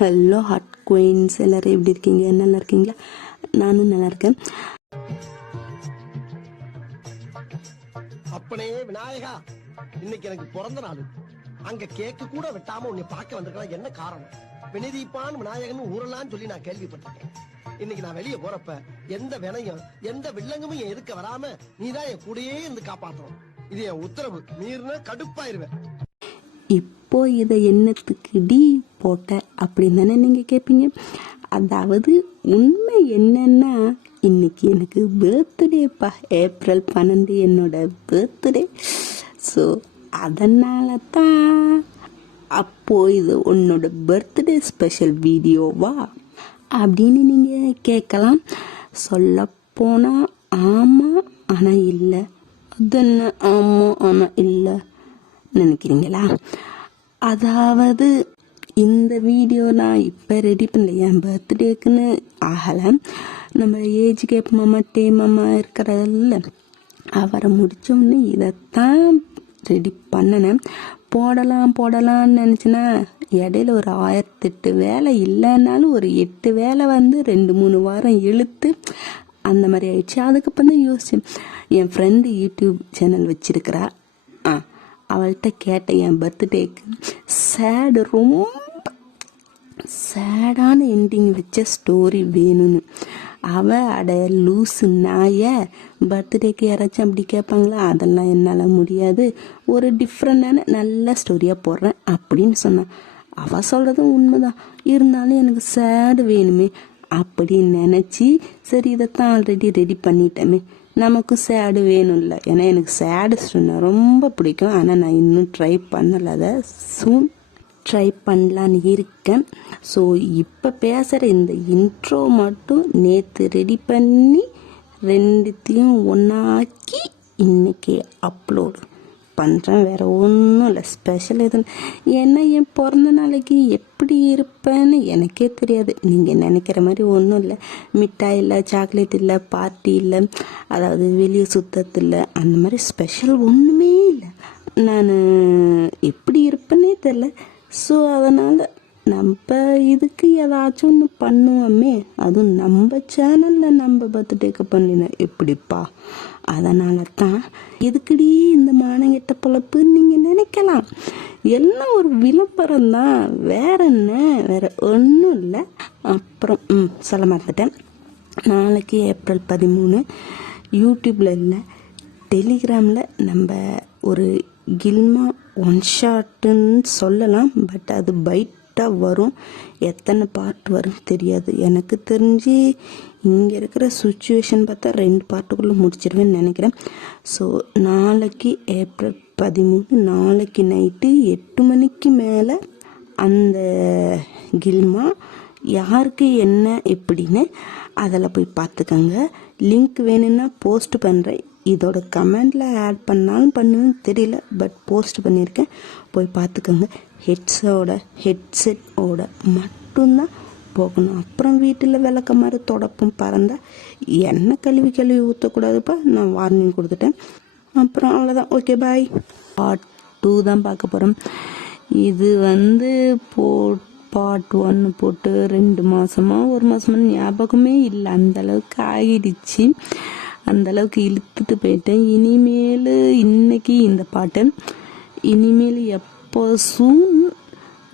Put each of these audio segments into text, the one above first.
Hello hot queens, எல்லாரும் எப்படி இருக்கீங்க? நல்லா இருக்கீங்களா? நானும் நல்லா இருக்கேன். அப்பனே விநாயகா, இன்னைக்கு எனக்கு பிறந்த நாள். அங்க கேக்கு கூட வெட்டாம உன்னை பார்க்க வந்திருக்கலாம். என்ன காரணம்? வினதீப்பான் விநாயகன் ஊரெல்லாம் சொல்லி நான் கேள்விப்பட்டிருக்கேன். இன்னைக்கு நான் வெளியே போறப்ப எந்த வினையும் எந்த வில்லங்கமும் என் எதுக்க வராம நீதான் என் கூடயே இருந்து காப்பாற்றணும். இது என் உத்தரவு. மீறின கடுப்பாயிருவேன். இப்போ இதை என்னத்துக்கு டி போட்ட அப்படின்னு தானே நீங்கள் கேட்பீங்க. அதாவது உண்மை என்னன்னா, இன்னைக்கு எனக்கு பர்த்டேப்பா. ஏப்ரல் 12 என்னோட பர்த்டே. ஸோ அதனால தான் அப்போ இது உன்னோட பர்த்டே ஸ்பெஷல் வீடியோவா அப்படின்னு நீங்கள் கேட்கலாம். சொல்லப்போனால் ஆமாம் ஆனால் இல்லை, அதென்ன ஆமாம் ஆனால் இல்லை நினைக்கிறீங்களா? அதாவது இந்த வீடியோ நான் இப்போ ரெடி பண்ணல, என் பர்த்டேக்குன்னு ஆகலை. நம்ம ஏஜ் கேப் மாமா டே மாமா இருக்கிறதில்ல, அவரை முடித்தோடனே இதைத்தான் ரெடி பண்ணினேன். போடலான்னு நினச்சின்னா இடையில ஒரு 1008 வேலை இல்லைன்னாலும் ஒரு 8 வேலை வந்து 2-3 வாரம் இழுத்து அந்த மாதிரி ஆயிடுச்சு. அதுக்கப்புறம் தான் யோசிச்சேன், என் ஃப்ரெண்டு யூடியூப் சேனல் வச்சிருக்கிறா, அவள்கிட்ட கேட்டேன் என் பர்த்டேக்கு ரொம்ப சேடான எண்டிங் வச்ச ஸ்டோரி வேணும்னு. அட லூஸு நாய, பர்த்டேக்கு யாராச்சும் அப்படி கேட்பாங்களா? அதெல்லாம் என்னால் முடியாது, ஒரு டிஃப்ரெண்டான நல்ல ஸ்டோரியாக போடுறேன் அப்படின்னு சொன்னான். அவள் சொல்கிறதும் உண்மைதான், இருந்தாலும் எனக்கு சேடு வேணுமே அப்படின்னு நினச்சி சரி இதைத்தான் ஆல்ரெடி ரெடி பண்ணிட்டேமே, நமக்கு சேடு வேணும்ல. ஏன்னா எனக்கு சேடு சொன்னால் ரொம்ப பிடிக்கும். ஆனால் நான் இன்னும் ட்ரை பண்ணலை, அதை சூன் ட்ரை பண்ணலான்னு இருக்கேன். ஸோ இப்போ பேசுகிற இந்த இன்ட்ரோ மட்டும் நேற்று ரெடி பண்ணி ரெண்டுத்தையும் ஒன்றாக்கி இன்றைக்கி அப்லோடு பண்ணுறேன். வேறு ஒன்றும் இல்லை, ஸ்பெஷல் எதுவும். ஏன்னா என் பிறந்த நாளைக்கு எப்படி இருப்பேன்னு எனக்கே தெரியாது. நீங்கள் நினைக்கிற மாதிரி ஒன்றும் இல்லை, மிட்டாய் இல்லை, சாக்லேட் இல்லை, பார்ட்டி இல்லை, அதாவது வெளியே சுத்தத்தில் அந்த மாதிரி ஸ்பெஷல் ஒன்றுமே இல்லை. நான் எப்படி இருப்பேன்னே தெரில. ஸோ அதனால் நம்ம இதுக்கு ஏதாச்சும் ஒன்று பண்ணுவோமே, அதுவும் நம்ம சேனலில் நம்ம பர்த்டேக்கு பண்ணல எப்படிப்பா. அதனால தான் எதுக்குடி இந்த மானங்கெட்ட பொழப்புன்னு நீங்கள் நினைக்கலாம். எல்லாம் ஒரு விளம்பரம் தான், வேற என்ன, வேற ஒன்றும் இல்லை. அப்புறம் சொல்ல மறந்துட்டேன், நாளைக்கு ஏப்ரல் 13 யூடியூப்பில் இல்லை, டெலிகிராமில் நம்ம ஒரு கில்மா ஒன் ஷாட்டுன்னு சொல்லலாம். பட் அது பைட்டாக வரும், எத்தனை பார்ட் வரும் தெரியாது. எனக்கு தெரிஞ்சு இங்கே இருக்கிற சுச்சுவேஷன் பார்த்தா 2 பார்ட்டுக்குள்ளே முடிச்சிடுவேன்னு நினைக்கிறேன். ஸோ நாளைக்கு ஏப்ரல் 13 நாளைக்கு நைட்டு 8 மணிக்கு மேலே அந்த கில்மா யாருக்கு என்ன எப்படின்னு அதில் போய் பார்த்துக்கோங்க. லிங்க் வேணும்னா போஸ்ட் பண்ணுறேன், இதோட கமெண்டில் ஆட் பண்ணாலும் பண்ணுவேன்னு தெரியல, பட் போஸ்ட் பண்ணியிருக்கேன், போய் பார்த்துக்கோங்க. ஹெட்செட்டோட மட்டும்தான் போகணும். அப்புறம் வீட்டில் விளக்க மாதிரி தொடப்பம் பறந்தால் என்ன கழுவி ஊற்றக்கூடாதுப்பா, நான் வார்னிங் கொடுத்துட்டேன். அப்புறம் அவ்வளோதான், ஓகே பாய். பார்ட் 2 தான் பார்க்க போகிறோம். இது வந்து பார்ட் 1 போட்டு 2 மாதமா 1 மாதமா ஞாபகமே இல்லை, அந்தளவுக்கு ஆகிடுச்சு, அந்தளவுக்கு இழுத்துட்டு போயிட்டேன். இனிமேல் இன்னைக்கு இந்த பாட்டு இனிமேல் எப்போ சூன்,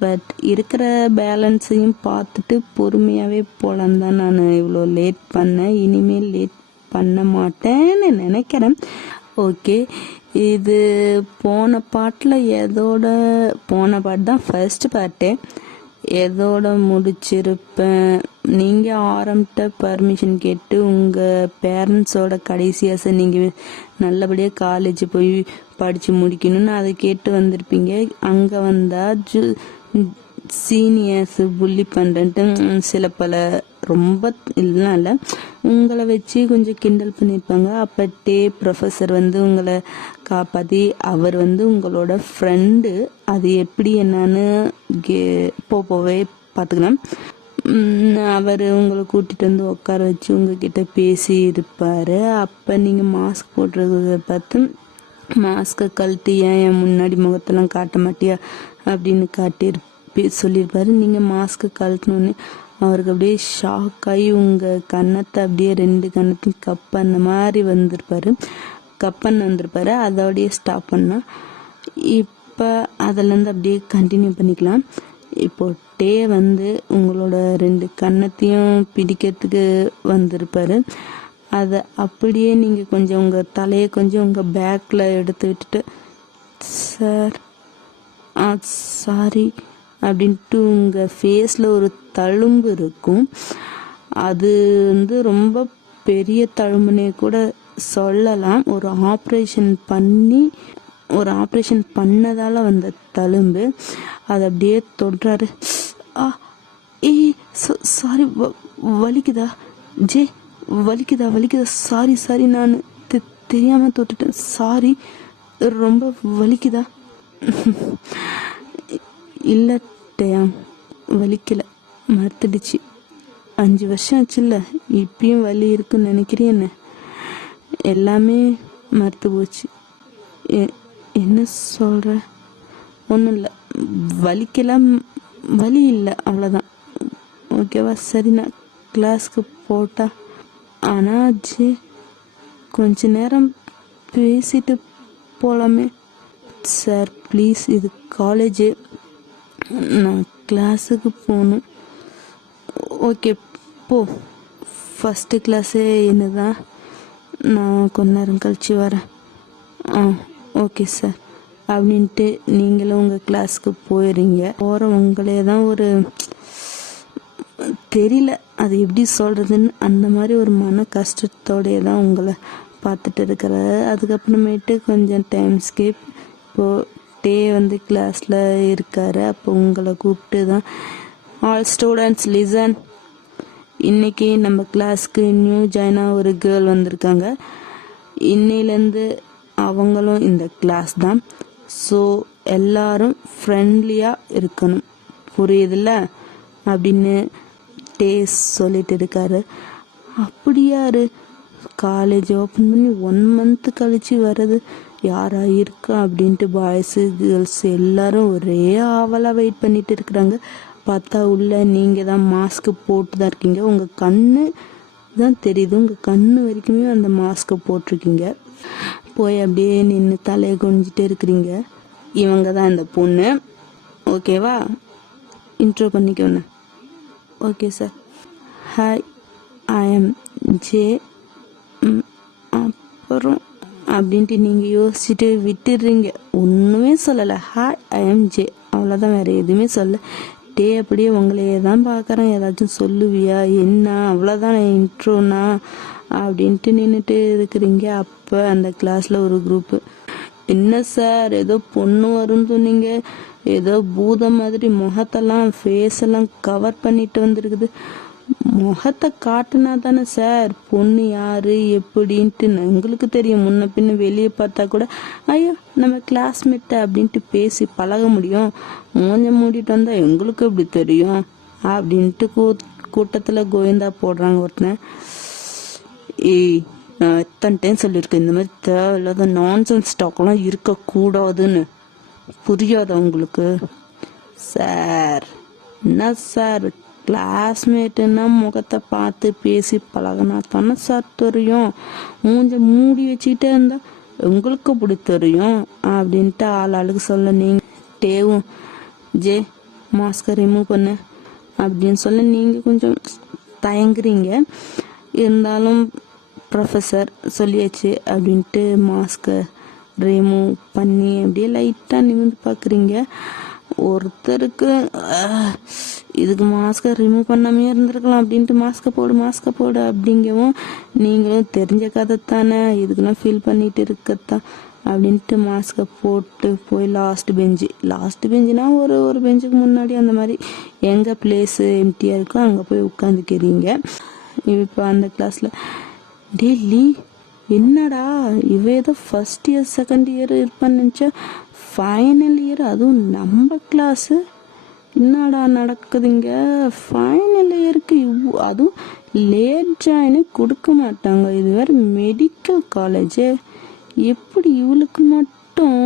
பட் இருக்கிற பேலன்ஸையும் பார்த்துட்டு பொறுமையாகவே போகலான்னு தான் நான் இவ்வளோ லேட் பண்ணேன். இனிமேல் லேட் பண்ண மாட்டேன்னு நினைக்கிறேன். ஓகே, இது போன பாட்டு தான் ஃபர்ஸ்ட் பார்ட்டே, எதோட முடிச்சிருப்பேன். நீங்கள் ஆரம்பிட்ட பர்மிஷன் கேட்டு உங்கள் பேரண்ட்ஸோட கடைசி ஆசை நீங்கள் நல்லபடியாக காலேஜ் போய் படித்து முடிக்கணும்னு அதை கேட்டு வந்திருப்பீங்க. அங்கே வந்தால் சீனியர்ஸ் புள்ளி பண்ணுறன்ட்டு சில பல ரொம்ப இல்லை உங்களை வச்சு கொஞ்சம் கிண்டல் பண்ணியிருப்பாங்க. அப்போ ப்ரொஃபஸர் வந்து உங்களை காப்பாற்றி அவர் வந்து உங்களோட ஃப்ரெண்டு, அது எப்படி என்னன்னு போவே பார்த்துக்கலாம். அவர் உங்களை கூட்டிகிட்டு வந்து உட்கார வச்சு உங்ககிட்ட பேசி இருப்பார். அப்போ நீங்கள் மாஸ்க் போட்டுறத பார்த்து மாஸ்கை கழட்டி என் முன்னாடி முகத்தெல்லாம் காட்ட மாட்டியா அப்படின்னு சொல்லியிருப்பாரு, நீங்கள் மாஸ்க்கு கழட்டணுன்னு. அவருக்கு அப்படியே ஷாக் ஆகி உங்கள் கன்னத்தை அப்படியே 2 கன்னத்தையும் கப் பண்ண மாதிரி வந்திருப்பாரு. அதோடய ஸ்டாப் பண்ணால் இப்போ அதிலேருந்து அப்படியே கண்டினியூ பண்ணிக்கலாம். இப்போ டே வந்து உங்களோட 2 கன்னத்தையும் பிடிக்கிறதுக்கு வந்திருப்பாரு. அதை அப்படியே நீங்கள் கொஞ்சம் உங்கள் தலையை கொஞ்சம் உங்கள் பேக்கில் எடுத்து விட்டுட்டு, சார் சாரி அப்படின்ட்டு உங்கள் ஃபேஸில் ஒரு தழும்பு இருக்கும். அது வந்து ரொம்ப பெரிய தழும்புனே கூட சொல்லலாம். ஒரு ஆப்ரேஷன் பண்ணதால் வந்த தழும்பு. அது அப்படியே தொடுறாரு. சாரி, வலிக்குதா ஜே? வலிக்குதா? சாரி, நான் தெரியாமல் தொட்டுட்டேன். சாரி, ரொம்ப வலிக்குதா? இல்லை டேயாம், வலிக்கல, மறுத்துடுச்சு. 5 வருஷம் ஆச்சுல்ல, இப்பயும் வலி இருக்குன்னு நினைக்கிறேன். என்ன எல்லாமே மறுத்து போச்சு. என்ன சொல்கிற? ஒன்றும் இல்லை, வலிக்கலாம், வலி இல்லை, அவ்வளோதான். ஓகேவா? சரி, நான் கிளாஸ்க்கு போட்டா? ஆனால் ஜே, கொஞ்ச நேரம் பேசிட்டு போகலாமே. சார் ப்ளீஸ், இது காலேஜு, நான் கிளாஸுக்கு போகணும். ஓகே போ, ஃபஸ்ட்டு கிளாஸே என்னதான், நான் கொஞ்ச நேரம் கழிச்சு வரேன். ஓகே சார் அப்படின்ட்டு நீங்களும் உங்கள் கிளாஸுக்கு போயிடுறீங்க. உங்களே தான் ஒரு தெரியல அது எப்படி சொல்கிறதுன்னு, அந்த மாதிரி ஒரு மன கஷ்டத்தோடைய தான் உங்களை பார்த்துட்டு இருக்கிறாரு. அதுக்கப்புறமேட்டு கொஞ்சம் டைம் ஸ்கிப். இப்போது டே வந்து கிளாஸில் இருக்கார். அப்போ உங்களை கூப்பிட்டு தான், ஆல் ஸ்டூடெண்ட்ஸ் லிசன், இன்றைக்கி நம்ம கிளாஸ்க்கு நியூ ஜாயினாக ஒரு கேர்ள் வந்திருக்காங்க. இன்னிலேருந்து அவங்களும் இந்த கிளாஸ் தான். ஸோ எல்லாரும் ஃப்ரெண்ட்லியாக இருக்கணும், புரியுதுல்ல அப்படின்னு டேஸ் சொல்லிட்டு இருக்காரு. அப்படியாரு, காலேஜ் ஓப்பன் பண்ணி 1 month கழிச்சு வர்றது யாரா இருக்கா அப்படின்ட்டு பாய்ஸு கேர்ள்ஸ் எல்லாரும் ஒரே ஆவலாக வெயிட் பண்ணிட்டு இருக்கிறாங்க. பார்த்தா உள்ள நீங்கள் தான் மாஸ்க்கு போட்டு தான் இருக்கீங்க. உங்கள் கண்ணு தான் தெரியுது, உங்கள் கண்ணு வரைக்குமே அந்த மாஸ்க்கை போட்டிருக்கீங்க. போய் அப்படியே நின்று தலையை குனிஞ்சிட்டே இருக்கிறீங்க. இவங்க தான் இந்த பொண்ணு, ஓகேவா? இன்ட்ரோ பண்ணிக்கோண்ணே. Okay sir. Hi, I am J. அப்புறம் அப்படின்ட்டு நீங்கள் யோசிச்சுட்டு விட்டுடுறீங்க, ஒன்றுமே சொல்லலை. ஹாய், ஐ எம் ஜே, அவ்வளோதான், வேறு எதுவுமே சொல்ல. டே அப்படியே உங்களையே தான் பார்க்குறேன், ஏதாச்சும் சொல்லுவியா என்ன, அவ்வளோதான் இன்ட்ரோனா அப்படின்ட்டு நின்றுட்டு இருக்கிறீங்க. அப்போ அந்த கிளாஸில் ஒரு குரூப்பு, என்ன சார் ஏதோ பொண்ணு வரும்னு சொன்னீங்க, ஏதோ பூதம் மாதிரி முகத்தெல்லாம் ஃபேஸெல்லாம் கவர் பண்ணிட்டு வந்திருக்குது. முகத்தை காட்டுனா தானே சார் பொண்ணு யாரு எப்படின்ட்டு எங்களுக்கு தெரியும். முன்ன பின்ன வெளியே பார்த்தா கூட ஐயோ நம்ம கிளாஸ்மேட்டை அப்படின்ட்டு பேசி பழக முடியும். மூஞ்ச மூடிட்டு வந்தால் எங்களுக்கு எப்படி தெரியும் அப்படின்ட்டு கூட்டத்தில் கோவிந்தா போடுறாங்க ஒருத்தனை. ஏய், நான் எத்தனை டைம் சொல்லியிருக்கேன் இந்த மாதிரி தேவையில்லாத நான்சென்ஸ் ஸ்டாக்லாம் இருக்கக்கூடாதுன்னு, புரியாதா உங்களுக்கு? சார் என்ன சார், கிளாஸ்மேட்டுன்னா முகத்தை பார்த்து பேசி பழகினா தானே சார் தெரியும். மூஞ்ச மூடி வச்சுக்கிட்டே இருந்தால் உங்களுக்கு அப்படி தெரியும் அப்படின்ட்டு ஆளுக்கு சொல்ல. நீங்கள் டேவும் ஜே மாஸ்கை ரிமூவ் பண்ணு அப்படின்னு சொல்ல நீங்கள் கொஞ்சம் தயங்குறீங்க. இருந்தாலும் ப்ரொஃபஸர் சொல்லியாச்சு அப்படின்ட்டு மாஸ்கை ரிமூவ் பண்ணி அப்படியே லைட்டாக நிமிர்ந்து பார்க்குறீங்க. ஒருத்தருக்கு இதுக்கு மாஸ்கை ரிமூவ் பண்ணாமே இருந்திருக்கலாம் அப்படின்ட்டு மாஸ்கை போடு அப்படிங்கவும், நீங்களும் தெரிஞ்ச கதை தானே இதுக்கெல்லாம் ஃபீல் பண்ணிட்டு இருக்கத்தான் அப்படின்ட்டு மாஸ்கை போட்டு போய் லாஸ்ட் பெஞ்சுனா ஒரு பெஞ்சுக்கு முன்னாடி அந்த மாதிரி எங்கே பிளேஸு எம்டியாக இருக்கோ அங்கே போய் உட்காந்துக்கிறீங்க. இப்போ அந்த கிளாஸில் டெய்லி என்னடா இவ ஏதோ ஃபர்ஸ்ட் இயர் செகண்ட் இயர் இருப்பான்னு நினச்சா ஃபைனல் இயர், அதுவும் நம்ம கிளாஸு, என்னடா நடக்குதுங்க? ஃபைனல் இயருக்கு அதுவும் லேட் ஜாயினே கொடுக்க மாட்டாங்க. இது வேறு மெடிக்கல் காலேஜு, எப்படி இவளுக்கு மட்டும்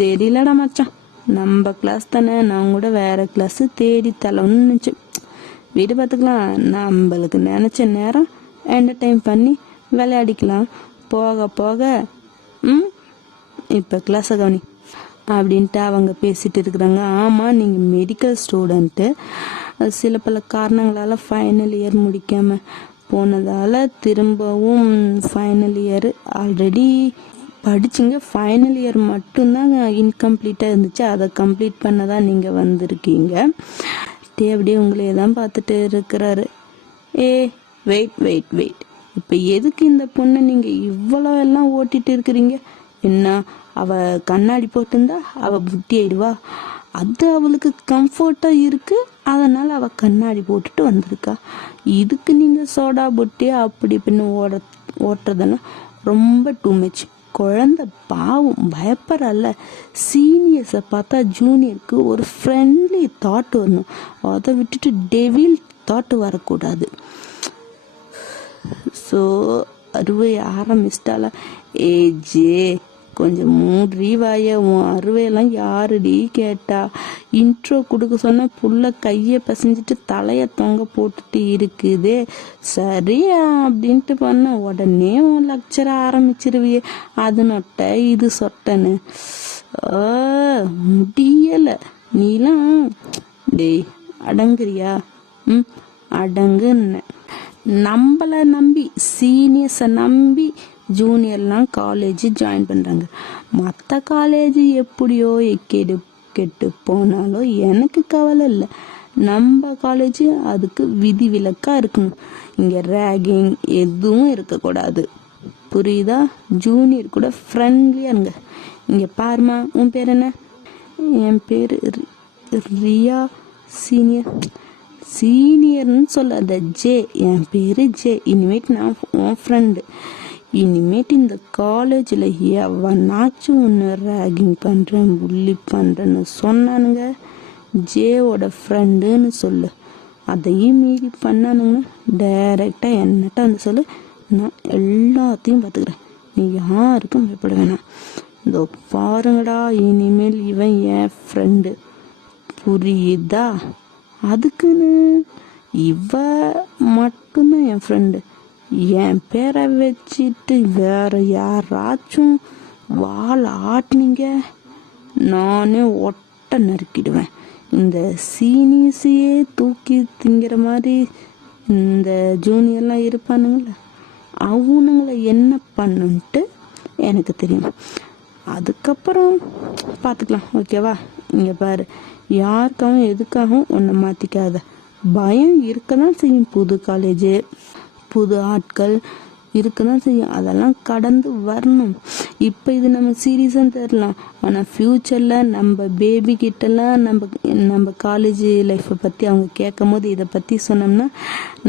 தெரியலடா மச்சான். நம்ம கிளாஸ் தானே, நான் கூட வேற கிளாஸ் தேடி தரணும்னு நினச்சேன். வீடு பார்த்துக்கலாம், நம்மளுக்கு நினச்ச நேரம் என்டர்டைன் பண்ணி விளையாடிக்கலாம். போக போக இப்போ கிளாஸை கவனி அப்படின்ட்டு அவங்க பேசிட்டு இருக்கிறாங்க. ஆமாம், நீங்கள் மெடிக்கல் ஸ்டூடெண்ட்டு, சில பல காரணங்களால் ஃபைனல் இயர் முடிக்காமல் போனதால் திரும்பவும் ஃபைனல் இயர் ஆல்ரெடி படிச்சிங்க, ஃபைனல் இயர் மட்டும்தான் இன்கம்ப்ளீட்டாக இருந்துச்சு, அதை கம்ப்ளீட் பண்ண தான் நீங்கள் வந்திருக்கீங்க. அப்படியே உங்களையே தான் பார்த்துட்டு இருக்கிறாரு. வெயிட், இப்போ எதுக்கு இந்த பொண்ணை நீங்கள் இவ்வளோ எல்லாம் ஓட்டிட்டு இருக்கிறீங்க? என்ன, அவ கண்ணாடி போட்டிருந்தா அவ புட்டி ஆயிடுவா? அது அவளுக்கு கம்ஃபர்ட்டாக இருக்கு, அதனால அவ கண்ணாடி போட்டுட்டு வந்திருக்கா. இதுக்கு நீங்கள் சோடா புட்டி அப்படி பின்னு ஓட்டுறதெல்லாம் ரொம்ப டூ மச். குழந்தை பாவம் பயப்படல. சீனியர்ஸை பார்த்தா ஜூனியருக்கு ஒரு ஃப்ரெண்ட்லி தாட் வரணும், அதை விட்டுட்டு டெவில் தாட் வரக்கூடாது. ஸோ அறுவை ஆரம்பிச்சிட்டால. ஏஜே கொஞ்சம் மூடி வாய, உன் அறுவையெல்லாம் யாருடி கேட்டா? இன்ட்ரோ கொடுக்க சொன்ன புள்ள கையை பசஞ்சிட்டு தலையை தொங்க போட்டுட்டு இருக்குதே. சரியா அப்படின்ட்டு பண்ண உடனே உன் லெக்சரை ஆரம்பிச்சிருவியே, அது நொட்டை இது சொட்டன்னு. முடியலை நீலாம். டேய் அடங்குறியா? அடங்குன்னு. நம்மளை நம்பி சீனியர்ஸை நம்பி ஜூனியர்லாம் காலேஜ் ஜாயின் பண்ணுறாங்க. மற்ற காலேஜ் எப்படியோ கெட்டு போனாலும் எனக்கு கவலை இல்லை. நம்ம காலேஜ் அதுக்கு விதி விலக்காக இருக்கணும். இங்கே ரேகிங் எதுவும் இருக்கக்கூடாது, புரியுதா? ஜூனியர் கூட ஃப்ரெண்ட்லியாக இருங்க. இங்கே பாருமா, உன் பேர் என்ன? என் பேர் ரியா. சீனியர்னு சொல்லாத, ஜே. என் பேர் ஜே. இனிமேட் நான் உன் ஃப்ரெண்டு. இனிமேட்டு இந்த காலேஜில் எவனாச்சும் ஒன்று ரேகிங் பண்ணுறேன் புள்ளி பண்ணுறேன்னு சொன்னானுங்க, ஜேவோட ஃப்ரெண்டுன்னு சொல்லு. அதையும் மீறி பண்ணானுங்கன்னா டைரெக்டாக என்னட்ட வந்து சொல்லு, நான் எல்லாத்தையும் பார்த்துக்கிறேன். நீ யாருக்கும் பயப்பட வேணாம். இதோ பாருங்கடா, இனிமேல் இவன் என் ஃப்ரெண்டு, புரியுதா? அதுக்குன்னு இவ மட்டும்தான் என் ஃப்ரெண்டு. என் பேரை வச்சுட்டு வேற யாராச்சும் வாழை ஆட்டினீங்க, நானே ஒட்ட நறுக்கிடுவேன். இந்த சீனியர்ஸையே தூக்கி திங்கிற மாதிரி இந்த ஜூனியர்லாம் இருப்பானுங்கள, அவனுங்களை என்ன பண்ணுன்ட்டு எனக்கு தெரியும். அதுக்கப்புறம் பார்த்துக்கலாம், ஓகேவா? இங்கே பாரு, யாருக்காகவும் எதுக்காகவும் ஒன்றை மாற்றிக்காத. பயம் இருக்க தான் செய்யும், புது காலேஜு புது ஆட்கள் இருக்க தான் செய்யும், அதெல்லாம் கடந்து வரணும். இப்போ இது நம்ம சீரியஸாக தரலாம், ஆனால் ஃப்யூச்சரில் நம்ம பேபி கிட்டலாம் நம்ம காலேஜ் லைஃப்பை பற்றி அவங்க கேட்கும் போது இதை பற்றி சொன்னோம்னா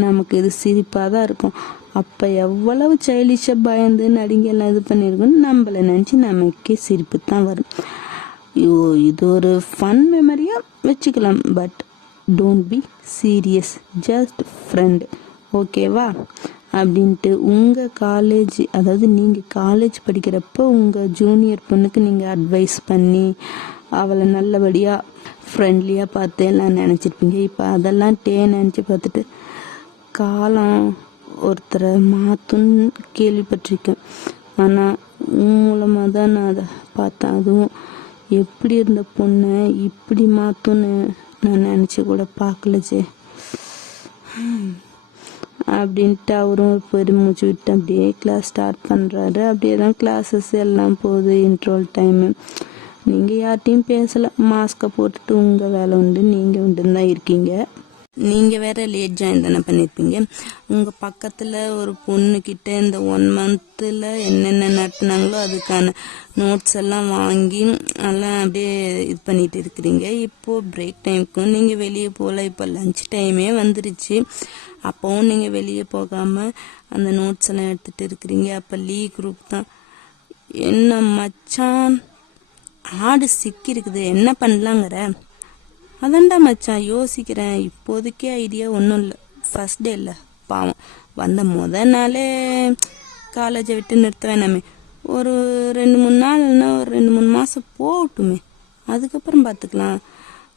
நமக்கு இது சிரிப்பாக தான் இருக்கும். அப்போ எவ்வளவு சைல்டிஷாக பயந்து நடிங்க எல்லாம் இது பண்ணியிருக்கோன்னு நம்மளை நினச்சி நமக்கே சிரிப்பு தான் வரும். இது ஒரு ஃபன் மெமரியாக வச்சுக்கலாம், but don't be serious, just friend, ஓகேவா? அப்படின்ட்டு உங்கள் காலேஜ், அதாவது நீங்கள் காலேஜ் படிக்கிறப்போ உங்கள் ஜூனியர் பொண்ணுக்கு நீங்கள் அட்வைஸ் பண்ணி அவளை நல்லபடியாக ஃப்ரெண்ட்லியாக பார்த்து எல்லாம் நினச்சிருப்பீங்க. இப்போ அதெல்லாம் நினச்சி பார்த்துட்டு காலம் ஒருத்தரை மாற்றுன்னு கேள்விப்பட்டிருக்கேன். ஆனால் மூலமாக தான் நான் அதை பார்த்தேன். அதுவும் எப்படி இருந்த பொண்ணை இப்படி மாற்றுன்னு நான் நினச்சி கூட பார்க்கலச்சே அப்படின்ட்டு அவரும் பெருமூச்சு விட்டு அப்படியே கிளாஸ் ஸ்டார்ட் பண்ணுறாரு. அப்படியே தான் கிளாஸஸ் எல்லாம் போகுது. இன்ட்ரோல் டைமு. நீங்கள் யார்கிட்டையும் பேசலை, மாஸ்கை போட்டுட்டு உங்கள் வேலை உண்டு நீங்கள் உண்டுன்னு தான் இருக்கீங்க. நீங்கள் வேற லேட் ஜாயின் தானே பண்ணியிருப்பீங்க. உங்கள் பக்கத்தில் ஒரு பொண்ணுக்கிட்ட இந்த 1 மந்த்தில் என்னென்ன நட்டினாங்களோ அதுக்கான நோட்ஸ் எல்லாம் வாங்கி எல்லாம் அப்படியே இது பண்ணிட்டு இருக்கிறீங்க. இப்போது பிரேக் டைமுக்கும் நீங்கள் வெளியே போகல, இப்போ லஞ்ச் டைமே வந்துருச்சு. அப்போவும் நீங்கள் வெளியே போகாமல் அந்த நோட்ஸ் எல்லாம் எடுத்துகிட்டு இருக்கிறீங்க. அப்போ லீ குரூப் தான், என்ன மச்சான் ஆடு சிக்கி இருக்குது, என்ன பண்ணலாங்கிற? அதான்டா மச்சான் யோசிக்கிறேன், இப்போதைக்கே ஐடியா ஒன்றும் இல்லை. ஃபர்ஸ்ட் டே இல்லை பாவம், வந்த நாளே காலேஜை விட்டு நிறுத்த வேணாமே, ஒரு 2-3 நாள் இல்லைன்னா ஒரு 2-3 மாதம் போகட்டுமே, அதுக்கப்புறம் பார்த்துக்கலாம்.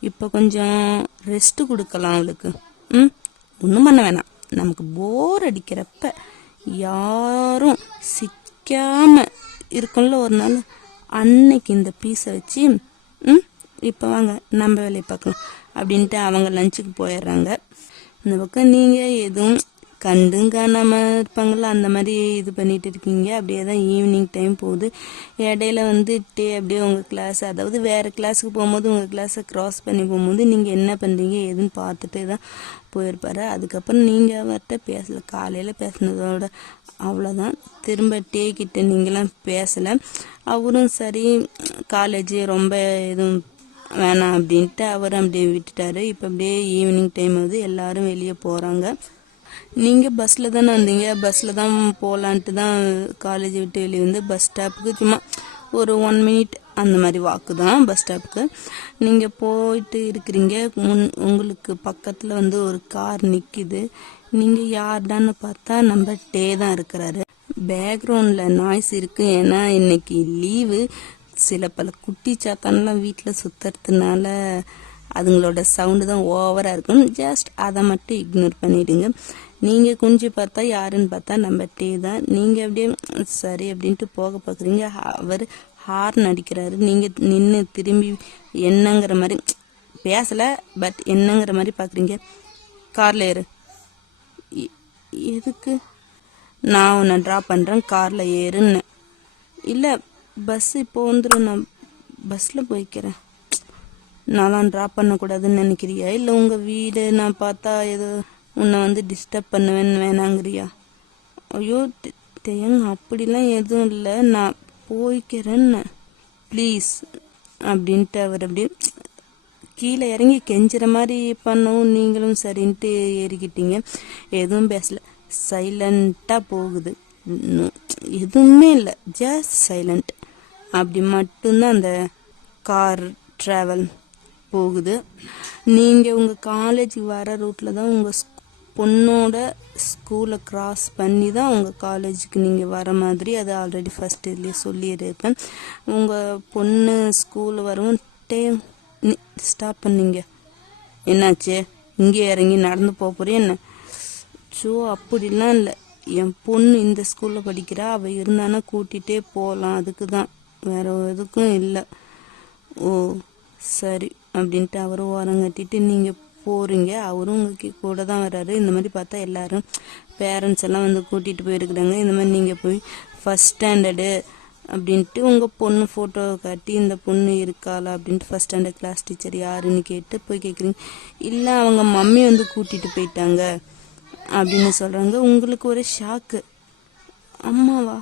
இப்போ கொஞ்சம் ரெஸ்ட் கொடுக்கலாம் அவளுக்கு. ஒன்றும் பண்ண வேணாம். நமக்கு போர் அடிக்கிறப்ப யாரும் சிக்காம இருக்கும்ல ஒரு நாள், அன்னைக்கு இந்த பீஸை வச்சு இப்போ வாங்க நம்ம வேலையை பார்க்கலாம் அப்படின்ட்டு அவங்க லஞ்சுக்கு போயிடுறாங்க. இந்த பக்கம் நீங்கள் எதுவும் கண்டும் காணாம இருப்பாங்கள்ல, அந்த மாதிரி இது பண்ணிட்டு இருக்கீங்க. அப்படியே தான் ஈவினிங் டைம் போகுது. இடையில வந்துட்டு அப்படியே உங்கள் கிளாஸ், அதாவது வேறு கிளாஸுக்கு போகும்போது உங்கள் கிளாஸை க்ராஸ் பண்ணி போகும்போது நீங்கள் என்ன பண்ணுறீங்க எதுன்னு பார்த்துட்டு தான் போயிருப்பாரு. அதுக்கப்புறம் நீங்கள் அவர்கிட்ட பேசலை. காலையில் பேசினதோட அவ்வளோதான். திரும்ப டே கிட்ட நீங்களாம் பேசலை. அவரும் சரி காலேஜ் ரொம்ப எதுவும் வேணாம் அப்படின்ட்டு அவரும் அப்படியே விட்டுட்டாரு. இப்போ அப்படியே ஈவினிங் டைம் வந்து எல்லாரும் வெளியே போகிறாங்க. நீங்கள் பஸ்ஸில் தானே வந்தீங்க, பஸ்ஸில் தான் போகலான்ட்டு தான் காலேஜ் விட்டு வெளியே வந்து பஸ் ஸ்டாப்புக்கு சும்மா ஒரு 1 மினிட் அந்த மாதிரி வாக்கு தான் பஸ் ஸ்டாப்புக்கு. நீங்கள் போயிட்டு இருக்கிறீங்க. உங்களுக்கு பக்கத்தில் வந்து ஒரு கார் நிற்கிது. நீங்கள் யார்டான்னு பார்த்தா நம்ம டே தான் இருக்கிறாரு. பேக்ரவுண்டில் நாய்ஸ் இருக்குது, ஏன்னா இன்னைக்கு லீவு. சில பல குட்டி சாத்தான்லாம் வீட்டில் சுற்றுறதுனால அதுங்களோட சவுண்டு தான் ஓவராக இருக்கும். ஜஸ்ட் அதை மட்டும் இக்னோர் பண்ணிவிடுங்க. நீங்கள் குஞ்சு பார்த்தா யாருன்னு பார்த்தா நம்ம டே தான். நீங்கள் அப்படியே சரி அப்படின்ட்டு போக பார்க்குறீங்க. அவர் ஹார்ன் அடிக்கிறாரு. நீங்கள் நின்று திரும்பி என்னங்கிற மாதிரி பேசலை, பட் என்னங்கிற மாதிரி பார்க்குறீங்க. காரில் ஏறு. எதுக்கு? நான் உன்னை ட்ராப் பண்ணுறேன், காரில் ஏறுன்னு. இல்லை பஸ் இப்போ வந்துடும், நான் பஸ்ஸில் போய்க்கிறேன். நான்லாம் ட்ராப் பண்ணக்கூடாதுன்னு நினைக்கிறியா? இல்லை உங்கள் வீடு நான் பார்த்தா ஏதோ உன்னை வந்து டிஸ்டர்ப் பண்ணுவேன்னு வேணாங்கிறியா? ஐயோ தேங்க, அப்படிலாம் எதுவும் இல்லை, நான் போய்க்கிறேன்னு ப்ளீஸ் அப்படின்ட்டு அவர் அப்படியே கீழே இறங்கி கெஞ்சுற மாதிரி பண்ணவும் நீங்களும் சரின்ட்டு ஏறிக்கிட்டீங்க. எதுவும் பேசல, சைலண்ட்டாக போகுது. எதுவுமே இல்லை, ஜஸ்ட் சைலண்ட். அப்படி மட்டும்தான் அந்த கார் ட்ராவல் போகுது. நீங்கள் உங்கள் காலேஜுக்கு வர ரூட்டில் தான் உங்கள் பொண்ணோட ஸ்கூலை க்ராஸ் பண்ணி தான் உங்கள் காலேஜுக்கு நீங்கள் வர மாதிரி, அது ஆல்ரெடி ஃபஸ்ட் இதுலேயே சொல்லியிருக்கேன். உங்கள் பொண்ணு ஸ்கூல் வரவும் ஸ்டாப் பண்ணீங்க. என்னாச்சு? இங்கே இறங்கி நடந்து போக போகிறேன் என்ன? ஸோ அப்படிலாம் இல்லை, என் பொண்ணு இந்த ஸ்கூலில் படிக்கிறா, அவள் இருந்தானா கூட்டிகிட்டே போகலாம், அதுக்கு தான், வேறு எதுக்கும் இல்லை. ஓ சரி அப்படின்ட்டு அவரும் ஓரம் கட்டிட்டு நீங்கள் போகிறீங்க. அவரும் உங்களுக்கு கூட தான் வர்றாரு. இந்த மாதிரி பார்த்தா எல்லாரும் பேரண்ட்ஸ் எல்லாம் வந்து கூட்டிகிட்டு போயிருக்கிறாங்க. இந்த மாதிரி நீங்கள் போய் ஃபஸ்ட் ஸ்டாண்டர்டு அப்படின்ட்டு உங்கள் பொண்ணு ஃபோட்டோ காட்டி இந்த பொண்ணு இருக்காளா அப்படின்ட்டு ஃபஸ்ட் ஸ்டாண்டர்ட் கிளாஸ் டீச்சர் யாருன்னு கேட்டு போய் கேட்குறீங்க. இல்லை அவங்க மம்மி வந்து கூட்டிகிட்டு போயிட்டாங்க அப்படின்னு சொல்கிறாங்க. உங்களுக்கு ஒரு ஷாக்கு. அம்மாவா?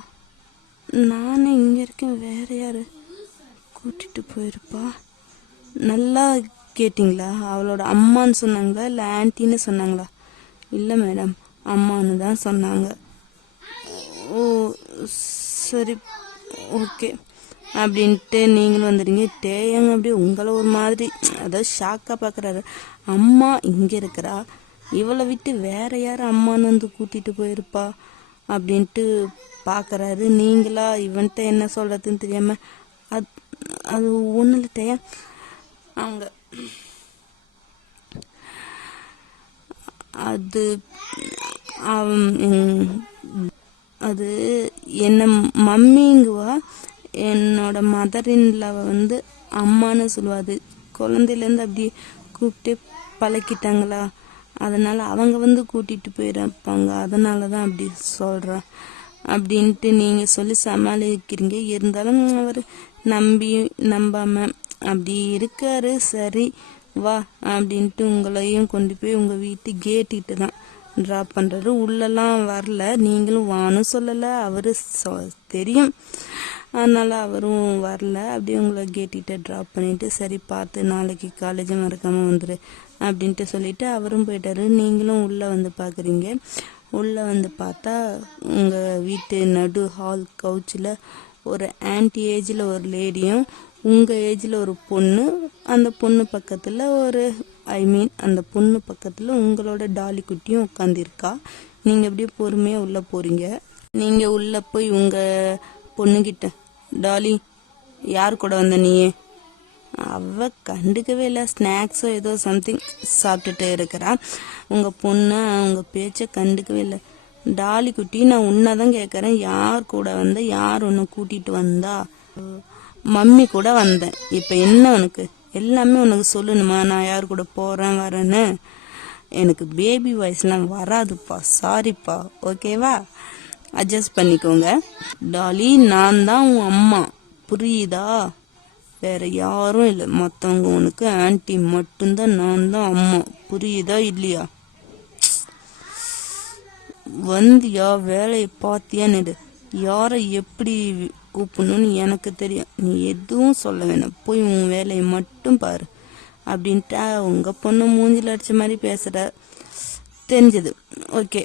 நானே இங்கே இருக்கேன், வேற யார் கூட்டிகிட்டு போயிருப்பா? நல்லா கேட்டிங்களா? அவளோட அம்மான்னு சொன்னாங்களா இல்லை ஆன்ட்டின்னு சொன்னாங்களா? இல்லை மேடம், அம்மான்னு தான் சொன்னாங்க. ஓ சரி ஓகே அப்படின்ட்டு நீங்களும் வந்துடுங்க. டேயங்க அப்படியே உங்களை ஒரு மாதிரி அதாவது ஷாக்காக பார்க்குறாரு. அம்மா இங்கே இருக்கிறா, இவளை விட்டு வேற யார் அம்மான்னு வந்து கூட்டிகிட்டு போயிருப்பா அப்படின்ட்டு பார்க்குறாரு. நீங்களா இவன்கிட்ட என்ன சொல்கிறதுன்னு தெரியாமல் அது ஒன்றும் இல்லை டேயா, அவங்க அது என்ன மம்மிங்குவா, என்னோட மதரின்லவை வந்து அம்மானு சொல்லுவா. அது குழந்தையிலேருந்து அப்படியே கூப்பிட்டு பழக்கிட்டாங்களா, அதனால் அவங்க வந்து கூட்டிகிட்டு போயிருப்பாங்க, அதனால தான் அப்படி சொல்கிறேன் அப்படின்ட்டு நீங்கள் சொல்லி சமாளிக்கிறீங்க. இருந்தாலும் அவர் நம்பாமல் அப்படி இருக்காரு. சரி வா அப்படின்ட்டு உங்களையும் கொண்டு போய் உங்கள் வீட்டு கேட்டுக்கிட்டு தான் ட்ராப் பண்ணுறாரு. உள்ளெல்லாம் வரல, நீங்களும் வான்னு சொல்லலை, அவரு தெரியும், அதனால் அவரும் வரல. அப்படியே உங்களை கேட்டுக்கிட்ட ட்ராப் பண்ணிவிட்டு சரி பார்த்து நாளைக்கு காலேஜை மறக்காமல் வந்துடு அப்படின்ட்டு சொல்லிவிட்டு அவரும் போயிட்டாரு. நீங்களும் உள்ளே வந்து பார்க்குறீங்க. உள்ளே வந்து பார்த்தா உங்கள் வீட்டு நடு ஹால் கவுச்சில் ஒரு ஆன்டி ஏஜில் ஒரு லேடியும் உங்கள் ஏஜில் ஒரு பொண்ணு, அந்த பொண்ணு பக்கத்தில் அந்த பொண்ணு பக்கத்தில் உங்களோட டாலி குட்டியும் உட்காந்துருக்கா. நீங்கள் அப்படியே பொறுமையாக உள்ளே போகிறீங்க. நீங்கள் உள்ளே போய் உங்கள் பொண்ணுக்கிட்ட, டாலி யார் கூட வந்த நீயே அவ கண்டுக்கவே இல்லை, ஸ்நாக்ஸோ ஏதோ சம்திங் சாப்பிட்டுட்டு இருக்கிறா. உங்க பொண்ணு அவங்க பேச்ச கண்டுக்கவே இல்லை. டாலி குட்டி, நான் உன்னதான் கேட்கறேன், யார் கூட வந்த, யார் உன்னை கூட்டிட்டு வந்தா? மம்மி கூட வந்தேன். இப்ப என்ன உனக்கு? எல்லாமே உனக்கு சொல்லணுமா நான் யார் கூட போறேன் வரேன்னு? எனக்கு பேபி வாய்ஸ்லாம் வராதுப்பா, சாரிப்பா, ஓகேவா? அட்ஜஸ்ட் பண்ணிக்கோங்க. டாலி, நான் தான் உன் அம்மா, புரியுதா? வேற யாரும் இல்லை, மற்றவங்க உனக்கு ஆன்டி மட்டும்தான், நான் தான் அம்மா, புரியுதா இல்லையா? வந்தியா, வேலையை பார்த்தியான்னு யாரை எப்படி கூப்பிடணும்னு எனக்கு தெரியும், நீ எதுவும் சொல்ல வேணாம், போய் உன் வேலையை மட்டும் பாரு அப்படின்ட்டா உங்க பொண்ணு மூஞ்சில் அடிச்ச மாதிரி பேசுற தெரிஞ்சது. ஓகே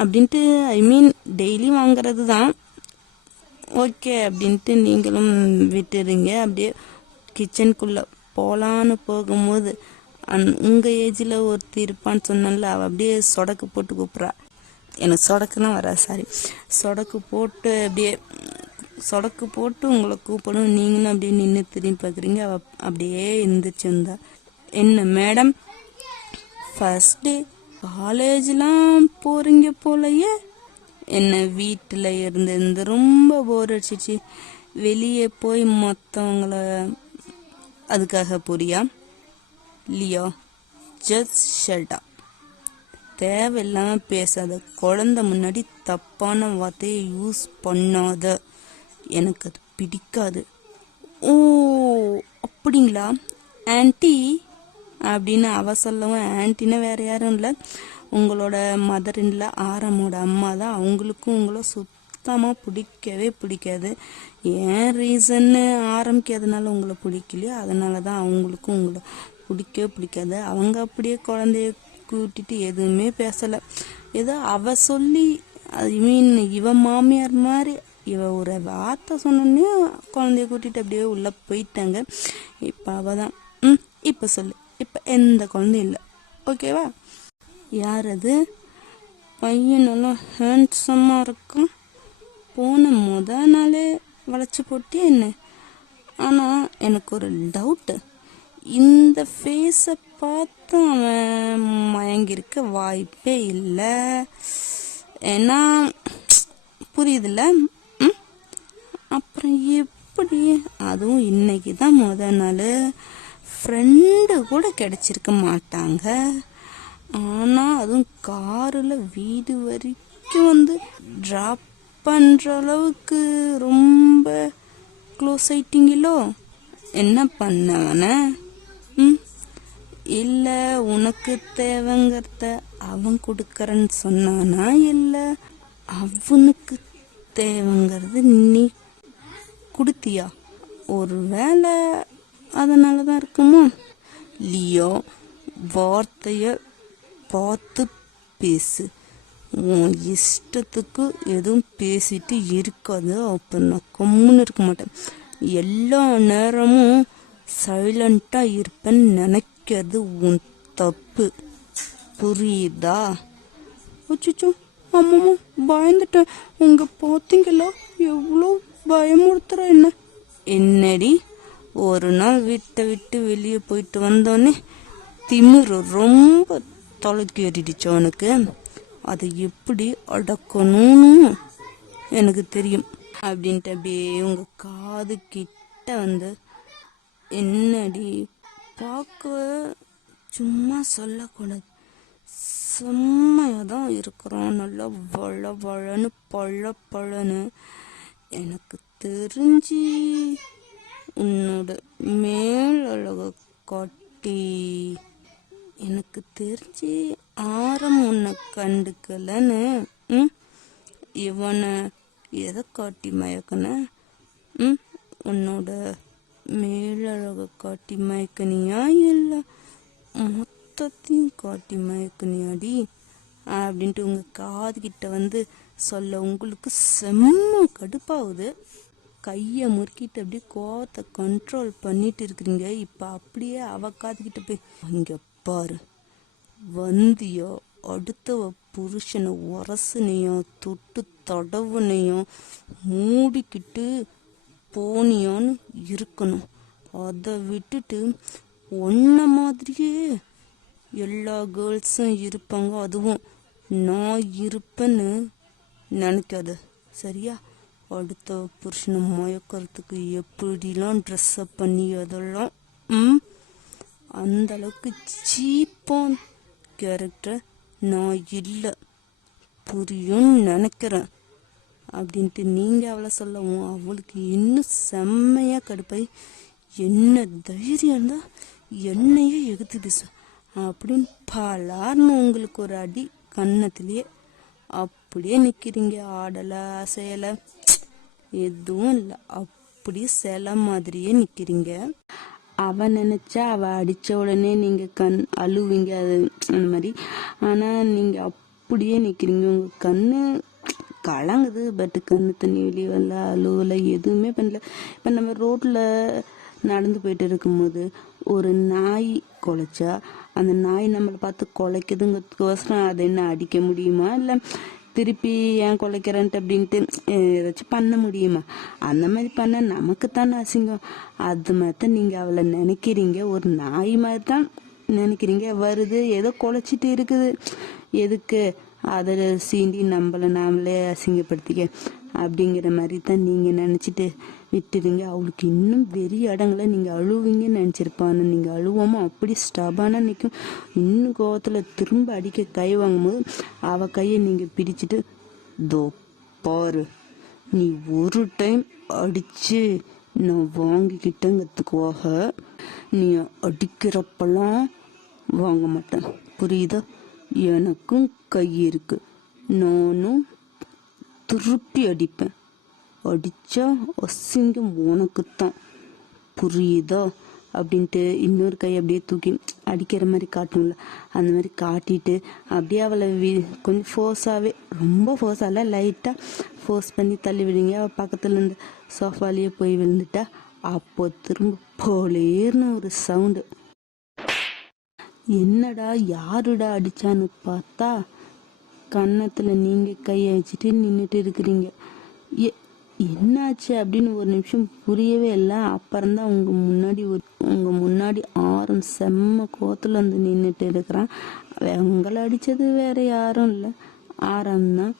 அப்படின்ட்டு, ஐ மீன் டெய்லி வாங்குறது தான், ஓகே அப்படின்ட்டு நீங்களும் விட்டுறீங்க. அப்படியே கிச்சனுக்குள்ள போலான்னு போகும்போது உங்க ஏஜ்ல ஒருத்தி இருப்பான்னு சொன்னல, அவ அப்படியே சொடக்கு போட்டு கூப்பிட்றா. எனக்கு சொடக்குலாம் வர, சாரி, சொடக்கு போட்டு அப்படியே சொடக்கு போட்டு உங்களை கூப்பிடும். நீங்களும் அப்படியே நின்று திரும்பி பார்க்குறீங்க. அவ அப்படியே எந்திரிச்சு வந்தா. என்ன மேடம், ஃபர்ஸ்ட் டே காலேஜ்லாம் போறீங்க போலயே? என்ன வீட்டில் இருந்து ரொம்ப போர் அடிச்சிச்சு, வெளியே போய் மற்றவங்கள அதுக்காக போறியா? Leo, just shut up. தேவையில்லாம பேசாத, குழந்தை முன்னாடி தப்பான வார்த்தையை யூஸ் பண்ணாத, எனக்கு அது பிடிக்காது. ஓ அப்படிங்களா ஆன்ட்டி அப்படின்னு அவ சொல்லவும், ஆன்ட்டினா வேற யாரும் இல்லை, உங்களோட மதர் இன்ல ஆரமோட அம்மா தான். அவங்களுக்கும் உங்களை சுத்தமாக பிடிக்கவே பிடிக்காது. ஏன் ரீசன்னு ஆரம்பிக்கிறதுனால உங்களை பிடிக்கலையோ அதனால தான் அவங்களுக்கும் உங்களை பிடிக்கவே பிடிக்காது. அவங்க அப்படியே குழந்தைய கூட்டிட்டு எதுவுமே பேசலை. ஏதோ அவ சொல்லி, ஐ மீன் இவ மாமியார் மாதிரி இவ ஒரு வார்த்தை சொன்னோன்னே குழந்தைய கூட்டிட்டு அப்படியே உள்ள போயிட்டாங்க. இப்போ அவ தான், இப்போ சொல்லு, இப்போ எந்த குழந்தையும் இல்லை, ஓகேவா? யார் அது? பையனெல்லாம் ஹேண்ட்ஸமாக இருக்கும், போன நாளே வளைச்சி போட்டியே என்ன? ஆனால் எனக்கு ஒரு டவுட்டு, இந்த ஃபேஸை பார்த்து அவன் மயங்கிருக்க வாய்ப்பே இல்லை. ஏன்னா புரியுதுல்ல? அப்புறம் எப்படி? அதுவும் இன்னைக்கு தான் நாள், ஃப்ரெண்டு கூட கிடைச்சிருக்க மாட்டாங்க. ஆனால் அதுவும் காரில் வீடு வரைக்கும் வந்து ட்ராப் பண்ணுற அளவுக்கு ரொம்ப க்ளோஸ் ஆயிட்டீங்களோ? என்ன பண்ணவன? இல்லை உனக்கு தேவைங்கிறத அவன் கொடுக்கறன்னு சொன்னானா, இல்லை அவனுக்கு தேவைங்கிறது நீ கொடுத்தியா? ஒரு வேளை அதனால தான் இருக்குமோ? லியோ, வார்த்தைய பார்த்து பேசு. உன் இஷ்டத்துக்கு எதுவும் பேசிட்டு இருக்காது, அப்போ நான் கம்முன்னு இருக்க மாட்டேன். எல்லா நேரமும் சைலண்டா இருப்பேன்னு நினைக்கிறது உன் தப்பு, புரியுதா? அச்சோ, அம்மாமா பயந்துட்டேன். உங்க பார்த்தீங்களா எவ்வளோ பயமுறுத்துற என்ன? என்னடி, ஒரு நாள் வீட்டை விட்டு வெளியே போயிட்டு வந்தோடனே திமிரு ரொம்ப தலைக்கு ஏறிடுச்சு அவனுக்கு. அதை எப்படி அடக்கணும்னு எனக்கு தெரியும் அப்படின்ட்டு அப்படியே உங்க காது கிட்ட வந்து, என்னடி பார்க்க சும்மா சொல்லக்கூடாது, செம்மையாக தான் இருக்கிறான், நல்லா வள வளன்னு பழ பழன்னு. எனக்கு தெரிஞ்சு உன்னோட மேல் அழகை காட்டி, எனக்கு தெரிஞ்சு ஆரம் உன்னை கண்டுக்கலன்னு இவனை எதை காட்டி மயக்கன? உன்னோட மேலழகை காட்டி மயக்கனியா, இல்லை மொத்தத்தையும் காட்டி மயக்கனியாடி அப்படின்ட்டு உங்க காது கிட்ட வந்து சொல்ல உங்களுக்கு செம்ம கடுப்பாகுது. கையை முறுக்கிட்டு அப்படியே கோவத்தை கண்ட்ரோல் பண்ணிட்டு இருக்கிறீங்க. இப்போ அப்படியே அவ காதுகிட்ட போய், இங்க பாரு, வந்தியோ அடுத்தவ புருஷனை உரசுனையும் தொட்டு தடவுனையும் மூடிக்கிட்டு போனியான்னு இருக்கணும். அதை விட்டுட்டு ஒன்ன மாதிரியே எல்லா கேர்ள்ஸும் இருப்பாங்க, அதுவும் நான் இருப்பேன்னு நினைக்காத, சரியா? அடுத்த புருஷனை மயக்கிறதுக்கு எப்படிலாம் ட்ரெஸ்அப் பண்ணி அதெல்லாம் அந்த அளவுக்கு சீப்பான கேரக்டர் நான் இல்லை, புரியும்னு நினைக்கிறேன் அப்படின்ட்டு நீங்கள் அவளை சொல்லவும் அவளுக்கு இன்னும் செம்மையாக கடுப்பாய், என்ன தைரியம் இருந்தால் என்னையே எகுத்து பேச அப்படின்னு பலார்னு உங்களுக்கு ஒரு அடி கன்னத்திலேயே. அப்படியே நிற்கிறீங்க, ஆடலை அசையலை எதுவும் இல்லை, அப்படியே சில மாதிரியே நிற்கிறீங்க. அவன் நினச்சா அவள் அடித்த உடனே நீங்கள் அழுவீங்க, அது அந்த மாதிரி. ஆனால் நீங்கள் அப்படியே நிற்கிறீங்க, உங்கள் கண்ணு கலங்குது, பட்டு கண்ணு தண்ணி வெளியே வரல, அழுவலை, எதுவுமே பண்ணல. இப்போ நம்ம ரோட்டில் நடந்து போயிட்டு இருக்கும்போது ஒரு நாய் குலைச்சா அந்த நாய் நம்மளை பார்த்து குலைக்குதுங்கிறதுக்கோசரம் அதை என்ன அடிக்க முடியுமா? இல்லை திருப்பி ஏன் குலைக்கிறேன்ட்டு அப்படின்ட்டு ஏதாச்சும் பண்ண முடியுமா? அந்த மாதிரி பண்ண நமக்கு தானே அசிங்கம். அது மாதிரி தான் நீங்கள் அவளை நினைக்கிறீங்க, ஒரு நாய் மாதிரி தான் நினைக்கிறீங்க. வருது ஏதோ குலைச்சிட்டு இருக்குது, எதுக்கு அதை சீண்டி நம்மளை நாமளே அசிங்கப்படுத்திக்க அப்படிங்கிற மாதிரி தான் நீங்கள் நினச்சிட்டு விட்டுடுங்க. அவளுக்கு இன்னும் வெறி அடங்களை, நீங்கள் அழுவீங்கன்னு நினச்சிருப்பான்னு நீங்கள் அழுவாமல் அப்படி ஸ்டபானா நிற்கும். இன்னும் கோவத்தில் திரும்ப அடிக்க கை வாங்கும்போது அவள் கையை நீங்கள் பிடிச்சிட்டு, தோ பாரு, நீ ஒரு டைம் அடித்து நான் வாங்கிக்கிட்டேங்கிறதுக்காக நீ அடிக்கிறப்பெல்லாம் வாங்க மாட்டேன், புரியுதா? எனக்கும் கை இருக்கு, நானும் திருப்பி அடிப்பேன், அடித்தா அசிங்கம் உனக்குத்தான், புரியுதா? அப்படின்ட்டு இன்னொரு கை அப்படியே தூக்கி அடிக்கிற மாதிரி காட்டணும்ல, அந்த மாதிரி காட்டிட்டு அப்படியே அவளை கொஞ்சம் ஃபோர்ஸாகவே, ரொம்ப ஃபோர்ஸால லைட்டாக ஃபோர்ஸ் பண்ணி தள்ளி விடுங்க. அவள் பக்கத்தில் இருந்து சோஃபாலேயே போய் விழுந்துட்டா. அப்போ திரும்ப போலேர்னு ஒரு சவுண்டு. என்னடா யாருடா அடிச்சான்னு பார்த்தா கன்னத்தில் நீங்கள் கையை வச்சுட்டு நின்றுட்டு இருக்கிறீங்க. என்னாச்சு அப்படின்னு ஒரு நிமிஷம் புரியவே இல்லை. அப்புறம்தான் உங்கள் முன்னாடி ஆரம் செம்ம கோத்தில் வந்து நின்றுட்டு இருக்கிறான். உங்களை அடித்தது வேற யாரும் இல்லை, ஆரம் தான்.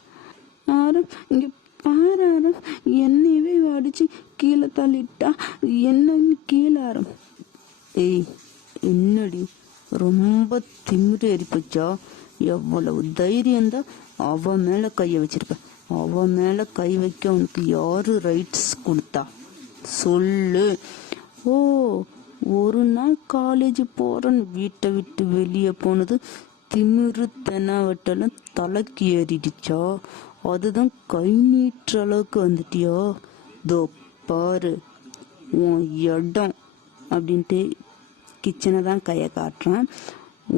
ஆரம் இங்கே பாரு, ஆரம் என்னையவே அடித்து கீழே தள்ளிட்டா, என்னன்னு கீழே. ஆரம் ஏய் என்னடி ரொம்ப திமிரு எரிப்பச்சா? எவ்வளவு தைரியம்தான் அவன் மேலே கையை வச்சிருப்ப? அவன் மேலே கை வைக்க அவனுக்கு யாரு ரைட்ஸ் கொடுத்தா சொல்லு? ஓ, ஒரு நாள் காலேஜ் போகிறேன்னு வீட்டை விட்டு வெளியே போனது திமிரு தெனாவட்டெல்லாம் தலைக்கு ஏறிடுச்சா? அதுதான் கை நீட்டுற அளவுக்கு வந்துட்டியா? தோ பாரு உன் இடம் அப்படின்ட்டு கிச்சனை தான் கையை காட்டுறான்.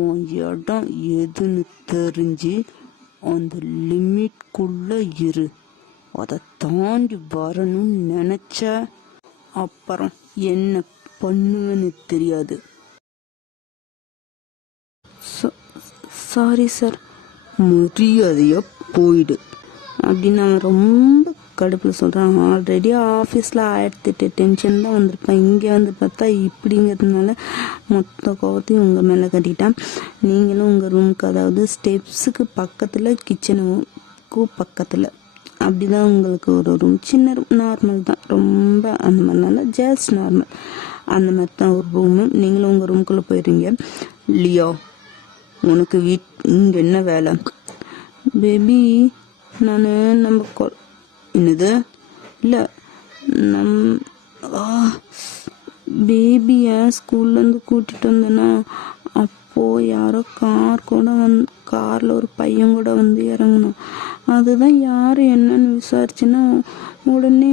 உன் இடம் எதுன்னு தெரிஞ்சு அந்த லிமிட்குள்ளே இரு, அதை தாண்டி வரணும்னு நினச்ச அப்புறம் என்ன பண்ணுவேன்னு தெரியாது. சாரி சார், மரியாதையாக போயிடு அப்படின்னு அவன் ரொம்ப கடுப்பில் சொல்கிறான். ஆல்ரெடி ஆஃபீஸில் 1008 டென்ஷன் தான் வந்திருப்பேன். இங்கே வந்து பார்த்தா இப்படிங்கிறதுனால மொத்த கோவத்தையும் உங்கள் மேலே கட்டிட்டான். நீங்களும் உங்கள் ரூமுக்கு, அதாவது ஸ்டெப்ஸுக்கு பக்கத்தில் கிச்சனுக்கும் பக்கத்தில் அப்படி தான் உங்களுக்கு ஒரு ரூம், சின்ன ரூம், நார்மல் தான், ரொம்ப அந்த மாதிரினால ஜஸ்ட் நார்மல் அந்த மாதிரி தான் ஒரு ரூமு. நீங்களும் உங்கள் ரூமுக்குள்ளே போயிடுறீங்க. லியோ, உனக்கு இங்கே என்ன வேலை? பேபி, நான் நம்ம என்னது இல்லை பேபியை ஸ்கூல்லேருந்து கூட்டிகிட்டு வந்தேன்னா அப்போது யாரோ காரில் ஒரு பையன் கூட வந்து இறங்கணும். அதுதான் யார் என்னன்னு விசாரிச்சுன்னா உடனே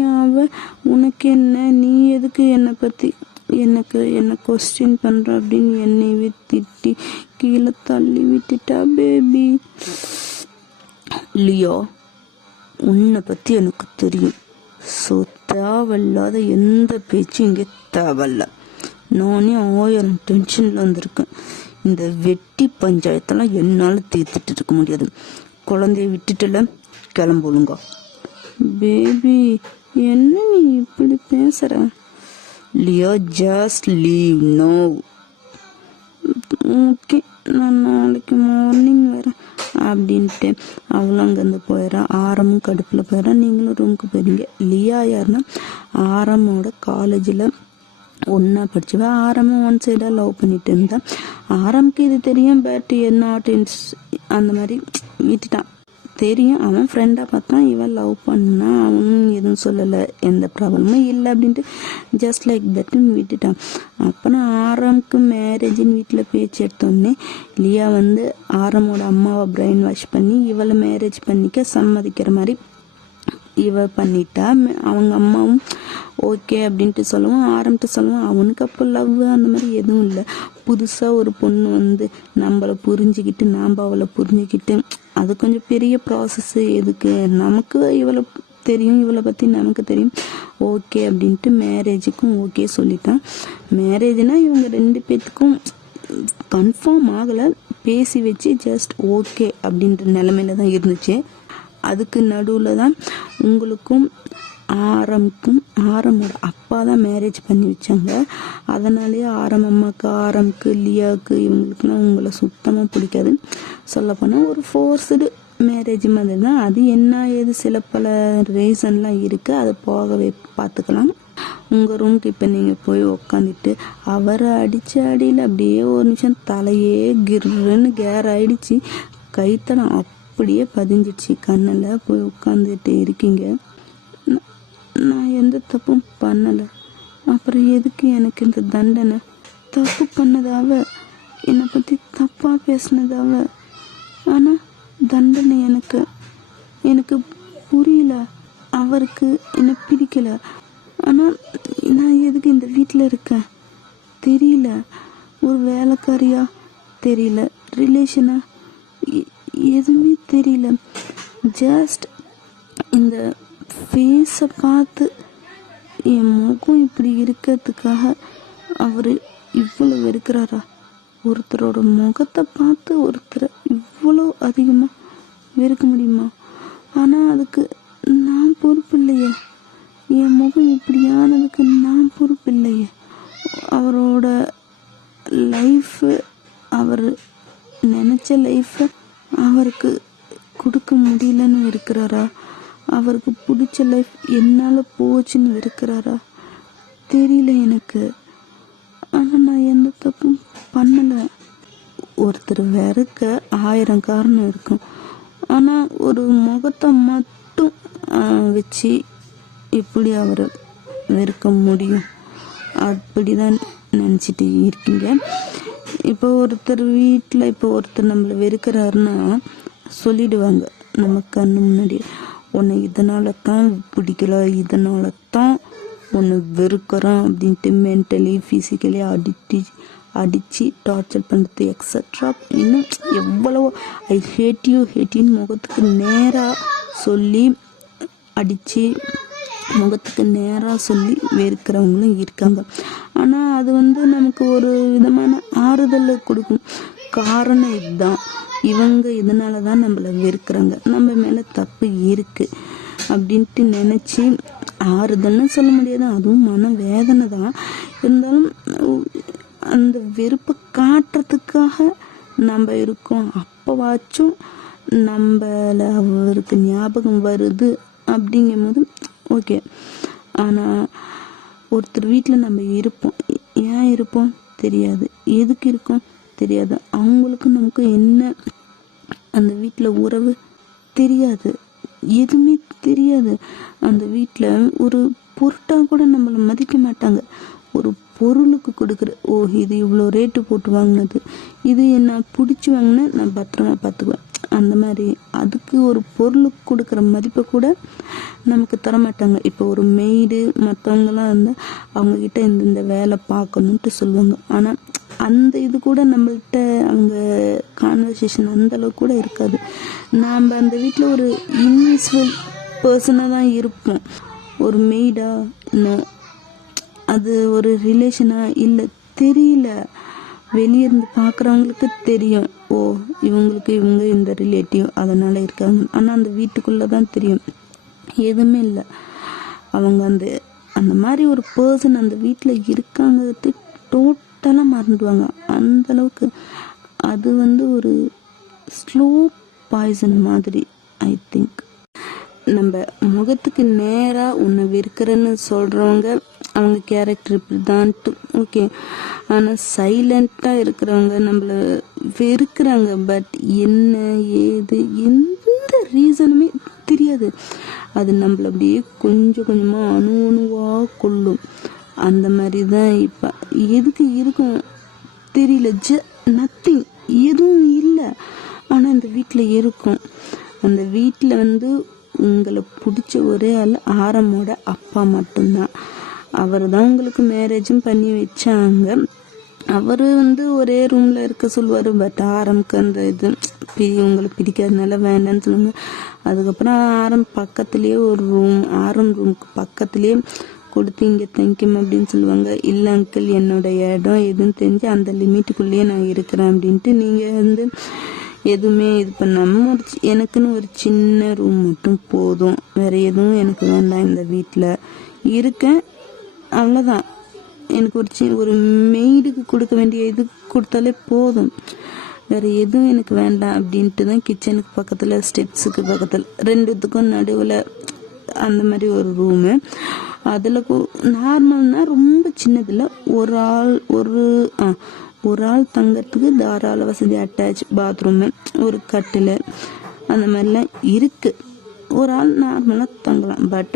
உனக்கு என்ன, நீ எதுக்கு என்னை பற்றி என்ன கொஸ்டின் பண்ணுற அப்படின்னு என்னையவே திட்டி கீழே தள்ளி விட்டுட்டா பேபி. லியோ, உன்னை பற்றி எனக்கு தெரியும். ஸோ தேவையில்லாத எந்த பேச்சும் இங்கே தேவையில்ல. நானே 1000 டென்ஷனில் வந்திருக்கேன். இந்த வெட்டி பஞ்சாயத்தெல்லாம் என்னால் தீர்த்துட்டு இருக்க முடியாது. குழந்தைய விட்டுட்டுல கிளம்புங்க. பேபி, என்ன நீ இப்படி பேசுகிற? Leo just leave no. Okay, நான் நாளைக்கு மார்னிங் வரேன் அப்படின்ட்டு அவளும் அங்கேருந்து போயிடறான். ஆரமும் கடுப்பில் போயிடறான். நீங்களும் ரூமுக்கு போயிடுங்க. லியா யாருன்னா ஆரமோட காலேஜில் ஒன்றா படிச்சுவா. ஆரமும் ஒன் சைடாக லவ் பண்ணிட்டு இருந்தான். ஆரமுக்கு இது தெரியும், பட் நாட் அந்த மாதிரி விட்டுட்டான். தெரியும், அவன் ஃப்ரெண்டாக பார்த்தான், இவன் லவ் பண்ணா. அவனும் எதுவும் சொல்லலை, எந்த ப்ராப்ளமும் இல்லை அப்படின்ட்டு ஜஸ்ட் லைக் தட்டுன்னு விட்டுட்டான். அப்புறம் ஆரமுக்கு மேரேஜின்னு வீட்டில் பேச்சு எடுத்தோடனே லியா வந்து ஆரமோட அம்மாவை பிரெயின் வாஷ் பண்ணி இவளை மேரேஜ் பண்ணிக்க சம்மதிக்கிற மாதிரி இவ பண்ணிட்டா. அவங்க அம்மாவும் ஓகே அப்படின்ட்டு சொல்லுவோம். ஆரம்பிட்டு சொல்லுவோம், அவனுக்கு அப்போ லவ் அந்த மாதிரி எதுவும் இல்லை. புதுசாக ஒரு பொண்ணு வந்து நம்மளை புரிஞ்சுக்கிட்டு நாம் அவளை புரிஞ்சுக்கிட்டு அது கொஞ்சம் பெரிய ப்ராசஸ்ஸு. எதுக்கு, நமக்கு இவளை தெரியும், இவளை பற்றி நமக்கு தெரியும், ஓகே அப்படின்ட்டு மேரேஜுக்கும் ஓகே சொல்லிட்டான். மேரேஜ்னா இவங்க 2 பேத்துக்கும் கன்ஃபார்ம் ஆகலை, பேசி வச்சு ஜஸ்ட் ஓகே அப்படின்ற நிலமையில தான் இருந்துச்சு. அதுக்கு நடுவில் தான் உங்களுக்கும் ஆரமோட அப்பா தான் மேரேஜ் பண்ணி வச்சாங்க. அதனாலேயே ஆரமுக்கு லியாவுக்கு இவங்களுக்குலாம் உங்களை சுத்தமாக பிடிக்காது. சொல்லப்போனால் ஒரு ஃபோர்ஸ்டு மேரேஜ் மாதிரி தான். அது என்ன ஏது சில பல ரீசன்லாம் இருக்குது, அதை போகவே பார்த்துக்கலாம். உங்கள் ரூமுக்கு இப்போ நீங்கள் போய் உக்காந்துட்டு அவரை அடித்த அடியில் அப்படியே ஒரு நிமிஷம் தலையே கிர்ன்னு கேர் ஆயிடுச்சு. கைத்தடம் அப்படியே பதிஞ்சிடுச்சு கண்ணில். போய் உட்காந்துட்டு இருக்கீங்க. நான் எந்த தப்பும் பண்ணலை, அப்புறம் எதுக்கு எனக்கு இந்த தண்டனை? தப்பு பண்ணதாவ, என்னை பற்றி தப்பாக பேசினதாவ, ஆனால் தண்டனை எனக்கு புரியல. அவருக்கு என்னை பிடிக்கலை, ஆனால் நான் எதுக்கு இந்த வீட்டில் இருக்கேன் தெரியல. ஒரு வேலைக்காரியா தெரியல, ரிலேஷனா எதுவுமே தெரியல. ஜஸ்ட் இந்த ஃபேஸை பார்த்து என் முகம் இப்படி இருக்கிறதுக்காக அவர் இவ்வளோ வெறுக்கிறாரா? ஒருத்தரோட முகத்தை பார்த்து ஒருத்தரை இவ்வளோ அதிகமாக வெறுக்க முடியுமா? ஆனால் அதுக்கு நான் பொறுப்பு இல்லையே. என் முகம் இப்படியானதுக்கு நான் பொறுப்பு இல்லையே. அவரோட லைஃபு, அவர் நினச்ச லைஃப்பை அவருக்கு கொடுக்க முடியலன்னு இருக்கிறாரா? அவருக்கு பிடிச்ச லைஃப் என்னால் போச்சுன்னு இருக்கிறாரா? தெரியல எனக்கு. ஆனால் நான் எந்த தப்பும் பண்ணலை. ஒருத்தர் வெறுக்க 1000 காரணம் இருக்கும். ஆனால் ஒரு முகத்தை மட்டும் வச்சு எப்படி அவரை வெறுக்க முடியும்? அப்படி தான் நினச்சிட்டு இருக்கீங்க. இப்போ ஒருத்தர் வீட்டில் இப்போ ஒருத்தர் நம்மளை வெறுக்கிறாருன்னா சொல்லிடுவாங்க நம்ம கண்ணு முன்னாடி, உன்னை இதனால தான் பிடிக்கல, இதனால தான் உன்னை வெறுக்கிறான் அப்படின்ட்டு மென்டலி ஃபிசிக்கலி அடித்து டார்ச்சர் பண்ணுறது எக்ஸட்ரா. இன்னும் எவ்வளவோ ஐ ஹேட்டின்னு முகத்துக்கு நேராக சொல்லி அடித்து முகத்துக்கு நேராக சொல்லி வெறுக்கிறவங்களும் இருக்காங்க. ஆனால் அது வந்து நமக்கு ஒரு விதமான ஆறுதலை கொடுக்கும். காரணம் இதுதான், இவங்க இதனால தான் நம்மளை வெறுக்கிறாங்க, நம்ம மேலே தப்பு இருக்குது அப்படின்ட்டு நினச்சி ஆறுதல்னு சொல்ல முடியாது, அதுவும் மன வேதனை தான். இருந்தாலும் அந்த வெறுப்பை காட்டுறதுக்காக நம்ம இருக்கோம். அப்போவாச்சும் நம்மளை அவருக்கு ஞாபகம் வருது அப்படிங்கும் போது ஓகே. ஆனால் ஒருத்தர் வீட்டில் நம்ம இருப்போம், ஏன் இருப்போம் தெரியாது, எதுக்கு இருக்கோம் தெரியாது, அவங்களுக்கு நமக்கு என்ன அந்த வீட்டில் உறவு தெரியாது, எதுவுமே தெரியாது. அந்த வீட்டில் ஒரு பொருட்டாக கூட நம்மளை மதிக்க மாட்டாங்க. ஒரு பொருளுக்கு கொடுக்குற, ஓ இது இவ்வளோ ரேட்டு போட்டு வாங்கினது, இது என்ன பிடிச்சி வாங்கின நான் பத்திரமா பார்த்துக்குவேன், அந்த மாதிரி அதுக்கு ஒரு பொருளுக்கு கொடுக்குற மதிப்பை கூட நமக்கு தரமாட்டாங்க. இப்போ ஒரு மெய்டு மற்றவங்களாம் இருந்தால் அவங்கக்கிட்ட இந்த வேலை பார்க்கணுன்ட்டு சொல்லுவாங்க. ஆனால் அந்த இது கூட நம்மள்கிட்ட அவங்க கான்வர்சேஷன் அந்தளவுக்கு கூட இருக்காது. நாம் அந்த வீட்டில் ஒரு இன்விசிபிள் பர்சனாக தான் இருப்போம். ஒரு மெய்டா அது ஒரு ரிலேஷனா இல்லை தெரியல. வெளியிருந்து பார்க்குறவங்களுக்கு தெரியும், ஓ இவங்களுக்கு இவங்க இந்த ரிலேட்டிவ் அதனால் இருக்காங்க. ஆனால் அந்த வீட்டுக்குள்ளே தான் தெரியும் எதுவுமே இல்லை. அவங்க அந்த அந்த மாதிரி ஒரு பர்சன் அந்த வீட்டில் இருக்காங்கிறது டோட்டலாக மறந்துடுவாங்க. அந்தளவுக்கு அது வந்து ஒரு ஸ்லோ பாய்சன் மாதிரி. ஐ திங்க் நம்ம முகத்துக்கு நேராக உன்னை வெறுக்கிறேன்னு சொல்கிறவங்க அவங்க கேரக்டர் இப்படி தான்ட்டு ஓகே. ஆனால் சைலண்ட்டாக இருக்கிறவங்க நம்மளை வெறுக்கிறாங்க. பட் என்ன ஏது எந்த ரீசனுமே தெரியாது. அது நம்மள அப்படியே கொஞ்சம் கொஞ்சமாக அணுவாக கொள்ளும். அந்த மாதிரி தான் இப்போ எதுக்கு இருக்கும் தெரியல. நத்திங், எதுவும் இல்லை. ஆனால் இந்த வீட்டில் இருக்கும். அந்த வீட்டில் வந்து உங்களை பிடிச்ச ஒரே ஆள் ஆரமோட அப்பா மட்டும்தான். அவர் தான் உங்களுக்கு மேரேஜும் பண்ணி வச்சாங்க. அவர் வந்து ஒரே ரூமில் இருக்க சொல்லுவார். பட் ஆரம்க்கு அந்த இது உங்களுக்கு பிடிக்காதனால வேண்டான்னு சொல்லுவாங்க. அதுக்கப்புறம் ஆரம் பக்கத்துலேயே ஒரு ஆரம் ரூமுக்கு பக்கத்துலேயே கொடுத்து இங்கே தங்கிக்கும் அப்படின்னு சொல்லுவாங்க. இல்லை அங்கிள், என்னோட இடம் எதுன்னு தெரிஞ்சு அந்த லிமிட்டுக்குள்ளேயே நான் இருக்கிறேன் அப்படின்ட்டு நீங்கள் வந்து எதுவுமே இது பண்ணாமல் எனக்குன்னு ஒரு சின்ன ரூம் மட்டும் போதும், வேறு எதுவும் எனக்கு வேண்டாம், இந்த வீட்டில் இருக்கேன் அவ்வளோதான், எனக்கு ஒரு மெய்டுக்கு கொடுக்க வேண்டிய இது கொடுத்தாலே போதும், வேறு எதுவும் எனக்கு வேண்டாம் அப்படின்ட்டு தான் கிச்சனுக்கு பக்கத்தில் ஸ்டெப்ஸுக்கு பக்கத்தில் ரெண்டுத்துக்கும் நடுவில் அந்த மாதிரி ஒரு ரூமு. அதில் நார்மல்னால் ரொம்ப சின்னதில் ஒரு ஆள் தங்கறதுக்கு தாராள வசதி, அட்டாச் பாத்ரூமு, ஒரு கட்டில் அந்த மாதிரிலாம் இருக்குது. ஒரு ஆள் நார்மலாக தங்கலாம். பட்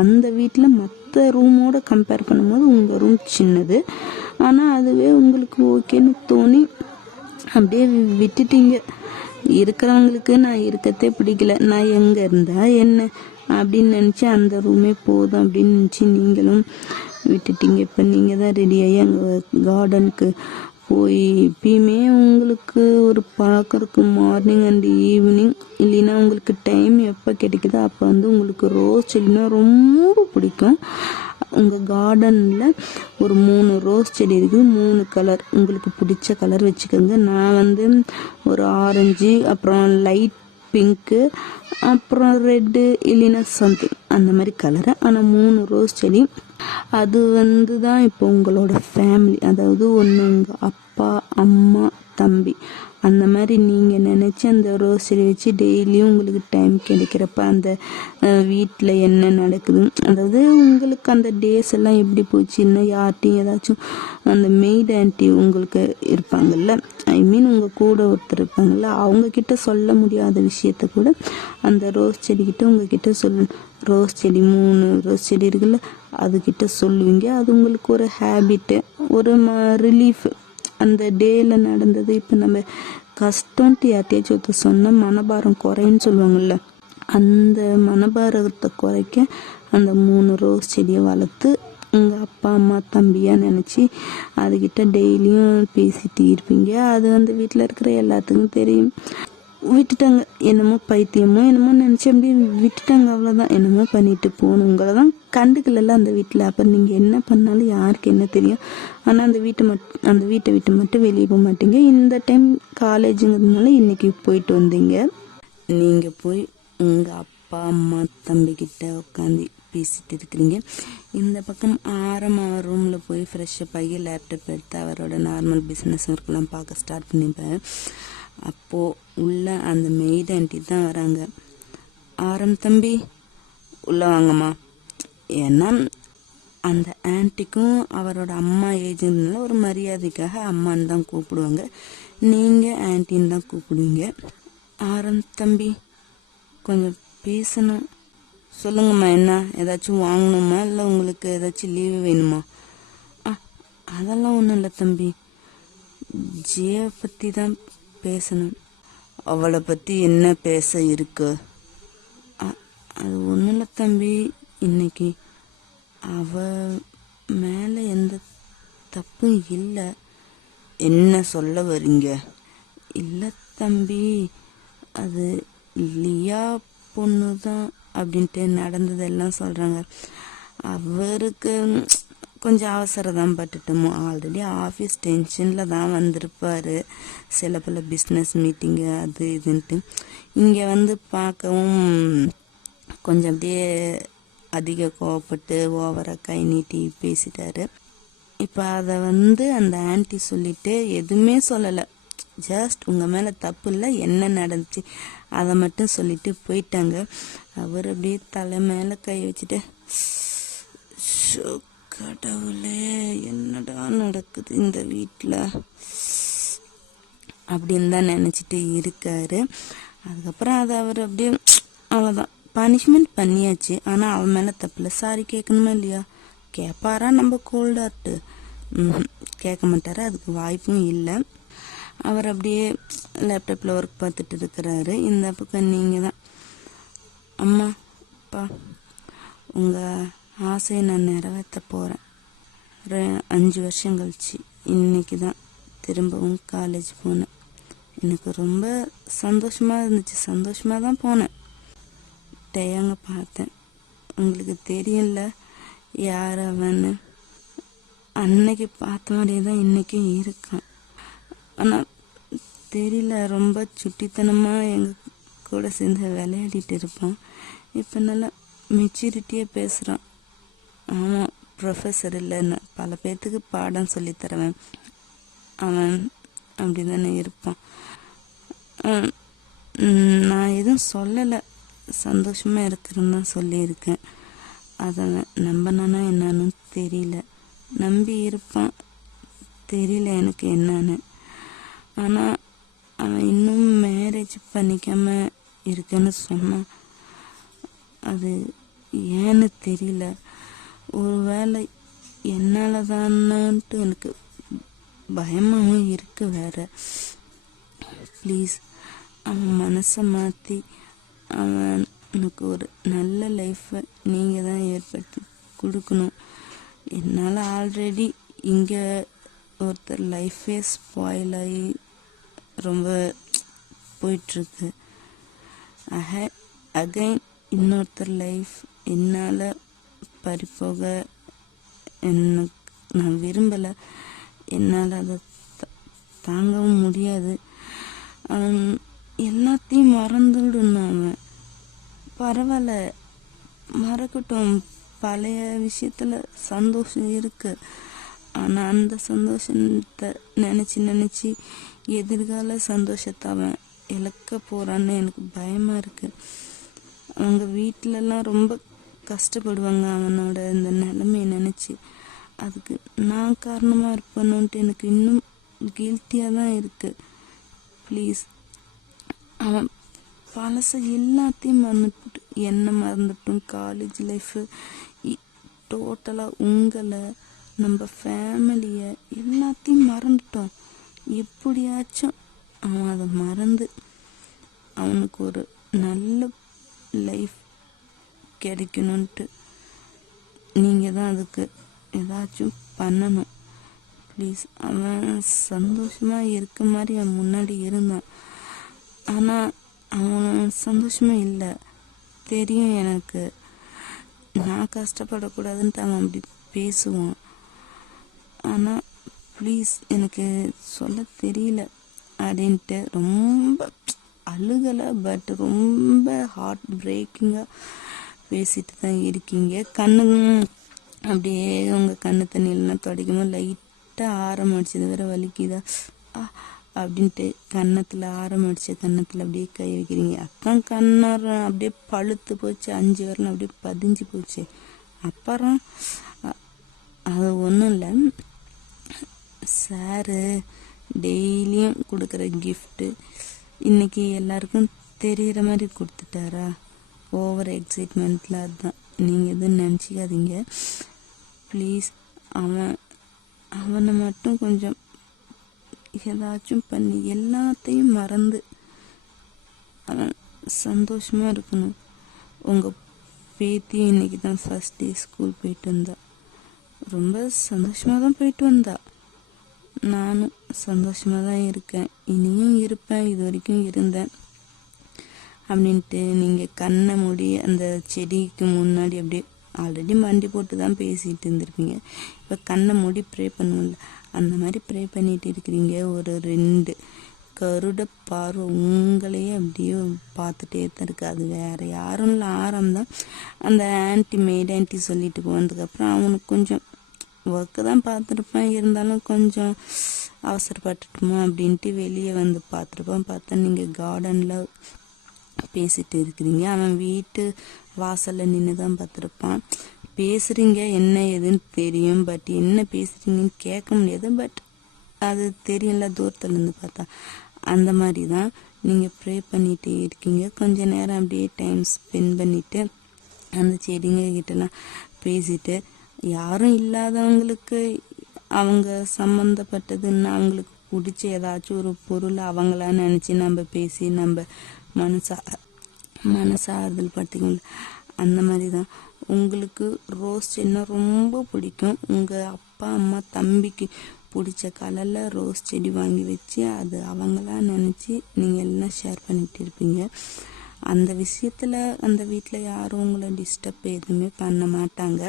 அந்த வீட்டில் மற்ற ரூமோடு கம்பேர் பண்ணும்போது உங்கள் ரூம் சின்னது. ஆனால் அதுவே உங்களுக்கு ஓகேன்னு தோணி அப்படியே விட்டுட்டீங்க. இருக்கிறவங்களுக்கு நான் இருக்கத்தே பிடிக்கல, நான் எங்கே இருந்தா என்ன அப்படின்னு நினச்சி அந்த ரூமே போதும் அப்படின்னு நினச்சி நீங்களும் விட்டுட்டீங்க. இப்போ நீங்கள் தான் ரெடியாகி அங்கே கார்டனுக்கு போய் எப்பயுமே உங்களுக்கு ஒரு பழக்கம் இருக்கும், மார்னிங் அண்ட் ஈவினிங் இல்லைன்னா உங்களுக்கு டைம் எப்போ கிடைக்குதோ அப்போ வந்து உங்களுக்கு ரோஸ் செடினா ரொம்ப பிடிக்கும். உங்கள் கார்டனில் ஒரு 3 ரோஸ் செடி இருக்குது, 3 கலர் உங்களுக்கு பிடிச்ச கலர் வச்சுக்கோங்க. நான் வந்து ஒரு ஆரஞ்சு, அப்புறம் லைட் பிங்க்கு, அப்புறம் ரெட்டு இல்லைன்னா சம்திங் அந்த மாதிரி கலரு. ஆனால் 3 ரோஸ் செடி. அது வந்து தான் இப்போ உங்களோட ஃபேமிலி, அதாவது ஒன்று உங்கள் அப்பா அம்மா தம்பி அந்த மாதிரி நீங்கள் நினச்சி அந்த ரோஸ் செடி வச்சு டெய்லியும் உங்களுக்கு டைம் கிடைக்கிறப்ப அந்த வீட்டில் என்ன நடக்குது, அதாவது உங்களுக்கு அந்த டேஸ் எல்லாம் எப்படி போச்சுன்னா யார்ட்டையும் ஏதாச்சும் அந்த மெய்ட் ஆன்ட்டி உங்களுக்கு இருப்பாங்கல்ல, ஐ மீன் உங்கள் கூட ஒருத்தர் இருப்பாங்கல்ல, அவங்கக்கிட்ட சொல்ல முடியாத விஷயத்த கூட அந்த ரோஸ் செடிக்கிட்ட உங்ககிட்ட ரோஸ் செடி 3 ரோஸ் செடி இருக்குல்ல அதுக்கிட்ட சொல்லுவீங்க. அது உங்களுக்கு ஒரு ஹேபிட்டு, ஒரு ரிலீஃப். அந்த டேயில் நடந்தது இப்போ நம்ம கஷ்டம்ட்டு யார்ட்டையாச்சும் ஒருத்தர் சொன்னால் மனபாரம் குறைன்னு சொல்லுவாங்கள்ல, அந்த மனபாரத்தை குறைக்க அந்த 3 ரோஸ் செடியை வளர்த்து உங்கள் அப்பா அம்மா தம்பியாக நினச்சி அதுக்கிட்ட டெய்லியும் பேசிட்டு இருப்பீங்க. அது அந்த வீட்டில் இருக்கிற எல்லாத்துக்கும் தெரியும். விட்டுட்டாங்க, என்னமோ பைத்தியமோ என்னமோ நினச்சி அப்படியே விட்டுட்டாங்க, அவ்வளோதான். என்னமோ பண்ணிட்டு போகணும், உங்களை தான் கண்டுக்கல அந்த வீட்டில். அப்போ நீங்கள் என்ன பண்ணாலும் யாருக்கு என்ன தெரியும். ஆனால் அந்த வீட்டை விட்டு மட்டும் வெளியே போக மாட்டீங்க. இந்த டைம் காலேஜுங்கிறதுனால இன்றைக்கி போயிட்டு வந்தீங்க. நீங்கள் போய் உங்கள் அப்பா அம்மா தம்பிக்கிட்ட உட்காந்து பேசிட்டு இருக்கிறீங்க. இந்த பக்கம் அவர் ரூமில் போய் ஃப்ரெஷ்ஷப் ஆகி லேப்டாப் எடுத்து அவரோட நார்மல் பிஸ்னஸ் ஒர்க்கெலாம் பார்க்க ஸ்டார்ட் பண்ணிப்பார். அப்போது உள்ள அந்த மெய்ட் ஆண்டி தான் வராங்க. ஆரம் தம்பி உள்ளே வாங்கம்மா. ஏன்னா அந்த ஆன்ட்டிக்கும் அவரோட அம்மா ஏஜ்னால ஒரு மரியாதைக்காக அம்மான்னு தான் கூப்பிடுவாங்க, நீங்கள் ஆன்ட்டின்னு தான் கூப்பிடுவீங்க. ஆரம் தம்பி கொஞ்சம் பேசணும், சொல்லுங்கம்மா. என்ன ஏதாச்சும் வாங்கணுமா இல்லை உங்களுக்கு ஏதாச்சும் லீவு வேணுமா? அதெல்லாம் ஒன்றும் இல்லை தம்பி, ஜியை பற்றி தான் பேசணும். அவளை பற்றி என்ன பேச இருக்கு? அது ஒன்றும் இல்லை தம்பி, இன்னைக்கு அவ மேலே எந்த தப்பும் இல்லை. என்ன சொல்ல வரீங்க? இல்லை தம்பி, அது லியா பொண்ணு தான் அப்படின்ட்டு நடந்ததெல்லாம் சொல்கிறாங்க. அவருக்கு கொஞ்சம் அவசரம் தான் பட்டுட்டோமோ, ஆல்ரெடி ஆஃபீஸ் டென்ஷனில் தான் வந்திருப்பார், சில பல பிஸ்னஸ் மீட்டிங்கு அது இதுன்ட்டு. இங்கே வந்து பார்க்கவும் கொஞ்சம் அப்படியே அதிக கோவப்பட்டு ஓவராக கை நீட்டி பேசிட்டாரு. இப்போ அதை அந்த ஆன்ட்டி சொல்லிட்டு எதுவுமே சொல்லலை, ஜஸ்ட் உங்கள் மேலே தப்பு இல்லை, என்ன நடந்துச்சு அதை மட்டும் சொல்லிட்டு போயிட்டாங்க. அவர் அப்படியே தலை மேலே கை வச்சுட்டு, "ஷோ, கடவுளே, என்னடா நடக்குது இந்த வீட்டில்" அப்படின்னு தான் நினச்சிட்டு இருக்காரு. அதுக்கப்புறம் அதை அவர் அப்படியே அவ்வளோதான், பனிஷ்மெண்ட் பண்ணியாச்சு. ஆனால் அவன் மேலே தப்பில்லை, சாரி கேட்கணுமா இல்லையா? கேட்பாரா நம்ம கோல்டார்ட்டு? கேட்க மாட்டாரா, அதுக்கு வாய்ப்பும் இல்லை. அவர் அப்படியே லேப்டாப்பில் ஒர்க் பார்த்துட்டு இருக்கிறாரு. இந்த பக்கம் நீங்கள் தான், அம்மா அப்பா உங்கள் ஆசையை நான் நிறைவேற்ற போகிறேன். 5 வருஷம் கழிச்சு இன்னைக்கு தான் திரும்பவும் காலேஜ் போனேன். எனக்கு ரொம்ப சந்தோஷமாக இருந்துச்சு, சந்தோஷமாக தான் போனேன். டேயாங்க பார்த்தேன், உங்களுக்கு தெரியல யார் அவன்னு. அன்னைக்கு பார்த்த மாதிரியே தான் இன்றைக்கும் இருக்கான். ஆனால் தெரியல, ரொம்ப சுட்டித்தனமாக எங்கள் கூட சேர்ந்து விளையாடிட்டு இருப்பான். இப்போ நல்லா மெச்சூரிட்டியாக பேசுகிறான். ஆமாம், ப்ரொஃபஸர் இல்லைன்னு பல பேர்த்துக்கு பாடம் சொல்லித்தரவன் அவன் அப்படி தானே இருப்பான். நான் எதுவும் சொல்லலை, சந்தோஷமாக இருக்கிறேன்னு தான் சொல்லியிருக்கேன். அதை நம்பினானா என்னன்னு தெரியல, நம்பி இருப்பான், தெரியல எனக்கு என்னன்னு. ஆனால் அவன் இன்னும் மேரேஜ் பண்ணிக்காம இருக்கேன்னு சொன்னான். அது ஏன்னு தெரியல, ஒருவேளை என்னால் தான்ட்டு எனக்கு பயமாகவும் இருக்கு வேற. ப்ளீஸ் அவன் மனசை மாற்றி அவனுக்கு ஒரு நல்ல லைஃப்பை நீங்கள் தான் ஏற்படுத்தி கொடுக்கணும். என்னால் ஆல்ரெடி இங்கே ஒருத்தர் லைஃபே ஸ்பாயில் ஆகி ரொம்ப போயிட்டுருக்கு. அகைன் இன்னொருத்தர் லைஃப் என்னால் பறிப்போக எனக்கு நான் விரும்பலை. என்னால் அதை தாங்கவும் முடியாது. எல்லாத்தையும் மறந்துடுன்னு அவன். பரவாயில்ல, மறக்கட்டும், பழைய விஷயத்தில் சந்தோஷம் இருக்கு. ஆனால் அந்த சந்தோஷத்தை நினச்சி எதிர்கால சந்தோஷத்தை அவன் இழக்க போகிறான்னு எனக்கு பயமாக இருக்கு. அவங்க வீட்டிலலாம் ரொம்ப கஷ்டப்படுவாங்க அவனோட இந்த நிலைமையை நினச்சி. அதுக்கு நான் காரணமாக இருப்பேன்னுட்டு எனக்கு இன்னும் கில்ட்டியாக தான் இருக்குது. ப்ளீஸ் அவன் பழச எல்லாத்தையும் மறந்துட்டு, என்ன மறந்துட்டும், காலேஜ் லைஃபு, டோட்டலாக உங்களை, நம்ம ஃபேமிலியை எல்லாத்தையும் மறந்துட்டோம். எப்படியாச்சும் அவன் அதை மறந்து அவனுக்கு ஒரு நல்ல லைஃப் கிடைக்கணுன்ட்டு நீங்கள் தான் அதுக்கு ஏதாச்சும் பண்ணணும். ப்ளீஸ் அவன் சந்தோஷமாக இருக்க மாதிரி அவன் முன்னாடி இருந்தான். ஆனால் அவன் சந்தோஷமாக இல்லை, தெரியும் எனக்கு. நான் கஷ்டப்படக்கூடாதுன்ட்டு அவன் அப்படி பேசுவான். ஆனால் ப்ளீஸ் எனக்கு சொல்ல தெரியல அப்படின்ட்டு ரொம்ப அழுகலை, பட் ரொம்ப ஹார்ட் பிரேக்கிங்காக பேசிட்டு தான் இருக்கீங்க. கண்ணு அப்படியே உங்கள் கண்ணு தண்ணியிலாம் துடைக்கும்போது லைட்டாக ஆரம் அடிச்சது வேற வலிக்குதா அப்படின்ட்டு கன்னத்தில் ஆரம் அடிச்ச கன்னத்தில் அப்படியே கை வைக்கிறீங்க. அக்கம் கண்ணாரம் அப்படியே பழுத்து போச்சு, 5 வரலாம் அப்படியே பதிஞ்சு போச்சு. அப்புறம் அது ஒன்றும் இல்லை, சாரு டெய்லியும் கொடுக்குற கிஃப்ட்டு இன்னைக்கு எல்லாருக்கும் தெரிகிற மாதிரி கொடுத்துட்டாரா? ஓவர் எக்ஸைட்மெண்ட்டில். அதுதான், நீங்கள் எதுவும் நினச்சிக்காதீங்க ப்ளீஸ். அவனை மட்டும் கொஞ்சம் ஏதாச்சும் பண்ணி எல்லாத்தையும் மறந்து அவன் சந்தோஷமாக இருக்கணும். உங்கள் பேத்தியும் இன்னைக்கு தான் ஃபர்ஸ்ட் டே ஸ்கூல் போயிட்டு வந்தா, ரொம்ப சந்தோஷமாக தான் போயிட்டு வந்தா. நானும் சந்தோஷமாக தான் இருக்கேன், இனியும் இருப்பேன், இது வரைக்கும் இருந்தேன் அப்படின்ட்டு நீங்கள் கண்ணை மூடி அந்த செடிக்கு முன்னாடி அப்படியே ஆல்ரெடி மண்டி போட்டு தான் பேசிகிட்டு இருந்திருப்பீங்க. இப்போ கண்ணை மூடி ப்ரே பண்ணுவோம்ல, அந்த மாதிரி ப்ரே பண்ணிட்டு இருக்கிறீங்க. ஒரு 2 கருட பார்வை உங்களையே அப்படியே பார்த்துட்டே தான் இருக்கு. அது வேற யாரும் இல்லை, ஆரம்பம் அந்த ஆன்டி சொல்லிட்டு போனதுக்கப்புறம் அவனுக்கு கொஞ்சம் ஒர்க்கு தான் பார்த்துருப்பேன், இருந்தாலும் கொஞ்சம் அவசரப்பட்டுட்டுமோ அப்படின்ட்டு வெளியே வந்து பார்த்துருப்பேன். பார்த்தா நீங்கள் கார்டனில் பேசிட்டு இருக்கிறீங்க. அவன் வீட்டு வாசலில் நின்று தான் பார்த்துருப்பான். பேசுகிறீங்க என்ன ஏதுன்னு தெரியும், பட் என்ன பேசுகிறீங்கன்னு கேட்க முடியாது. பட் அது தெரியல தூரத்துலேருந்து பார்த்தா. அந்த மாதிரி தான் நீங்கள் ப்ரே பண்ணிகிட்டே இருக்கீங்க. கொஞ்ச நேரம் அப்படியே டைம் ஸ்பெண்ட் பண்ணிவிட்டு அந்த செடிங்க கிட்டலாம் பேசிட்டு, யாரும் இல்லாதவங்களுக்கு அவங்க சம்மந்தப்பட்டதுன்னு அவங்களுக்கு பிடிச்ச ஏதாச்சும் ஒரு பொருள் அவங்களா நினச்சி நம்ம பேசி நம்ம மனசாறுதல் படுத்திக்கல. அந்த மாதிரி தான் உங்களுக்கு ரோஸ் செடினா ரொம்ப பிடிக்கும். உங்கள் அப்பா அம்மா தம்பிக்கு பிடிச்ச கலரில் ரோஸ் செடி வாங்கி வச்சு அது அவங்களா நினச்சி நீங்கள் எல்லாம் ஷேர் பண்ணிகிட்டு இருப்பீங்க. அந்த விஷயத்தில் அந்த வீட்டில் யாரும் உங்களை டிஸ்டர்ப் எதுவுமே பண்ண மாட்டாங்க.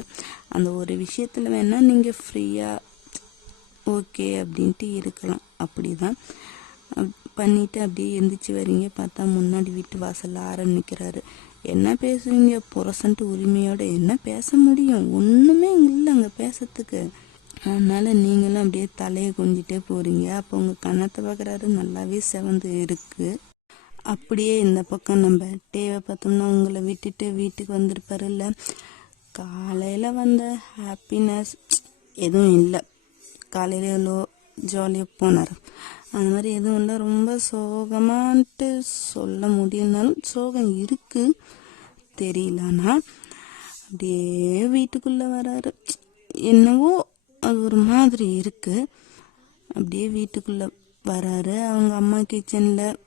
அந்த ஒரு விஷயத்தில் வேணால் நீங்கள் ஃப்ரீயாக ஓகே அப்படின்ட்டு இருக்கலாம். அப்படி தான் பண்ணிவிட்டு அப்படியே எந்திரிச்சு வரீங்க. பார்த்தா முன்னாடி வீட்டு வாசலில் ஆரம்பிக்கிறாரு. என்ன பேசுவீங்க புரசன்ட்டு உரிமையோட? என்ன பேச முடியும்? ஒன்றுமே இல்லைங்க பேசுறதுக்கு. அதனால் நீங்களும் அப்படியே தலையை குஞ்சிட்டே போகிறீங்க. அப்போ உங்கள் கன்னத்தை பார்க்குறாரு, நல்லாவே செவந்து இருக்குது. அப்படியே இந்த பக்கம் நம்ம டேவை பார்த்தோம்னா உங்களை விட்டுட்டு வீட்டுக்கு வந்திருப்பாரு. இல்லை காலையில் வந்த ஹாப்பினஸ் எதுவும் இல்லை. காலையில் எவ்வளோ ஜாலியாக போனார், அந்த மாதிரி எதுவும் இல்லை. ரொம்ப சோகமான்ட்டு சொல்ல முடியலனாலும் சோகம் இருக்குது, தெரியலனா அப்படியே வீட்டுக்குள்ளே வராரு. என்னவோ அது ஒரு மாதிரி இருக்குது. அப்படியே வீட்டுக்குள்ளே வராரு. அவங்க அம்மா கிச்சனில்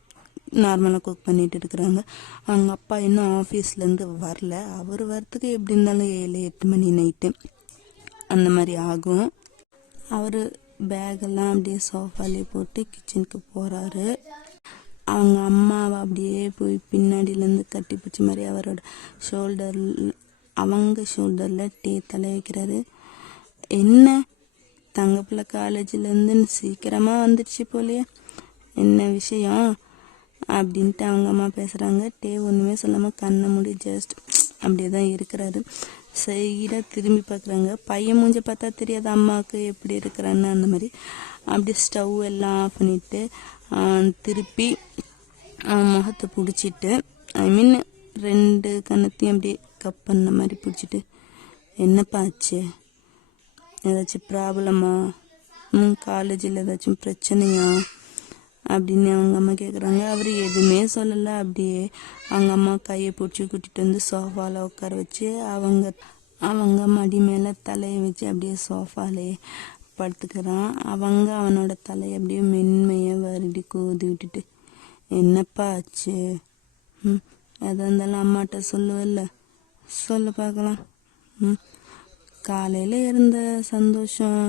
நார்மலாக குக் பண்ணிட்டு இருக்கிறாங்க. அவங்க அப்பா இன்னும் ஆஃபீஸ்லேருந்து வரல. அவர் வரத்துக்கு எப்படி இருந்தாலும் 7-8 மணி நைட்டு அந்த மாதிரி ஆகும். அவர் பேகெல்லாம் அப்படியே சோஃபாலே போட்டு கிச்சனுக்கு போகிறாரு. அவங்க அம்மாவை அப்படியே போய் பின்னாடியிலேருந்து கட்டி பிடிச்ச மாதிரி அவரோட அவங்க ஷோல்டரில் தலை வைக்கிறாரு. என்ன தங்கப்பிள்ளை காலேஜிலேருந்து சீக்கிரமாக வந்துடுச்சு போலையே, என்ன விஷயம் அப்படின்ட்டு அவங்க அம்மா பேசுகிறாங்க. ஒன்றுமே சொல்லாமல் கண்ணை மூடி ஜஸ்ட் அப்படியே தான் இருக்கிறாரு. சைடாக திரும்பி பார்க்குறாங்க. பையன் மூஞ்ச பார்த்தா தெரியாது அம்மாவுக்கு எப்படி இருக்கிறான்னு. அந்த மாதிரி அப்படியே ஸ்டவ் எல்லாம் ஆஃப் பண்ணிவிட்டு திருப்பி முகத்தை பிடிச்சிட்டு, ஐ மீன் 2 கண்ணத்தையும் அப்படியே கப் பண்ண மாதிரி பிடிச்சிட்டு, என்னப்பா ஆச்சு, ஏதாச்சும் ப்ராப்ளமா, காலேஜில் ஏதாச்சும் பிரச்சனையா அப்படின்னு அவங்க அம்மா கேட்குறாங்க. அவர் எதுவுமே சொல்லலை. அப்படியே அவங்க அம்மா கையை பிடிச்சி கூட்டிகிட்டு வந்து சோஃபாவில் உட்கார வச்சு அவங்க மடி மேலே தலையை வச்சு அப்படியே சோஃபாலே படுத்துக்கிறான். அவனோட தலையை அப்படியே மென்மையை வருடி கூதி விட்டுட்டு, என்னப்பா ஆச்சு, எதாக இருந்தாலும் அம்மாட்ட சொல்லுவல்ல, சொல்ல பார்க்கலாம். காலையில் இருந்த சந்தோஷம்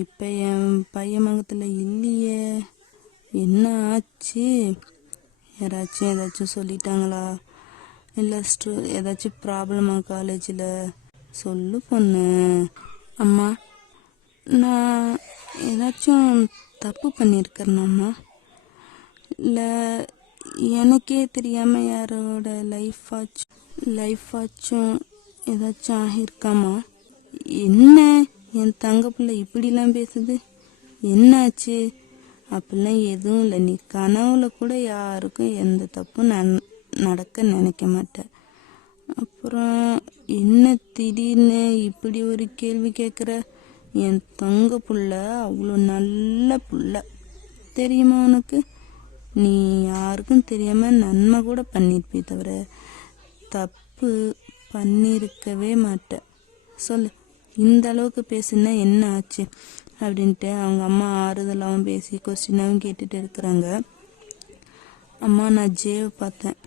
இப்போ என் பையன் மகத்தில் இல்லையே, என்ன ஆச்சு, யாராச்சும் ஏதாச்சும் சொல்லிட்டாங்களா, இல்லை ஏதாச்சும் ப்ராப்ளமா காலேஜில், சொல்லு பொண்ணு. அம்மா நான் ஏதாச்சும் தப்பு பண்ணியிருக்கிறேன்னாம்மா, இல்லை எனக்கே தெரியாமல் யாரோட லைஃபாச்சும் ஏதாச்சும் ஆகியிருக்காமா, என்ன என் தங்க பிள்ளை இப்படிலாம் பேசுது, என்னாச்சு? அப்படிலாம் எதுவும் இல்லை, நீ கனவுல கூட யாருக்கும் எந்த தப்பும் நடக்க நினைக்க மாட்டேன். அப்புறம் என்ன திடீர்னு இப்படி ஒரு கேள்வி கேட்குற? என் தங்க புள்ள அவ்வளோ நல்ல புள்ள தெரியுமா உனக்கு? நீ யாருக்கும் தெரியாமல் நன்மை கூட பண்ணியிருப்பே தவிர தப்பு பண்ணியிருக்கவே மாட்டேன். சொல்லு, இந்த அளவுக்கு பேசுனா என்ன ஆச்சு அப்படின்ட்டு அவங்க அம்மா ஆறுதலாகவும் பேசி கொஸ்டினாகவும் கேட்டுட்டு இருக்கிறாங்க. அம்மா நான் ஜேவை பார்த்தேன்.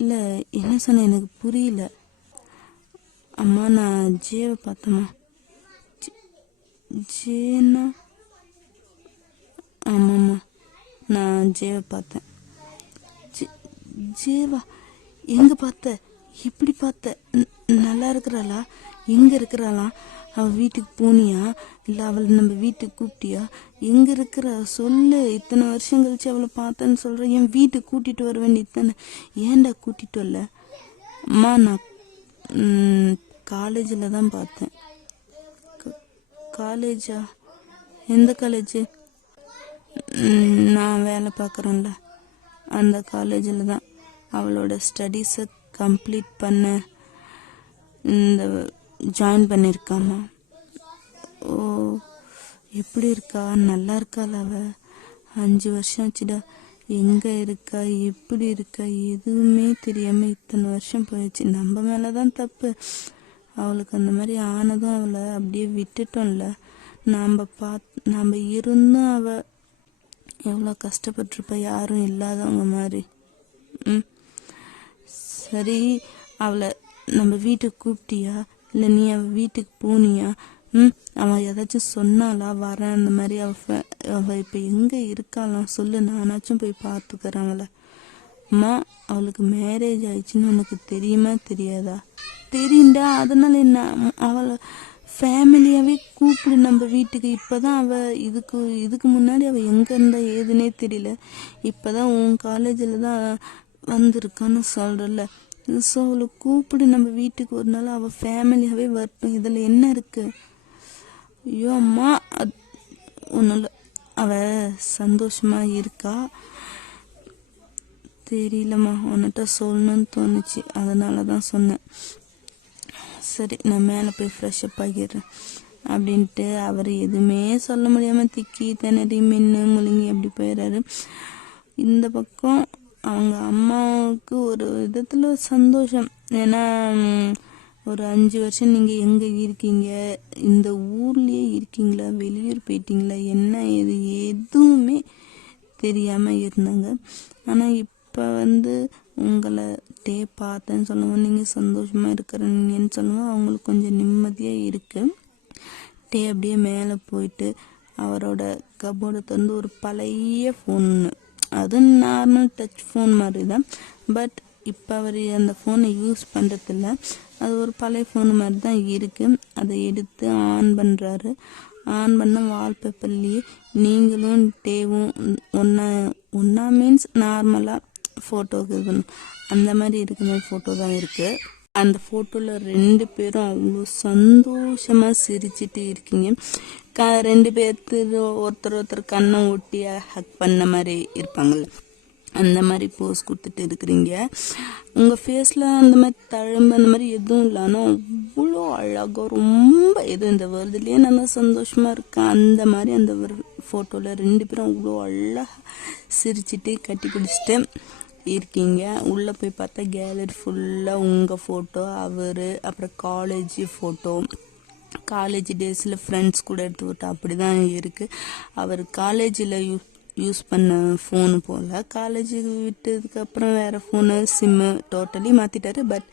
இல்லை என்ன சொன்ன எனக்கு புரியல. அம்மா நான் ஜேவை பார்த்தேம்மா. ஜேனா? ஆமாம்மா நான் ஜேவை பார்த்தேன். ஜேவா? எங்கே பார்த்த, எப்படி பார்த்த, நல்லா நல்லா இருக்கிறாளா? எங்கே இருக்கிறாளாம்? அவள் வீட்டுக்கு போனியா? இல்லை அவளை நம்ம வீட்டுக்கு கூப்பிட்டியா? எங்கே இருக்கிறா சொல்லு. இத்தனை வருஷம் கழிச்சு அவளை பார்த்தேன்னு சொல்கிறேன். என் வீட்டுக்கு கூட்டிகிட்டு வர வேண்டியதானே. ஏன்டா கூட்டிகிட்டு வரல? அம்மா நான் காலேஜில் தான் பார்த்தேன். காலேஜா? எந்த காலேஜு? நான் வேலை பார்க்குறேன்ல அந்த காலேஜில் தான். அவளோட ஸ்டடீஸை கம்ப்ளீட் பண்ண இந்த ஜாயின் பண்ணியிருக்காமா. ஓ, எப்படி இருக்கா? நல்லா இருக்காள் அவ? 5 வருஷம் ஆச்சுடா. எங்கே இருக்கா, எப்படி இருக்கா, எதுவுமே தெரியாமல் இத்தனை வருஷம் போயிடுச்சு. நம்ம மேலே தான் தப்பு. அவளுக்கு அந்த மாதிரி ஆனதும் அவளை அப்படியே விட்டுட்டோம்ல. நாம் இருந்தும் அவள் எவ்வளோ கஷ்டப்பட்டிருப்பா, யாரும் இல்லாதவங்க மாதிரி. சரி, அவளை நம்ம வீட்டுக்கு கூப்பிட்டியா? இல்லை நீ அவள் வீட்டுக்கு போனியா? அவள் ஏதாச்சும் சொன்னாலா வரேன் அந்த மாதிரி? அவள் இப்போ எங்கே இருக்காளாம் சொல்லு, நானாச்சும் போய் பார்த்துக்கிறேன் அவளை. அம்மா, அவளுக்கு மேரேஜ் ஆயிடுச்சுன்னு உனக்கு தெரியுமா தெரியாதா? தெரியுண்டா. அதனால என்ன, அவளை ஃபேமிலியாகவே கூப்பிடு நம்ம வீட்டுக்கு. இப்போ தான் அவள் இதுக்கு முன்னாடி அவள் எங்கே இருந்தா ஏதுன்னே தெரியல. இப்போ தான் உன் காலேஜில் தான் வந்திருக்கான்னு சொல்கிறல்ல. ஸோ அவளை கூப்பிடு நம்ம வீட்டுக்கு. ஒரு நாள் அவள் ஃபேமிலியாகவே வரட்டும். இதில் என்ன இருக்குது? ஐயோ அம்மா, ஒன்றும் இல்லை. அவள் சந்தோஷமாக இருக்கா? தெரியலம்மா, உன்கிட்ட சொல்லணும்னு தோணுச்சு, அதனால தான் சொன்னேன். சரி, நான் மேலே போய் ஃப்ரெஷ்அப் ஆகிடுறேன் அப்படின்ட்டு அவர் எதுவுமே சொல்ல முடியாமல் திக்கி திணறி மின்னு முழுங்கி அப்படி போயிடுறாரு. இந்த பக்கம் அவங்க அம்மாவுக்கு ஒரு விதத்தில் சந்தோஷம். ஏன்னா ஒரு 5 வருஷம் நீங்கள் எங்கே இருக்கீங்க, இந்த ஊர்லேயே இருக்கீங்களா, வெளியூர் போயிட்டீங்களா, என்ன இது எதுவுமே தெரியாமல் இருந்தாங்க. ஆனால் இப்போ உங்களை பார்த்தேன்னு சொல்லுவோம், நீங்கள் சந்தோஷமாக இருக்கிறீங்கன்னு சொல்லுவோம். அவங்களுக்கு கொஞ்சம் நிம்மதியாக இருக்குது. அப்படியே மேலே போயிட்டு அவரோட கபோர்டை திறந்து ஒரு பழைய ஃபோனு, அது நார்மல் டச் ஃபோன் மாதிரி தான். பட் இப்போ அவர் அந்த ஃபோனை யூஸ் பண்ணுறதில்ல. அது ஒரு பழைய ஃபோன் மாதிரி தான் இருக்குது. அதை எடுத்து ஆன் பண்ணுறாரு. ஆன் பண்ண வால்பேப்பர்லேயே நீங்களும் டேவும் ஒன்றா மீன்ஸ் நார்மலாக ஃபோட்டோக்கு அந்த மாதிரி இருக்கிற ஃபோட்டோ தான் இருக்குது. அந்த ஃபோட்டோவில் 2 பேரும் அவ்வளோ சந்தோஷமாக சிரிச்சிட்டு இருக்கீங்க. 2 பேர்த்து ஒருத்தர் கண்ணை ஒட்டிய ஹக் பண்ண மாதிரி இருப்பாங்கள்ல, அந்த மாதிரி போஸ் கொடுத்துட்டு இருக்கிறீங்க. உங்கள் ஃபேஸில் அந்த மாதிரி தழும்பு அந்த மாதிரி எதுவும் இல்லை. ஆனால் அவ்வளோ அழகாக ரொம்ப எதுவும் இந்த வேர்ல்டுலேயே நல்லா சந்தோஷமாக இருக்கேன் அந்த மாதிரி அந்த ஃபோட்டோவில் 2 பேரும் அவ்வளோ அழகாக சிரிச்சிட்டு கட்டி பிடிச்சிட்டு இருக்கீங்க. உள்ளே போய் பார்த்தா கேலரி ஃபுல்லாக உங்கள் ஃபோட்டோ, அவர் அப்புறம் காலேஜ் ஃபோட்டோ, காலேஜ் டேஸில் ஃப்ரெண்ட்ஸ் கூட எடுத்து விட்டு அப்படி தான் இருக்குது. அவர் காலேஜில் யூஸ் பண்ண ஃபோனு போல் காலேஜுக்கு விட்டதுக்கப்புறம் வேறு ஃபோனு சிம்மு டோட்டலி மாற்றிட்டாரு. பட்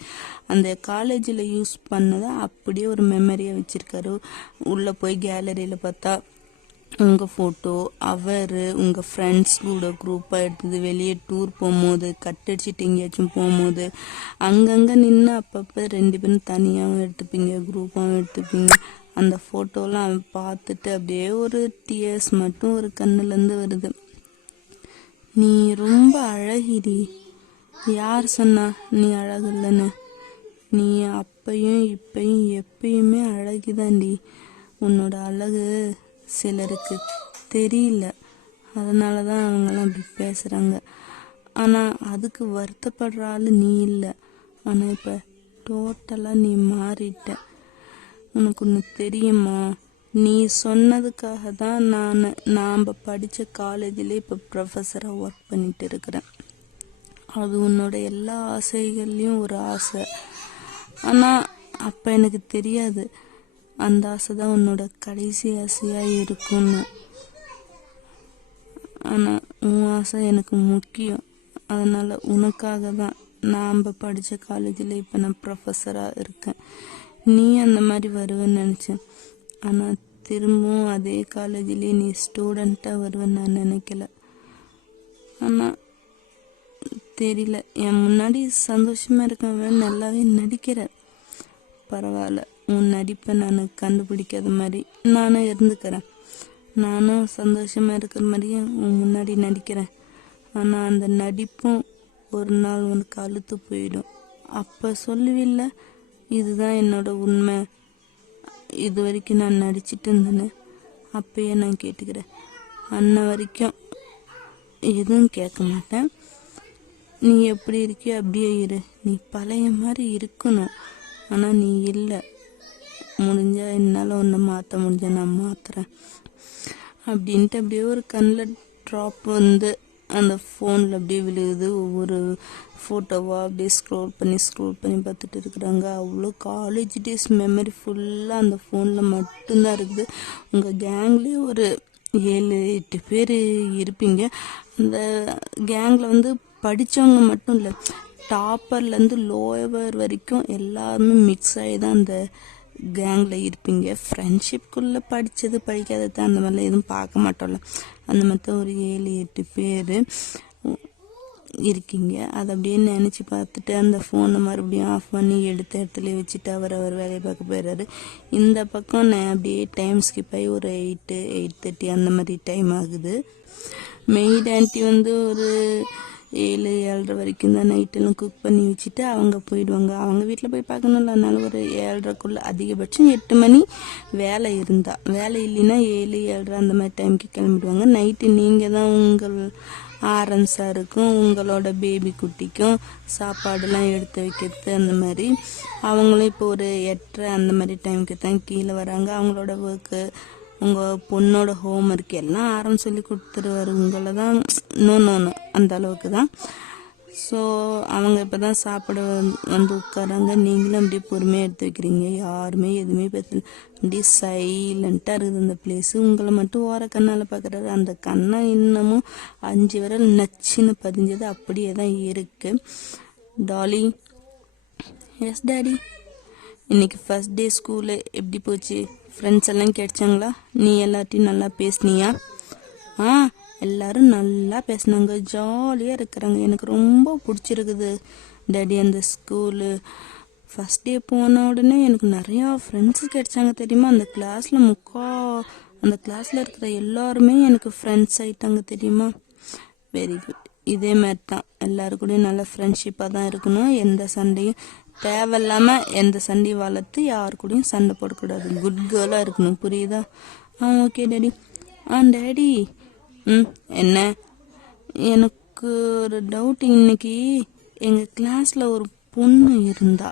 அந்த காலேஜில் யூஸ் பண்ணதை அப்படியே ஒரு மெமரியாக வச்சுருக்காரு. உள்ளே போய் கேலரியில் பார்த்தா உங்கள் ஃபோட்டோ, அவர் உங்கள் ஃப்ரெண்ட்ஸ் கூட குரூப்பாக எடுத்தது, வெளியே டூர் போகும்போது கட்டடிச்சிட்டு எங்கேயாச்சும் போகும்போது அங்கங்கே நின்று அப்பப்போ 2 பேரும் தனியாகவும் எடுத்துப்பீங்க, குரூப்பாகவும் எடுத்துப்பீங்க. அந்த ஃபோட்டோலாம் பார்த்துட்டு அப்படியே ஒரு டியர்ஸ் மட்டும் ஒரு கண்ணுலேருந்து வருது. நீ ரொம்ப அழகிடி. யார் சொன்னா நீ அழகு இல்லைன்னு? நீ அப்பையும் இப்பையும் எப்பயுமே அழகிதாண்டி. உன்னோட அழகு சிலருக்கு தெரியல, அதனால தான் அவங்கெல்லாம் அப்படி பேசுகிறாங்க. ஆனால் அதுக்கு வருத்தப்படுற ஆள் நீ இல்லை. ஆனால் இப்போ டோட்டலாக நீ மாறிட்ட. உனக்கு ஒன்று தெரியுமா? நீ சொன்னதுக்காக தான் நாம் படித்த காலேஜில் இப்போ ப்ரொஃபஸராக ஒர்க் பண்ணிட்டு இருக்கிறேன். அது உன்னோட எல்லா ஆசைகள்லேயும் ஒரு ஆசை. ஆனால் அப்போ எனக்கு தெரியாது அந்த ஆசை தான் உன்னோட கடைசி ஆசையாக இருக்கும்னு. ஆனால் உன் ஆசை எனக்கு முக்கியம். அதனால் உனக்காக தான் நாம் படித்த காலேஜில் இப்போ நான் ப்ரொஃபஸராக இருக்கேன். நீ அந்த மாதிரி வருவேன்னு நினச்சேன். ஆனால் திரும்பவும் அதே காலேஜிலே நீ ஸ்டூடெண்ட்டாக வருவேன்னு நான் நினைக்கல. ஆனால் தெரியல, என் முன்னாடி சந்தோஷமாக இருக்கவன் நல்லாவே நடிக்கிற. பரவாயில்ல, உன் நடிப்பை நான் கண்டுபிடிக்காத மாதிரி நானும் இருந்துக்கிறேன். நானும் சந்தோஷமா இருக்கிற மாதிரியே உன் முன்னாடி நடிக்கிறேன். ஆனால் அந்த நடிப்பும் ஒரு நாள் உனக்கு அழுத்து போயிடும். அப்போ சொல்லுவில்ல, இதுதான் என்னோட உண்மை, இது வரைக்கும் நான் நடிச்சிட்டு இருந்தேன்னு. அப்பயே நான் கேட்டுக்கிறேன். அன்ன வரைக்கும் எதுவும் கேட்க மாட்டேன். நீ எப்படி இருக்கியோ அப்படியே இரு. நீ பழைய மாதிரி இருக்கணும், ஆனால் நீ இல்லை. முடிஞ்சா என்னால் ஒன்று மாற்ற முடிஞ்சா நான் மாற்றுறேன் அப்படின்ட்டு அப்படியே ஒரு கண்ணில் ட்ராப் வந்து அந்த ஃபோனில் அப்படியே விழுகுது. ஒவ்வொரு ஃபோட்டோவாக அப்படியே ஸ்க்ரோல் பண்ணி பார்த்துட்டு இருக்கிறாங்க. அவ்வளோ காலேஜ் டேஸ் மெமரி ஃபுல்லாக அந்த ஃபோனில் மட்டும்தான் இருக்குது. உங்கள் கேங்லேயே ஒரு 7-8 பேர் இருப்பீங்க. அந்த கேங்கில் வந்து படித்தவங்க மட்டும் இல்லை, டாப்பர்லேருந்து லோவர் வரைக்கும் எல்லாருமே மிக்ஸ் ஆகி தான் அந்த கேங்கில் இருப்பீங்க. ஃப்ரெண்ட்ஷிப்குள்ளே படித்தது படிக்காதது அந்த மாதிரிலாம் எதுவும் பார்க்க மாட்டோம்ல. அந்த மாதிரி தான் ஒரு 7-8 பேர் இருக்கீங்க. அதை அப்படியே நினச்சி பார்த்துட்டு அந்த ஃபோனை மறுபடியும் ஆஃப் பண்ணி எடுத்த இடத்துல வச்சுட்டு அவர் வேலையை பார்க்க போயிடுறாரு. இந்த பக்கம் நான் அப்படியே டைம் ஸ்கிப் ஆகி ஒரு 8-8:30 அந்த மாதிரி டைம் ஆகுது. மெய்ட் ஆண்டி வந்து ஒரு 7-7:30 வரைக்கும் தான் நைட்டெல்லாம் குக் பண்ணி வச்சுட்டு அவங்க போயிடுவாங்க. அவங்க வீட்டில் போய் பார்க்கணும்ல, அதனால ஒரு 7:30க்குள்ளே அதிகபட்சம் 8 மணி வேலை இருந்தால். வேலை இல்லைன்னா 7-7:30 அந்த மாதிரி டைமுக்கு கிளம்பிடுவாங்க. நைட்டு நீங்கள் தான் உங்கள் ஆரன் சாருக்கும் உங்களோட பேபி குட்டிக்கும் சாப்பாடுலாம் எடுத்து வைக்கிறது. அந்த மாதிரி அவங்களும் இப்போ ஒரு 8:30 அந்த மாதிரி டைமுக்கு தான் கீழே வராங்க. அவங்களோட ஒர்க்கு, உங்கள் பொண்ணோட ஹோம் ஒர்க் எல்லாம் ஆரம்பம் சொல்லி கொடுத்துருவாரு. உங்களை தான் நோ அந்த அளவுக்கு தான். ஸோ அவங்க இப்போ தான் சாப்பிட வந்து உட்காராங்க. நீங்களும் அப்படியே பொறுமையாக எடுத்து வைக்கிறீங்க. யாருமே எதுவுமே பேசல, அப்படியே சைலண்ட்டாக இருக்குது அந்த பிளேஸு. உங்களை மட்டும் ஓர கண்ணால் பார்க்குறாரு. அந்த கண்ணை இன்னமும் 5 விரல் நச்சுன்னு பதிஞ்சது அப்படியே தான் இருக்கு. Dolly, yes daddy. இன்னைக்கு ஃபர்ஸ்ட் டே ஸ்கூலு எப்படி போச்சு? ஃப்ரெண்ட்ஸ் எல்லாம் கிடைச்சாங்களா? நீ எல்லாத்தையும் நல்லா பேசுனியா? எல்லாரும் நல்லா பேசினாங்க, ஜாலியாக இருக்கிறாங்க. எனக்கு ரொம்ப பிடிச்சிருக்குது டாடி அந்த ஸ்கூலு. ஃபஸ்ட் டே போன உடனே எனக்கு நிறையா ஃப்ரெண்ட்ஸு கிடைச்சாங்க தெரியுமா? அந்த கிளாஸில் இருக்கிற எல்லாருமே எனக்கு ஃப்ரெண்ட்ஸ் ஆயிட்டாங்க தெரியுமா? Very good. இதே மாதிரி தான் எல்லாரும் கூடயும் நல்ல ஃப்ரெண்ட்ஷிப்பாக தான் இருக்கணும். எந்த சண்டையும் தேவையில்லாமல் எந்த சண்டையும் வளர்த்து யாரு கூடயும் சண்டை போடக்கூடாது. குட் கேர்ளாக இருக்கணும், புரியுதா? Okay daddy. டாடி, என்ன? எனக்கு ஒரு டவுட். இன்னைக்கு எங்கள் கிளாஸில் ஒரு பொண்ணு இருந்தா.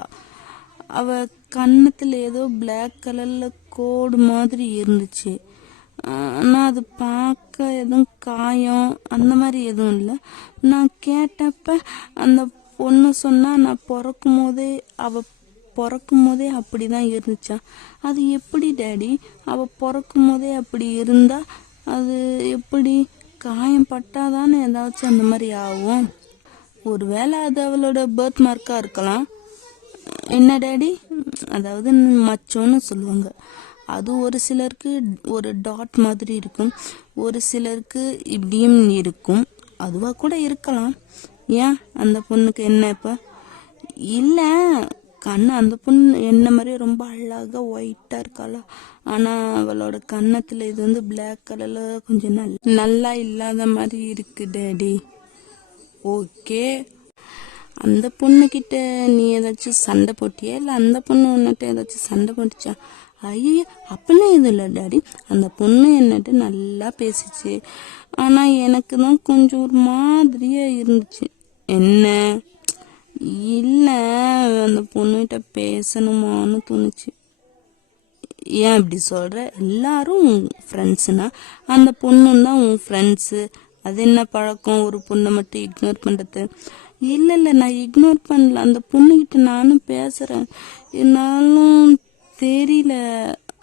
அவள் கன்னத்தில் ஏதோ பிளாக் கலரில் கோடு மாதிரி இருந்துச்சு. ஆனால் அது பார்க்க எதுவும் காயம் அந்த மாதிரி எதுவும் இல்லை. நான் கேட்டப்ப அந்த பொண்ணு சொன்னா, நான் பிறக்கும் போதே அப்படி தான் இருந்துச்சா? அது எப்படி டாடி? அவள் பிறக்கும் போதே அப்படி இருந்தா அது எப்படி? காயம் பட்டாதானே ஏதாச்சும் அந்த மாதிரி ஆகும். ஒருவேளை அது அவளோட பர்த் மார்க்காக இருக்கலாம். என்ன டாடி? அதாவது மச்சோன்னு சொல்லுவாங்க. அது ஒரு சிலருக்கு ஒரு டாட் மாதிரி இருக்கும், ஒரு சிலருக்கு இப்படியும் இருக்கும். அதுவாக கூட இருக்கலாம். ஏன் அந்த பொண்ணுக்கு என்ன இப்போ? இல்லை, கண்ணு அந்த பொண்ணு என்ன மாதிரியே ரொம்ப அழகாக ஒயிட்டாக இருக்காளா? ஆனால் அவளோட கன்னத்தில் இது வந்து பிளாக் கலரில் கொஞ்சம் நல்லா இல்லாத மாதிரி இருக்கு டேடி. ஓகே, அந்த பொண்ணுக்கிட்ட நீ ஏதாச்சும் சண்டை போட்டியா? இல்லை அந்த பொண்ணு உன்னிட்ட ஏதாச்சும் சண்டை போட்டுச்சா? ஐயோ, அப்படிலாம் எதுவும் இல்லை டாடி. அந்த பொண்ணு என்னட்டு நல்லா பேசிச்சு. ஆனால் எனக்கு தான் கொஞ்சம் ஒரு மாதிரியாக இருந்துச்சு. என்ன? இல்லை, அந்த பொண்ணுகிட்ட பேசணுமான்னு தோணுச்சு. ஏன் இப்படி சொல்கிற? எல்லாரும் ஃப்ரெண்ட்ஸுனா அந்த பொண்ணும் தான் உன் ஃப்ரெண்ட்ஸு. அது என்ன பழக்கம் ஒரு பொண்ணை மட்டும் இக்னோர் பண்ணுறது? இல்லை, நான் இக்னோர் பண்ணல. அந்த பொண்ணுக்கிட்ட நானும் பேசுகிறேன், என்னாலும் தெரியல.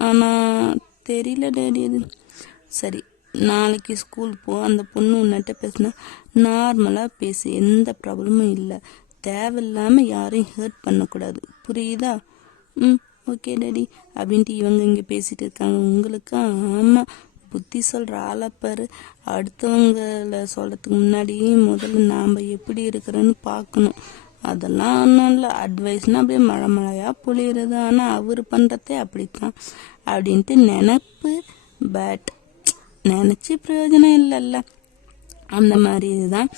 ஆனால் தெரியல டாடி அது. சரி, நாளைக்கு ஸ்கூல் போ. அந்த பொண்ணு உன்னிட்ட பேசுனா நார்மலாக பேசு, எந்த ப்ராப்ளமும் இல்லை. தேவையில்லாமல் யாரையும் ஹர்ட் பண்ணக்கூடாது, புரியுதா? ஓகே டாடி அப்படின்ட்டு இவங்க இங்கே பேசிட்டு இருக்காங்க. உங்களுக்கு ஆமாம், புத்தி சொல்கிற ஆளாப்பாரு. அடுத்தவங்களை சொல்கிறதுக்கு முன்னாடி முதல்ல நாம் எப்படி இருக்கிறோன்னு பார்க்கணும். அதெல்லாம் ஒன்றும் இல்லை, அட்வைஸ்னால் அப்படியே மழை மழையாக பொழியிறது. ஆனால் அவர் பண்ணுறதே அப்படித்தான் அப்படின்ட்டு நினப்பு. பட் நினச்சி பிரயோஜனம் இல்லைல்ல. அந்த மாதிரி இதுதான்.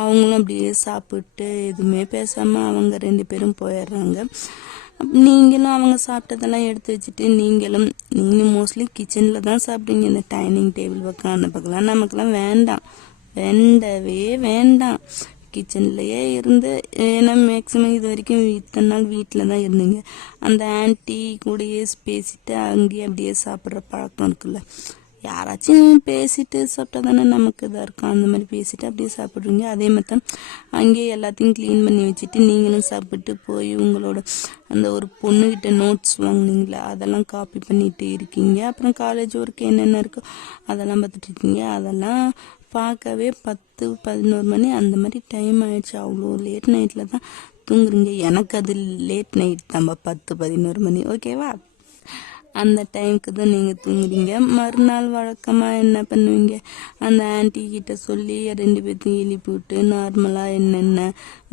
அவங்களும் அப்படியே சாப்பிட்டு எதுவுமே பேசாமல் அவங்க 2 பேரும் போயிடுறாங்க. நீங்களும் அவங்க சாப்பிட்டதெல்லாம் எடுத்து வச்சுட்டு நீங்கள் மோஸ்ட்லி கிச்சனில் தான் சாப்பிடுங்க. இந்த டைனிங் டேபிள் பக்கம் அந்த பக்கம்லாம் நமக்கெல்லாம் வேண்டவே வேண்டாம். கிச்சன்லேயே இருந்து, ஏன்னா மேக்ஸிமம் இது வரைக்கும் இத்தனை நாள் வீட்டில் தான் இருந்தீங்க. அந்த ஆன்ட்டி கூடயே பேசிட்டு அங்கேயே அப்படியே சாப்பிட்ற பழக்கம் இருக்குல்ல. யாராச்சும் பேசிட்டு சாப்பிட்டா தானே நமக்கு இதாக இருக்கும். அந்த மாதிரி பேசிட்டு அப்படியே சாப்பிட்றீங்க. அதே மாதிரி தான் அங்கேயே எல்லாத்தையும் க்ளீன் பண்ணி வச்சுட்டு நீங்களும் சாப்பிட்டு போய் உங்களோட அந்த ஒரு பொண்ணுகிட்ட நோட்ஸ் வாங்கினீங்களா அதெல்லாம் காப்பி பண்ணிட்டு இருக்கீங்க. அப்புறம் காலேஜ் ஒர்க் என்னென்ன இருக்கோ அதெல்லாம் பார்த்துட்டு இருக்கீங்க. அதெல்லாம் பார்க்கவே 10-11 மணி அந்த மாதிரி டைம் ஆயிடுச்சு. அவ்வளோ லேட் நைட்டில் தான் தூங்குறீங்க. எனக்கு அது லேட் நைட் தான், 10-11 மணி. ஓகேவா? அந்த டைமுக்கு தான் நீங்கள் தூங்குறீங்க. மறுநாள் வழக்கமாக என்ன பண்ணுவீங்க, அந்த ஆன்ட்டி கிட்ட சொல்லி 2 பேர்த்தையும் எழுப்பி விட்டு நார்மலாக என்னென்ன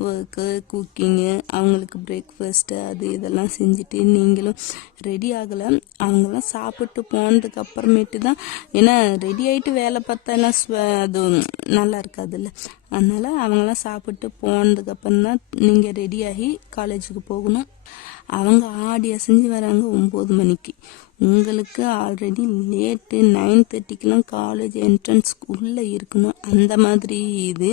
ஒர்க்கு, குக்கிங்கு, அவங்களுக்கு பிரேக்ஃபாஸ்ட்டு அது இதெல்லாம் செஞ்சுட்டு நீங்களும் ரெடி ஆகலை. அவங்கெல்லாம் சாப்பிட்டு போனதுக்கு அப்புறமேட்டு தான், ஏன்னா ரெடி ஆகிட்டு வேலை பார்த்தா எல்லாம் அது நல்லா இருக்காதுல்ல. அதனால் அவங்களாம் சாப்பிட்டு போனதுக்கப்புறம் தான் நீங்கள் ரெடியாகி காலேஜுக்கு போகணும். அவங்க ஆடி அசைஞ்சு வராங்க 9 மணிக்கு. உங்களுக்கு ஆல்ரெடி லேட்டு 9:30க்கெலாம் காலேஜ் என்ட்ரன்ஸ் உள்ளே இருக்கணும். அந்த மாதிரி இது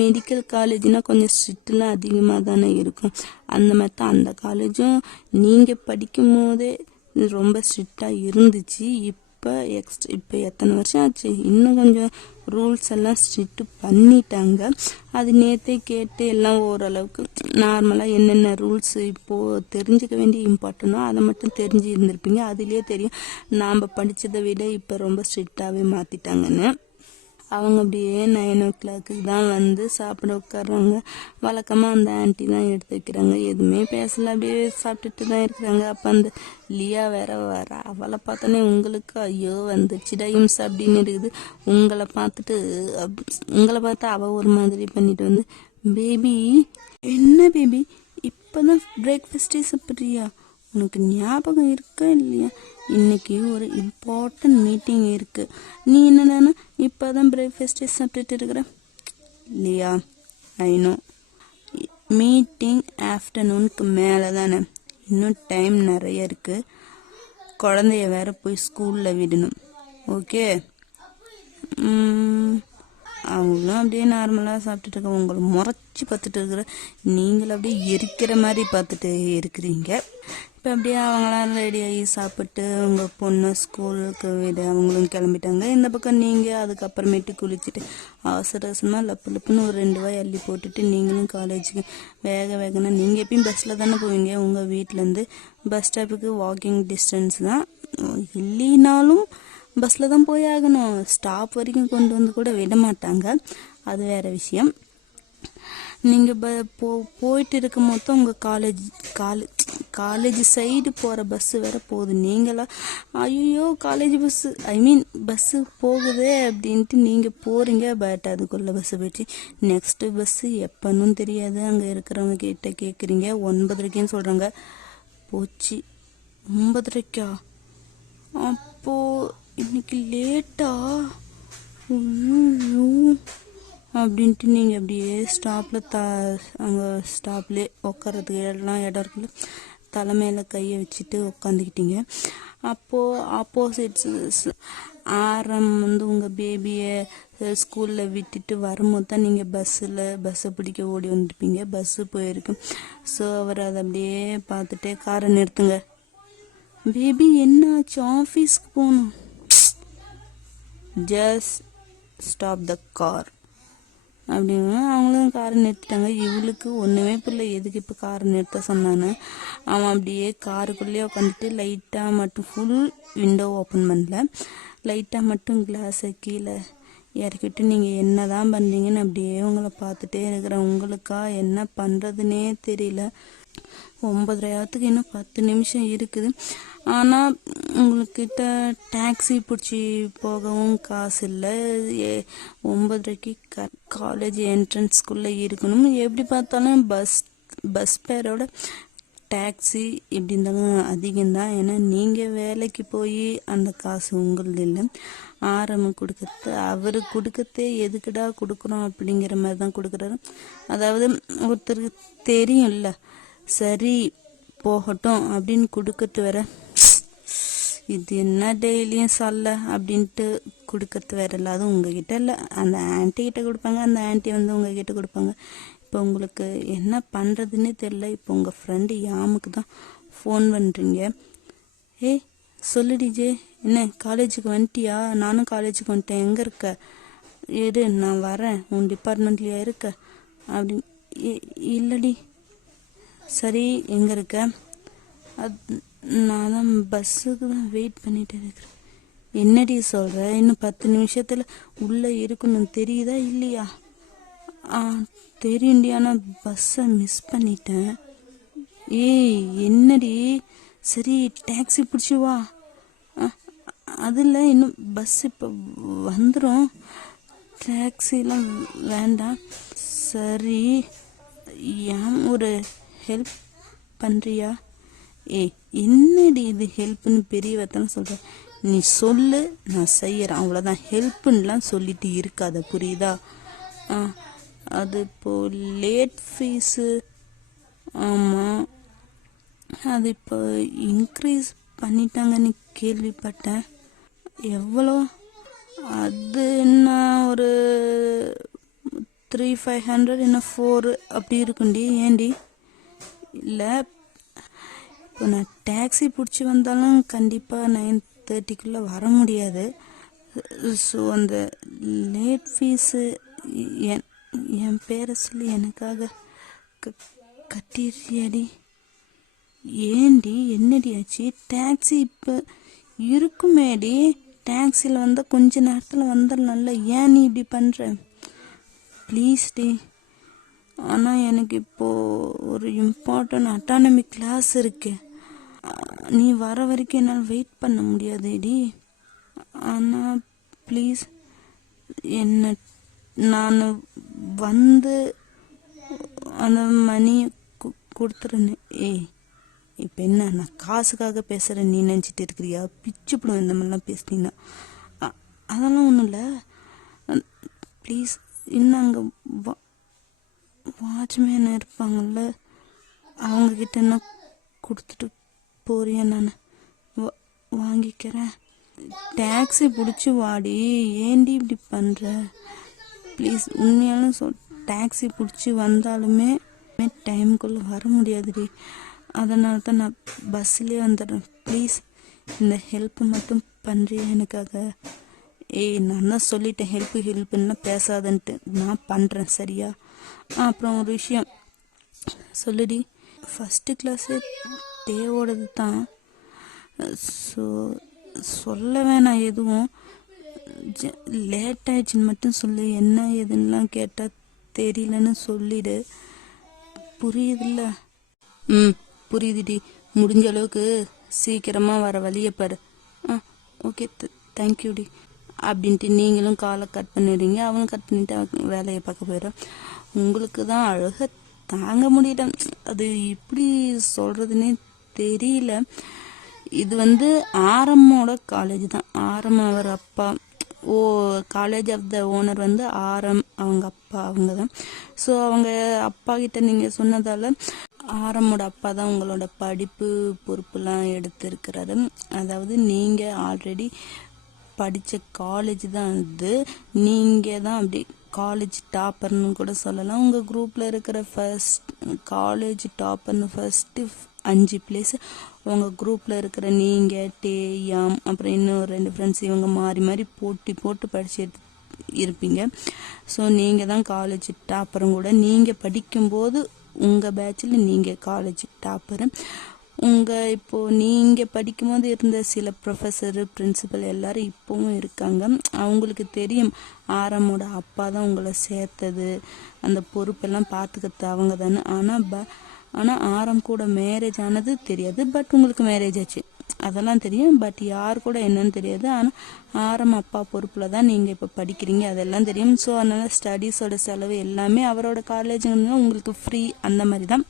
மெடிக்கல் காலேஜ்னால் கொஞ்சம் ஸ்ட்ரிக்ட்லாம் அதிகமாக தானே இருக்கும். அந்த மாதிரி தான் அந்த காலேஜும் நீங்கள் படிக்கும் போதே ரொம்ப ஸ்ட்ரிக்டாக இருந்துச்சு. இப்போ எத்தனை வருஷம் ஆச்சு, இன்னும் கொஞ்சம் ரூல்ஸ் எல்லாம் ஸ்ட்ரிக்ட் பண்ணிட்டாங்க. அது நேற்றே கேட்டு எல்லாம் ஓரளவுக்கு நார்மலாக என்னென்ன ரூல்ஸ் இப்போது தெரிஞ்சுக்க வேண்டிய இம்பார்ட்டனோ அதை மட்டும் தெரிஞ்சு இருந்திருப்பீங்க. அதுலேயே தெரியும் நாம் படித்ததை விட இப்போ ரொம்ப ஸ்ட்ரிக்டாகவே மாற்றிட்டாங்கன்னு. அவங்க அப்படியே 9 o'clock தான் வந்து சாப்பிட உட்காடுறாங்க. வழக்கமாக அந்த ஆன்ட்டி தான் எடுத்து வைக்கிறாங்க. எதுவுமே பேசலை, அப்படியே சாப்பிட்டுட்டு தான் இருக்கிறாங்க. அப்போ அந்த லியா வேற அவளை பார்த்தோன்னே உங்களுக்கு ஐயோ வந்துச்சுடா இம்ஸ் அப்படின்னு இருக்குது. உங்களை பார்த்து அவள் ஒரு மாதிரி பண்ணிட்டு வந்து, பேபி என்ன பேபி இப்போ தான் பிரேக்ஃபாஸ்டே சாப்பிட்றியா? உனக்கு ஞாபகம் இருக்கா இல்லையா? இன்னைக்கு ஒரு இம்பார்ட்டன்ட் மீட்டிங் இருக்குது. நீ என்னடானா இப்போ தான் பிரேக்ஃபாஸ்டே சாப்பிட்டுட்டு இருக்கிற? இல்லையா? ஐநோ, மீட்டிங் ஆஃப்டர்நூனுக்கு மேலே தானே, இன்னும் டைம் நிறைய இருக்குது. குழந்தைய வேற போய் ஸ்கூலில் விடணும். ஓகே? அவங்களும் அப்படியே நார்மலாக சாப்பிட்டுட்டு இருக்க, உங்களை முறைச்சி பார்த்துட்டு இருக்கிற, நீங்களும் அப்படியே எரிக்கிற மாதிரி பார்த்துட்டு இருக்கிறீங்க. இப்போ அப்படியே அவங்களாம் ரெடியாகி சாப்பிட்டு உங்கள் பொண்ணு ஸ்கூலுக்கு விட அவங்களும் கிளம்பிட்டாங்க. இந்த பக்கம் நீங்கள் அதுக்கப்புறமேட்டு குளிச்சுட்டு அவசரமாக லப்புன்னு ஒரு 2 வாய் அள்ளி போட்டுட்டு நீங்களும் காலேஜுக்கு வேகனா, நீங்கள் எப்பயும் பஸ்ஸில் தானே போவீங்க. உங்கள் வீட்டிலேருந்து பஸ் ஸ்டாப்புக்கு வாக்கிங் டிஸ்டன்ஸ் தான். இல்லைனாலும் பஸ்ஸில் தான் போய் ஆகணும். ஸ்டாப் வரைக்கும் கொண்டு வந்து கூட விட மாட்டாங்க, அது வேறு விஷயம். நீங்கள் போயிட்டு இருக்கும் போது உங்கள் காலேஜ் சைடு போகிற பஸ்ஸு வேறு போகுது. நீங்களா ஐயோ காலேஜ் பஸ்ஸு பஸ்ஸு போகுதே அப்படின்ட்டு நீங்கள் போகிறீங்க. பட் அதுக்குள்ளே பஸ்ஸு போயிடுச்சு. நெக்ஸ்ட்டு பஸ்ஸு எப்போன்னு தெரியாது. அங்கே இருக்கிறவங்க கிட்ட கேட்குறீங்க, 9:30க்குன்னு சொல்கிறாங்க. போச்சு 9:30க்கா? அப்போது இன்னைக்கு லேட்டா? அப்படின்ட்டு நீங்கள் அப்படியே ஸ்டாப்பில் அங்கே ஸ்டாப்லேயே உட்காரதுக்கு இடம் இருக்குல்ல, தலைமையில் கையை வச்சுட்டு உட்காந்துக்கிட்டீங்க. அப்போது ஆப்போசிட்ஸ் ஆரம் வந்து உங்கள் பேபியை ஸ்கூலில் விட்டுட்டு வரும்போது தான் நீங்கள் பஸ்ஸை பிடிக்க ஓடி வந்துருப்பீங்க. பஸ்ஸு போயிருக்கு. ஸோ அவர் அதை அப்படியே பார்த்துட்டே, காரை நிறுத்துங்க பேபி, என்னாச்சு? ஆஃபீஸ்க்கு போகணும். ஜஸ்ட் ஸ்டாப் த கார் அப்படின்னா அவங்களும் காரை நிறுத்திட்டாங்க. இவளுக்கு ஒன்றுமே புரியல, எதுக்கு இப்போ காரை நிறுத்த சொன்னான்னு. அவன் அப்படியே காருக்குள்ளேயே உட்காந்துட்டு லைட்டாக மட்டும், ஃபுல் விண்டோ ஓப்பன் பண்ணல, லைட்டாக மட்டும் கிளாஸை கீழே இறக்கிட்டு நீங்கள் என்ன தான் பண்ணுறீங்கன்னு அப்படியே உங்களை பார்த்துட்டே இருக்கிறேன். உங்களுக்கா என்ன பண்ணுறதுனே தெரியல. 9:30 இன்னும் 10 நிமிஷம் இருக்குது. ஆனால் உங்கள்கிட்ட டாக்ஸி பிடிச்சி போகவும் காசு இல்லை. 9:30க்கு காலேஜ் என்ட்ரன்ஸ்குள்ளே இருக்கணும். எப்படி பார்த்தாலும் பஸ் பஸ் ஃபேரோட டாக்ஸி எப்படி இருந்தாலும் அதிகம்தான். ஏன்னா நீங்கள் வேலைக்கு போய் அந்த காசு உங்களது இல்லை. ஆரம்பம் கொடுக்கறது அவர் கொடுக்கறதே எதுக்குடா கொடுக்குறோம் அப்படிங்கிற மாதிரி தான் கொடுக்குறாரு. அதாவது ஒருத்தருக்கு தெரியும்ல, சரி போகட்டும் அப்படின்னு கொடுக்கறது வேற, இது என்ன டெய்லியும் சொல்ல அப்படின்ட்டு கொடுக்கறது வேற இல்லை. அதுவும் உங்ககிட்ட இல்லை, அந்த ஆன்ட்டி கிட்ட கொடுப்பாங்க, அந்த ஆன்ட்டி வந்து உங்ககிட்ட கொடுப்பாங்க. இப்போ உங்களுக்கு என்ன பண்ணுறதுன்னே தெரில. இப்போ உங்கள் ஃப்ரெண்டு யாமுக்கு தான் ஃபோன் பண்ணுறீங்க. ஏய் சொல்லு டிஜே, என்ன காலேஜுக்கு வந்துட்டியா? நானும் காலேஜுக்கு வந்துட்டேன், எங்கே இருக்க? இரு நான் வரேன், உன் டிபார்ட்மெண்ட்லையா இருக்க அப்படின்னு. இல்லடி. சரி எங்கே இருக்க? அது நான் தான் பஸ்ஸுக்கு தான் வெயிட் பண்ணிட்டு இருக்கிறேன். என்னடி சொல்கிற? இன்னும் 10 நிமிஷத்தில் உள்ளே இருக்கணும், தெரியுதா இல்லையா? தெரியும்டி, ஆனால் பஸ்ஸை மிஸ் பண்ணிட்டேன். ஏய் என்னடி? சரி டாக்ஸி பிடிச்சி வா. அதில் இன்னும் பஸ் இப்போ வந்துடும், டாக்ஸிலாம் வேண்டாம். சரி ஏன் ஒரு ஹெல்ப் பண்ணுறியா? ஏய் என்னடி இது ஹெல்ப்புன்னு பெரியவத்தான சொல்கிறேன். நீ சொல்லு, நான் செய்யறேன், அவ்வளோதான். ஹெல்ப்புன்னெலாம் சொல்லிட்டு இருக்காத, புரியுதா? அது இப்போ லேட் ஃபீஸு. ஆமாம், அது இப்போ இன்க்ரீஸ் பண்ணிட்டாங்கன்னு கேள்விப்பட்டேன். எவ்வளோ? அது என்ன ஒரு 300-500 என்ன 4 அப்படி இருக்குண்டி. ஏண்டி? இல்லை, இப்போ நான் டாக்ஸி பிடிச்சி வந்தாலும் கண்டிப்பாக 9:30 வர முடியாது. ஸோ அந்த லேட் ஃபீஸு என் பேரை சொல்லி எனக்காக கட்டிடுறியாடி? ஏண்டி என்னடி ஆச்சு? டாக்ஸி இப்போ இருக்குமேடி, டாக்ஸியில் வந்தால் கொஞ்ச நேரத்தில் வந்துடலாம்ல, ஏன் நீ இப்படி பண்ணுற? ப்ளீஸ் டி. ஆனால் எனக்கு இப்போது ஒரு இம்பார்ட்டன்ட் அட்டானமிக் கிளாஸ் இருக்கு, நீ வர வரைக்கும் என்னால் வெயிட் பண்ண முடியாதேடி. ஆனால் ப்ளீஸ் என்ன, நான் வந்து அந்த மணியை கொடுத்துருன்னு. ஏய் இப்போ என்ன, நான் காசுக்காக பேசுகிறேன் நீ நினச்சிட்டு இருக்கிறியா? பிச்சுப்பிடும் இந்த மாதிரிலாம் பேசுனீங்கன்னா. அதெல்லாம் ஒன்றும் இல்லை, ப்ளீஸ். இன்னும் அங்கே வாட்ச்மேன் இருப்பாங்கள்ல, அவங்கக்கிட்ட என்ன கொடுத்துட்டு போறியா? நான் வாங்கிக்கிறேன். டாக்ஸி பிடிச்சி வாடி, ஏண்டி இப்படி பண்ணுற? ப்ளீஸ் உண்மையாலும் டாக்ஸி பிடிச்சி வந்தாலுமே டைமுக்குள்ளே வர முடியாதுடி, அதனால தான் நான் பஸ்ஸிலே வந்துடுறேன். ப்ளீஸ் இந்த ஹெல்ப்பு மட்டும் பண்ணுறியா எனக்காக? ஏய் நான் தான் சொல்லிட்டேன், ஹெல்ப்புன்னா பேசாதன்ட்டு. நான் பண்ணுறேன் சரியா? அப்புறம் ஒரு விஷயம் சொல்லுடி. ஃபஸ்ட்டு கிளாஸு தேவோடது தான், ஸோ சொல்ல வேணாம் எதுவும், லேட் ஆயிடுச்சுன்னு மட்டும் சொல்லு. என்ன எதுன்னெலாம் கேட்டால் தெரியலன்னு சொல்லிடு, புரியுதுல்ல? புரியுதுடி. முடிஞ்ச அளவுக்கு சீக்கிரமாக வர வழியை பாரு. ஓகே தேங்க்யூடி அப்படின்ட்டு நீங்களும் காலை கட் பண்ணிடுறீங்க. அவனும் கட் பண்ணிவிட்டு வேலையை பார்க்க போயிடும். உங்களுக்கு தான் அழகாக தாங்க முடியல, அது இப்படி சொல்கிறதுனே தெரியல. இது வந்து ஆரம்மோட காலேஜ் தான். ஆரம் அவர் அப்பா, காலேஜ் ஆஃப் த ஓனர் வந்து ஆரம் அவங்க அப்பா, அவங்க தான். ஸோ அவங்க அப்பா கிட்ட நீங்கள் சொன்னதால் ஆரமோட அப்பா தான் உங்களோட படிப்பு பொறுப்புலாம் எடுத்திருக்கிறாரு. அதாவது நீங்கள் ஆல்ரெடி படித்த காலேஜ் தான் இது, நீங்கள் தான் அப்படி காலேஜ் டாப்பர்னு கூட சொல்லலாம். உங்கள் குரூப்பில் இருக்கிற ஃபர்ஸ்ட் காலேஜ் டாப்பர்னு ஃபர்ஸ்ட்டு 5 பிளேஸ் உங்கள் குரூப்பில் இருக்கிற நீங்கள், டேயாம், அப்புறம் இன்னும் 2 ஃப்ரெண்ட்ஸ், இவங்க மாறி மாறி போட்டு படிச்சு இருப்பீங்க. ஸோ நீங்கள் தான் காலேஜ் டாப்பரும் கூட. நீங்கள் படிக்கும்போது உங்கள் பேட்சில் நீங்கள் காலேஜ் டாப்பரு. இப்போது நீங்கள் படிக்கும்போது இருந்த சில ப்ரொஃபஸரு, பிரின்சிபல் எல்லாரும் இப்போவும் இருக்காங்க. அவங்களுக்கு தெரியும் ஆரமோட அப்பா தான் உங்களை சேர்த்தது, அந்த பொறுப்பெல்லாம் பார்த்துக்கிறது அவங்க தானே. ஆனால் ஆரம் கூட மேரேஜ் ஆனது தெரியாது, பட் உங்களுக்கு மேரேஜ் ஆச்சு அதெல்லாம் தெரியும். பட் யார் கூட என்னன்னு தெரியாது. ஆனால் ஆரம் அப்பா பொறுப்பில் தான் நீங்கள் இப்போ படிக்கிறீங்க, அதெல்லாம் தெரியும். ஸோ அதனால் ஸ்டடீஸோட செலவு எல்லாமே அவரோட காலேஜுங்கன்னா உங்களுக்கு ஃப்ரீ, அந்த மாதிரி தான்.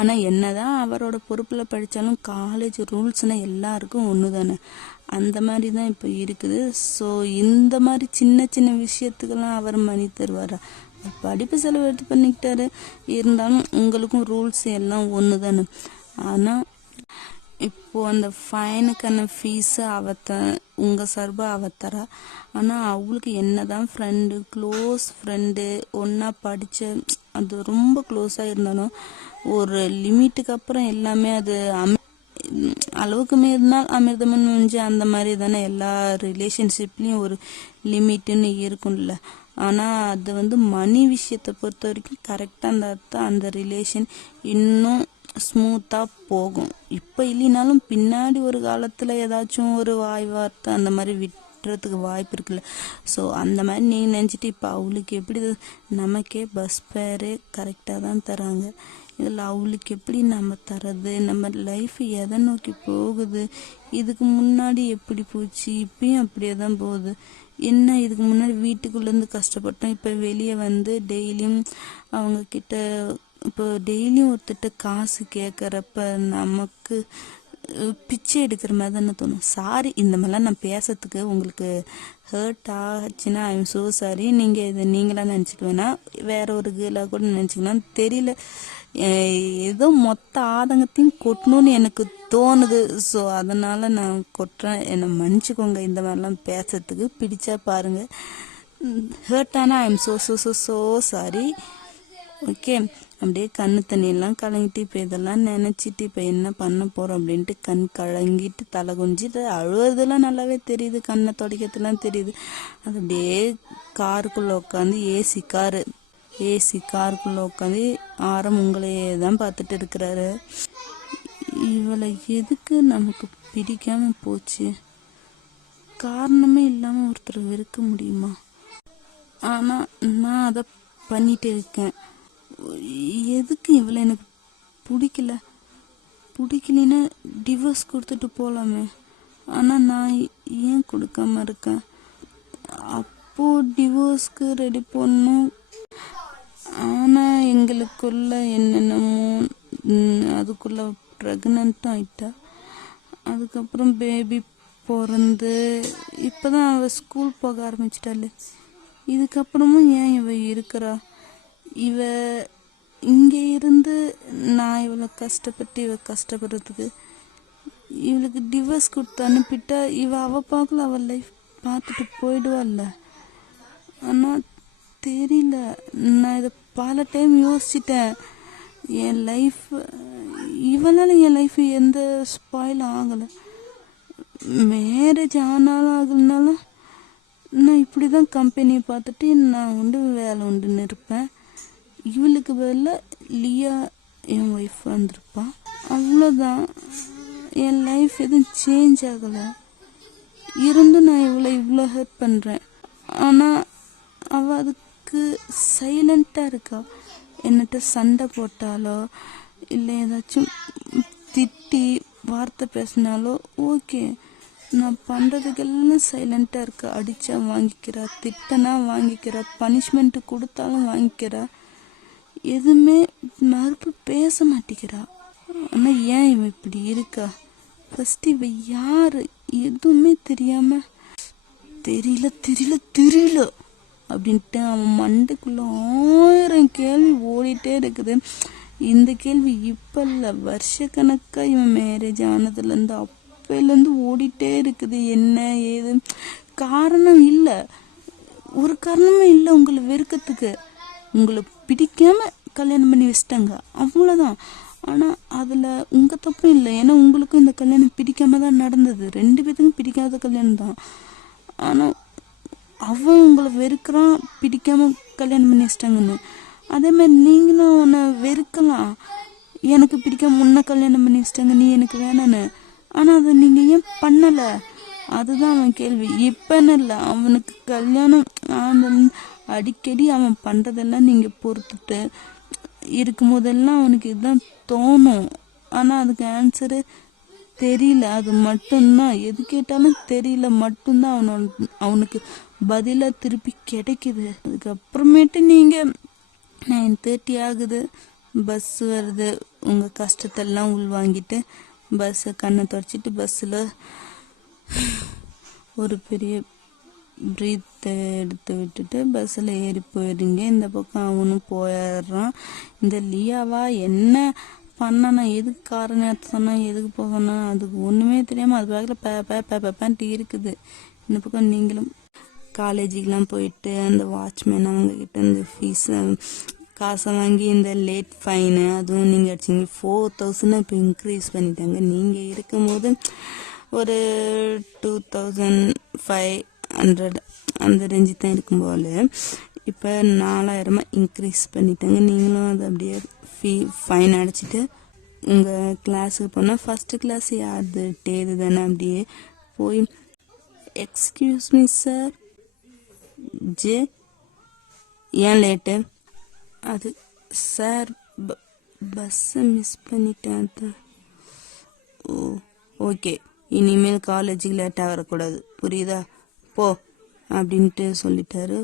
ஆனால் என்னதான் அவரோட பொறுப்பில் படித்தாலும் காலேஜ் ரூல்ஸ்னால் எல்லாருக்கும் ஒன்று தானே, அந்த மாதிரி தான் இப்போ இருக்குது. ஸோ இந்த மாதிரி சின்ன சின்ன விஷயத்துக்கெல்லாம் அவர் மணி தருவாரா? படிப்பு செலவு எடுத்து பண்ணிக்கிட்டாரு, இருந்தாலும் உங்களுக்கும் ரூல்ஸ் எல்லாம் ஒன்று தானே. ஆனால் இப்போது அந்த ஃபைனுக்கான ஃபீஸை உங்கள் சார்பாக அவ தரா. ஆனால் அவங்களுக்கு என்ன தான் ஃப்ரெண்டு, க்ளோஸ் ஃப்ரெண்டு, ஒன்றா படித்த அது ரொம்ப க்ளோஸாக இருந்தாலும் ஒரு லிமிட்டுக்கு அப்புறம் எல்லாமே அது அளவுக்கு மீறினால் அமிர்தமும் நுஞ்சு, அந்த மாதிரி தானே எல்லா ரிலேஷன்ஷிப்லேயும் ஒரு லிமிட்டுன்னு இருக்கும்ல. ஆனால் அது மணி விஷயத்தை பொறுத்த வரைக்கும் கரெக்டாக இருந்தால் அந்த ரிலேஷன் இன்னும் ஸ்மூத்தாக போகும். இப்போ இல்லைனாலும் பின்னாடி ஒரு காலத்தில் ஏதாச்சும் ஒரு வாய் வார்த்தை அந்த மாதிரி விட்டுறதுக்கு வாய்ப்பு இருக்குல்ல. ஸோ அந்த மாதிரி நீங்கள் நினச்சிட்டு இப்போ அவளுக்கு எப்படி நமக்கே பஸ் ஃபேரு கரெக்டாக தான் தராங்க, இதில் அவளுக்கு எப்படி நம்ம தரது, நம்ம லைஃப் எதை நோக்கி போகுது, இதுக்கு முன்னாடி எப்படி போச்சு, இப்பயும் அப்படியே தான் போகுது. என்ன இதுக்கு முன்னாடி வீட்டுக்குள்ளேருந்து கஷ்டப்பட்டோம், இப்போ வெளியே டெய்லியும் அவங்கக்கிட்ட இப்போ டெய்லியும் ஒருத்திட்ட காசு கேட்குறப்ப நமக்கு பிச்சை எடுக்கிற மாதிரி தானே தோணும். சாரி, இந்த மாதிரிலாம் நான் பேசுறதுக்கு உங்களுக்கு ஹர்ட் ஆச்சுன்னா ஐ எம் ஸோ சாரி. நீங்கள் இதை நீங்களாக நினச்சிக்க வேணாம், வேற ஒரு கேளாக கூட நினச்சிக்கலாம், தெரியல. ஏதோ மொத்த ஆதங்கத்தையும் கொட்டணும்னு எனக்கு தோணுது. ஸோ அதனால் நான் கொட்டுறேன், என்னை மன்னிச்சுக்கோங்க. இந்த மாதிரிலாம் பேசுறதுக்கு பிடிச்சா பாருங்கள், ஹர்ட் ஆனால் I am so so so so sorry. Okay, அப்படியே கண்ணு தண்ணியெல்லாம் கலங்கிட்டு இப்போ இதெல்லாம் நினச்சிட்டு இப்போ என்ன பண்ண போகிறோம் அப்படின்ட்டு கண் கலங்கிட்டு தலை குஞ்சிட்டு அழுவதெல்லாம் நல்லாவே தெரியுது, கண்ணை துடைக்கிறதுலாம் தெரியுது. அது அப்படியே காருக்குள்ளே உட்காந்து ஏசி காருக்குள்ளே உட்காந்து ஆரம் உங்களையே தான் பார்த்துட்டு இருக்கிறாரு. இவளை எதுக்கு நமக்கு பிடிக்காம போச்சு, காரணமே இல்லாமல் ஒருத்தர் வெறுக்க முடியுமா? ஆனால் நான் அதை பண்ணிட்டு இருக்கேன். எதுக்கு இவளை எனக்கு பிடிக்கலன்னா டிவோர்ஸ் கொடுத்துட்டு போகலாமே. ஆனால் நான் ஏன் கொடுக்காம இருக்கேன்? அப்போது டிவோர்ஸ்க்கு ரெடி பண்ணணும். ஆனால் எங்களுக்குள்ள என்னென்னமோ அதுக்குள்ள ப்ரெக்னெண்ட்டும் ஆயிட்டா. அதுக்கப்புறம் பேபி பிறந்து இப்போ தான் அவள் ஸ்கூல் போக ஆரம்பிச்சிட்டாள். இதுக்கப்புறமும் ஏன் இவ இருக்கிறா? இவ இங்கே இருந்து நான் இவளை கஷ்டப்படுறதுக்கு இவளுக்கு டிவோர்ஸ் கொடுத்து அனுப்பிட்டா அவள் பார்க்கல, அவள் லைஃப் பார்த்துட்டு போயிடுவாள்ல. ஆனால் தெரியல, நான் இதை பல டைம் யோசிச்சிட்டேன். என் லைஃப் இவளால் என் லைஃப் எந்த ஸ்பாயில் ஆகலை. மேரேஜ் ஆனாலும் ஆகலனாலும் நான் இப்படி தான் கம்பெனியை பார்த்துட்டு நான் வேலை உண்டுன்னு இருப்பேன். இவளுக்கு பதிலாக லியா என் ஒய்ஃப் வந்திருப்பான், அவ்வளோதான். என் லைஃப் எதுவும் சேஞ்ச் ஆகலை. இருந்தும் நான் இவ்வளோ ஹெல்ப் பண்ணுறேன். ஆனால் அவள் அதுக்கு சைலண்ட்டாக இருக்கா. என்னட்ட சண்டை போட்டாலோ இல்லை ஏதாச்சும் திட்டி வார்த்தை பேசினாலோ ஓகே, நான் பண்ணுறதுக்கெல்லாம் சைலண்ட்டாக இருக்கா. அடித்தா வாங்கிக்கிறா, திட்டனா வாங்கிக்கிறா, பனிஷ்மெண்ட்டு கொடுத்தாலும் வாங்கிக்கிறா, எதுவுமே மறுப்பு பேச மாட்டேங்கிறா. ஆனால் ஏன் இவன் இப்படி இருக்கா? ஃபஸ்ட்டு இவன் யார் எதுவுமே தெரியாமல் தெரியல அப்படின்ட்டு அவன் மண்டைக்குள்ளே 1000 கேள்வி ஓடிட்டே இருக்குது. இந்த கேள்வி இப்போ இல்லை, வருஷக்கணக்காக இவன் மேரேஜ் ஆனதுலேருந்து அப்போலேருந்து ஓடிட்டே இருக்குது. என்ன ஏது காரணம் இல்லை, ஒரு காரணமே இல்லை உங்களை வெறுக்கிறதுக்கு. உங்களை பிடிக்காம கல்யாணம் பண்ணி வச்சிட்டாங்க, அவ்வளோதான். ஆனால் அதில் உங்கள் தப்பும் இல்லை, ஏன்னா உங்களுக்கும் இந்த கல்யாணம் பிடிக்காம தான் நடந்தது, 2 பேத்துக்கும் பிடிக்காத கல்யாணம் தான். ஆனால் அவன் உங்களை வெறுக்கிறான், பிடிக்காம கல்யாணம் பண்ணி வச்சிட்டாங்கன்னு. அதே மாதிரி நீங்களும் அவனை வெறுக்கலாம், எனக்கு பிடிக்காம முன்ன கல்யாணம் பண்ணி வச்சிட்டாங்க, நீ எனக்கு வேணான்னு. ஆனால் அதை நீங்கள் ஏன் பண்ணலை? அதுதான் அவன் கேள்வி. இப்போன்னு இல்லை, அவனுக்கு கல்யாணம் அடிக்கடி அவன் பண்ணுறதெல்லாம் நீங்கள் பொறுத்துட்டு இருக்கும்போதெல்லாம் அவனுக்கு இதுதான் தோணும். ஆனால் அதுக்கு ஆன்சரு தெரியல, அது மட்டும்தான். எது கேட்டாலும் தெரியல மட்டும்தான் அவனுக்கு பதிலாக திருப்பி கிடைக்குது. அதுக்கப்புறமேட்டு நீங்கள் 9:30 ஆகுது, பஸ் வருது, உங்கள் கஷ்டத்தெல்லாம் உள்வாங்கிட்டு பஸ்ஸை கண்ணை தொடச்சிட்டு பஸ்ஸில் ஒரு பெரிய ப்ரீத் எடுத்து விட்டுட்டு பஸ்ஸில் ஏறி போயிடுங்க. இந்த பக்கம் அவனும் போயிடுறான். இந்த லியாவா என்ன பண்ணனா, எதுக்கு காரணம் எடுத்து சொன்னான், எதுக்கு போகணும், அதுக்கு ஒன்றுமே தெரியாமல் அது பக்கத்தில் பேன்ட்டு இருக்குது. இந்த பக்கம் நீங்களும் காலேஜுக்கெலாம் போயிட்டு அந்த வாட்ச்மேன் அவங்கக்கிட்ட இந்த ஃபீஸ் காசை வாங்கி இந்த லேட் ஃபைனு அதுவும் நீங்கள் அடிச்சிங்க 4000 இப்போ இன்க்ரீஸ் பண்ணிட்டாங்க. நீங்கள் இருக்கும்போது ஒரு 2500 அந்த ரேஞ்சு தான் இருக்கும் போல். இப்போ 4000 இன்க்ரீஸ் பண்ணிட்டாங்க. நீங்களும் அதை அப்படியே ஃபைன் அடிச்சுட்டு உங்கள் கிளாஸுக்கு போனால் ஃபஸ்ட்டு கிளாஸ் யாரு டேது தானே அப்படியே போய் எக்ஸ்கியூஸ் மீ சார் ஜே ஏன் லேட்டு, அது சார் பஸ்ஸை மிஸ் பண்ணிட்டேன். ஓ ஓகே, இனிமேல் காலேஜுக்கு லேட்டாக வரக்கூடாது புரியுதா, போ அப்படின்ட்டு சொல்லிட்டாரு.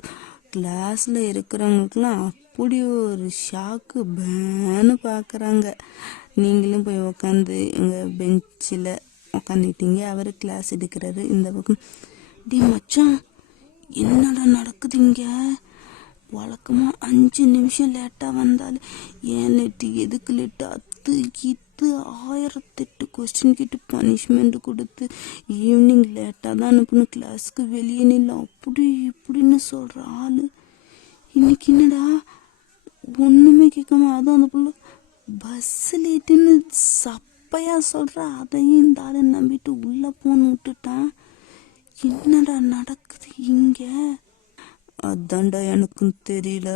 கிளாஸில் இருக்கிறவங்களுக்குலாம் அப்படி ஒரு ஷாக்கு பேன்னு பார்க்குறாங்க. நீங்களும் போய் உக்காந்து எங்கள் பெஞ்சில் உக்காந்துட்டீங்க. அவர் கிளாஸ் எடுக்கிறாரு. இந்த பக்கம் டி மச்சான் என்னடா நடக்குது இங்கே, வழக்கமாக 5 நிமிஷம் லேட்டாக வந்தாலும் ஏன் லேட்டு, எதுக்கு லேட்டு, அது இது 1008 கொஸ்டின் கிட்ட பனிஷ்மெண்ட் கொடுத்து ஈவினிங் லேட்டாக தான் அனுப்பணும், கிளாஸுக்கு வெளியே நில்ல அப்படி இப்படின்னு சொல்கிற ஆள் இன்னைக்கு என்னடா ஒன்றுமே கேட்காம அதுவும் அந்த பிள்ளை பஸ் லேட்டுன்னு சப்பையாக சொல்கிற அதையும் இந்த ஆளை நம்பிட்டு உள்ளே போன்னு விட்டுட்டான். என்னடா நடக்குது இங்கே, அதான்டா எனக்கும் தெரியல,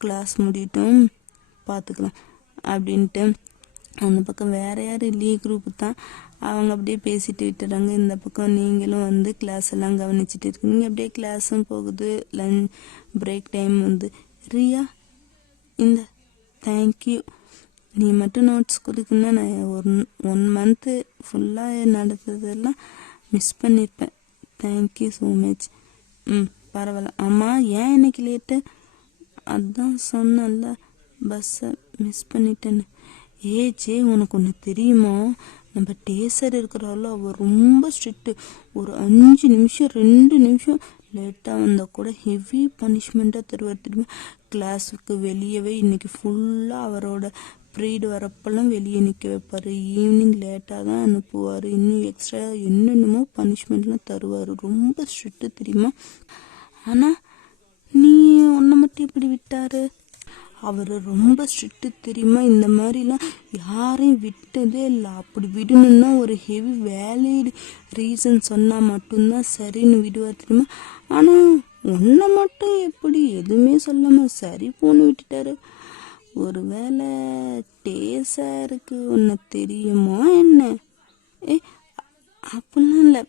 கிளாஸ் முடியட்டும் பார்த்துக்கலாம் அப்படின்ட்டு அந்த பக்கம் வேறு யார் லீ குரூப் தான் அவங்க அப்படியே பேசிட்டு விட்டுறாங்க. இந்த பக்கம் நீங்களும் வந்து கிளாஸ் எல்லாம் கவனிச்சுட்டு இருக்கீங்க. அப்படியே கிளாஸும் போகுது. லஞ்ச் பிரேக் டைம் வந்து ரியா இந்த தேங்க்யூ, நீ மட்டும் நோட்ஸ் கொடுக்குன்னா நான் 1 மந்த்து ஃபுல்லாக நடந்ததெல்லாம் மிஸ் பண்ணியிருப்பேன். Thank you so much. பரவாயில்ல. ஆமாம் ஏன் இன்னைக்கு லேட்டு, அதான் சொன்னல பஸ்ஸை மிஸ் பண்ணிட்டேன்னு. ஜே உனக்கு ஒன்று தெரியுமா, நம்ம டேசர் இருக்கிறாள் அவள் ரொம்ப ஸ்ட்ரிக்ட்டு. ஒரு 5 நிமிஷம் 2 நிமிஷம் லேட்டாக வந்தால் கூட ஹெவி பனிஷ்மெண்ட்டாக தருவார் தெரியுமா. கிளாஸுக்கு வெளியவே இன்னைக்கு ஃபுல்லாக அவரோட ப்ரீடு வரப்பெல்லாம் வெளியே நிற்க வைப்பார். ஈவினிங் லேட்டாக தான் அனுப்புவார். இன்னும் எக்ஸ்ட்ரா என்னென்னமோ பனிஷ்மெண்ட்லாம் தருவார். ரொம்ப ஸ்ட்ரிக்ட்டு தெரியுமா. ஆனால் நீ உன்னை மட்டும் இப்படி விட்டாரு, அவர் ரொம்ப ஸ்ட்ரிக்ட்டு தெரியுமா. இந்த மாதிரிலாம் யாரையும் விட்டதே இல்லை. அப்படி விடணுன்னா ஒரு ஹெவி வேலிட் ரீசன் சொன்னால் மட்டும்தான் சரின்னு விடுவார் தெரியுமா. ஆனால் உன்னை மட்டும் எப்படி எதுவுமே சொல்லாமல் சரி போன்னு விட்டுட்டாரு. ஒரு வேளை டேசருக்கு ஒன்று தெரியுமா என்ன. அப்படிலாம் இல்லை,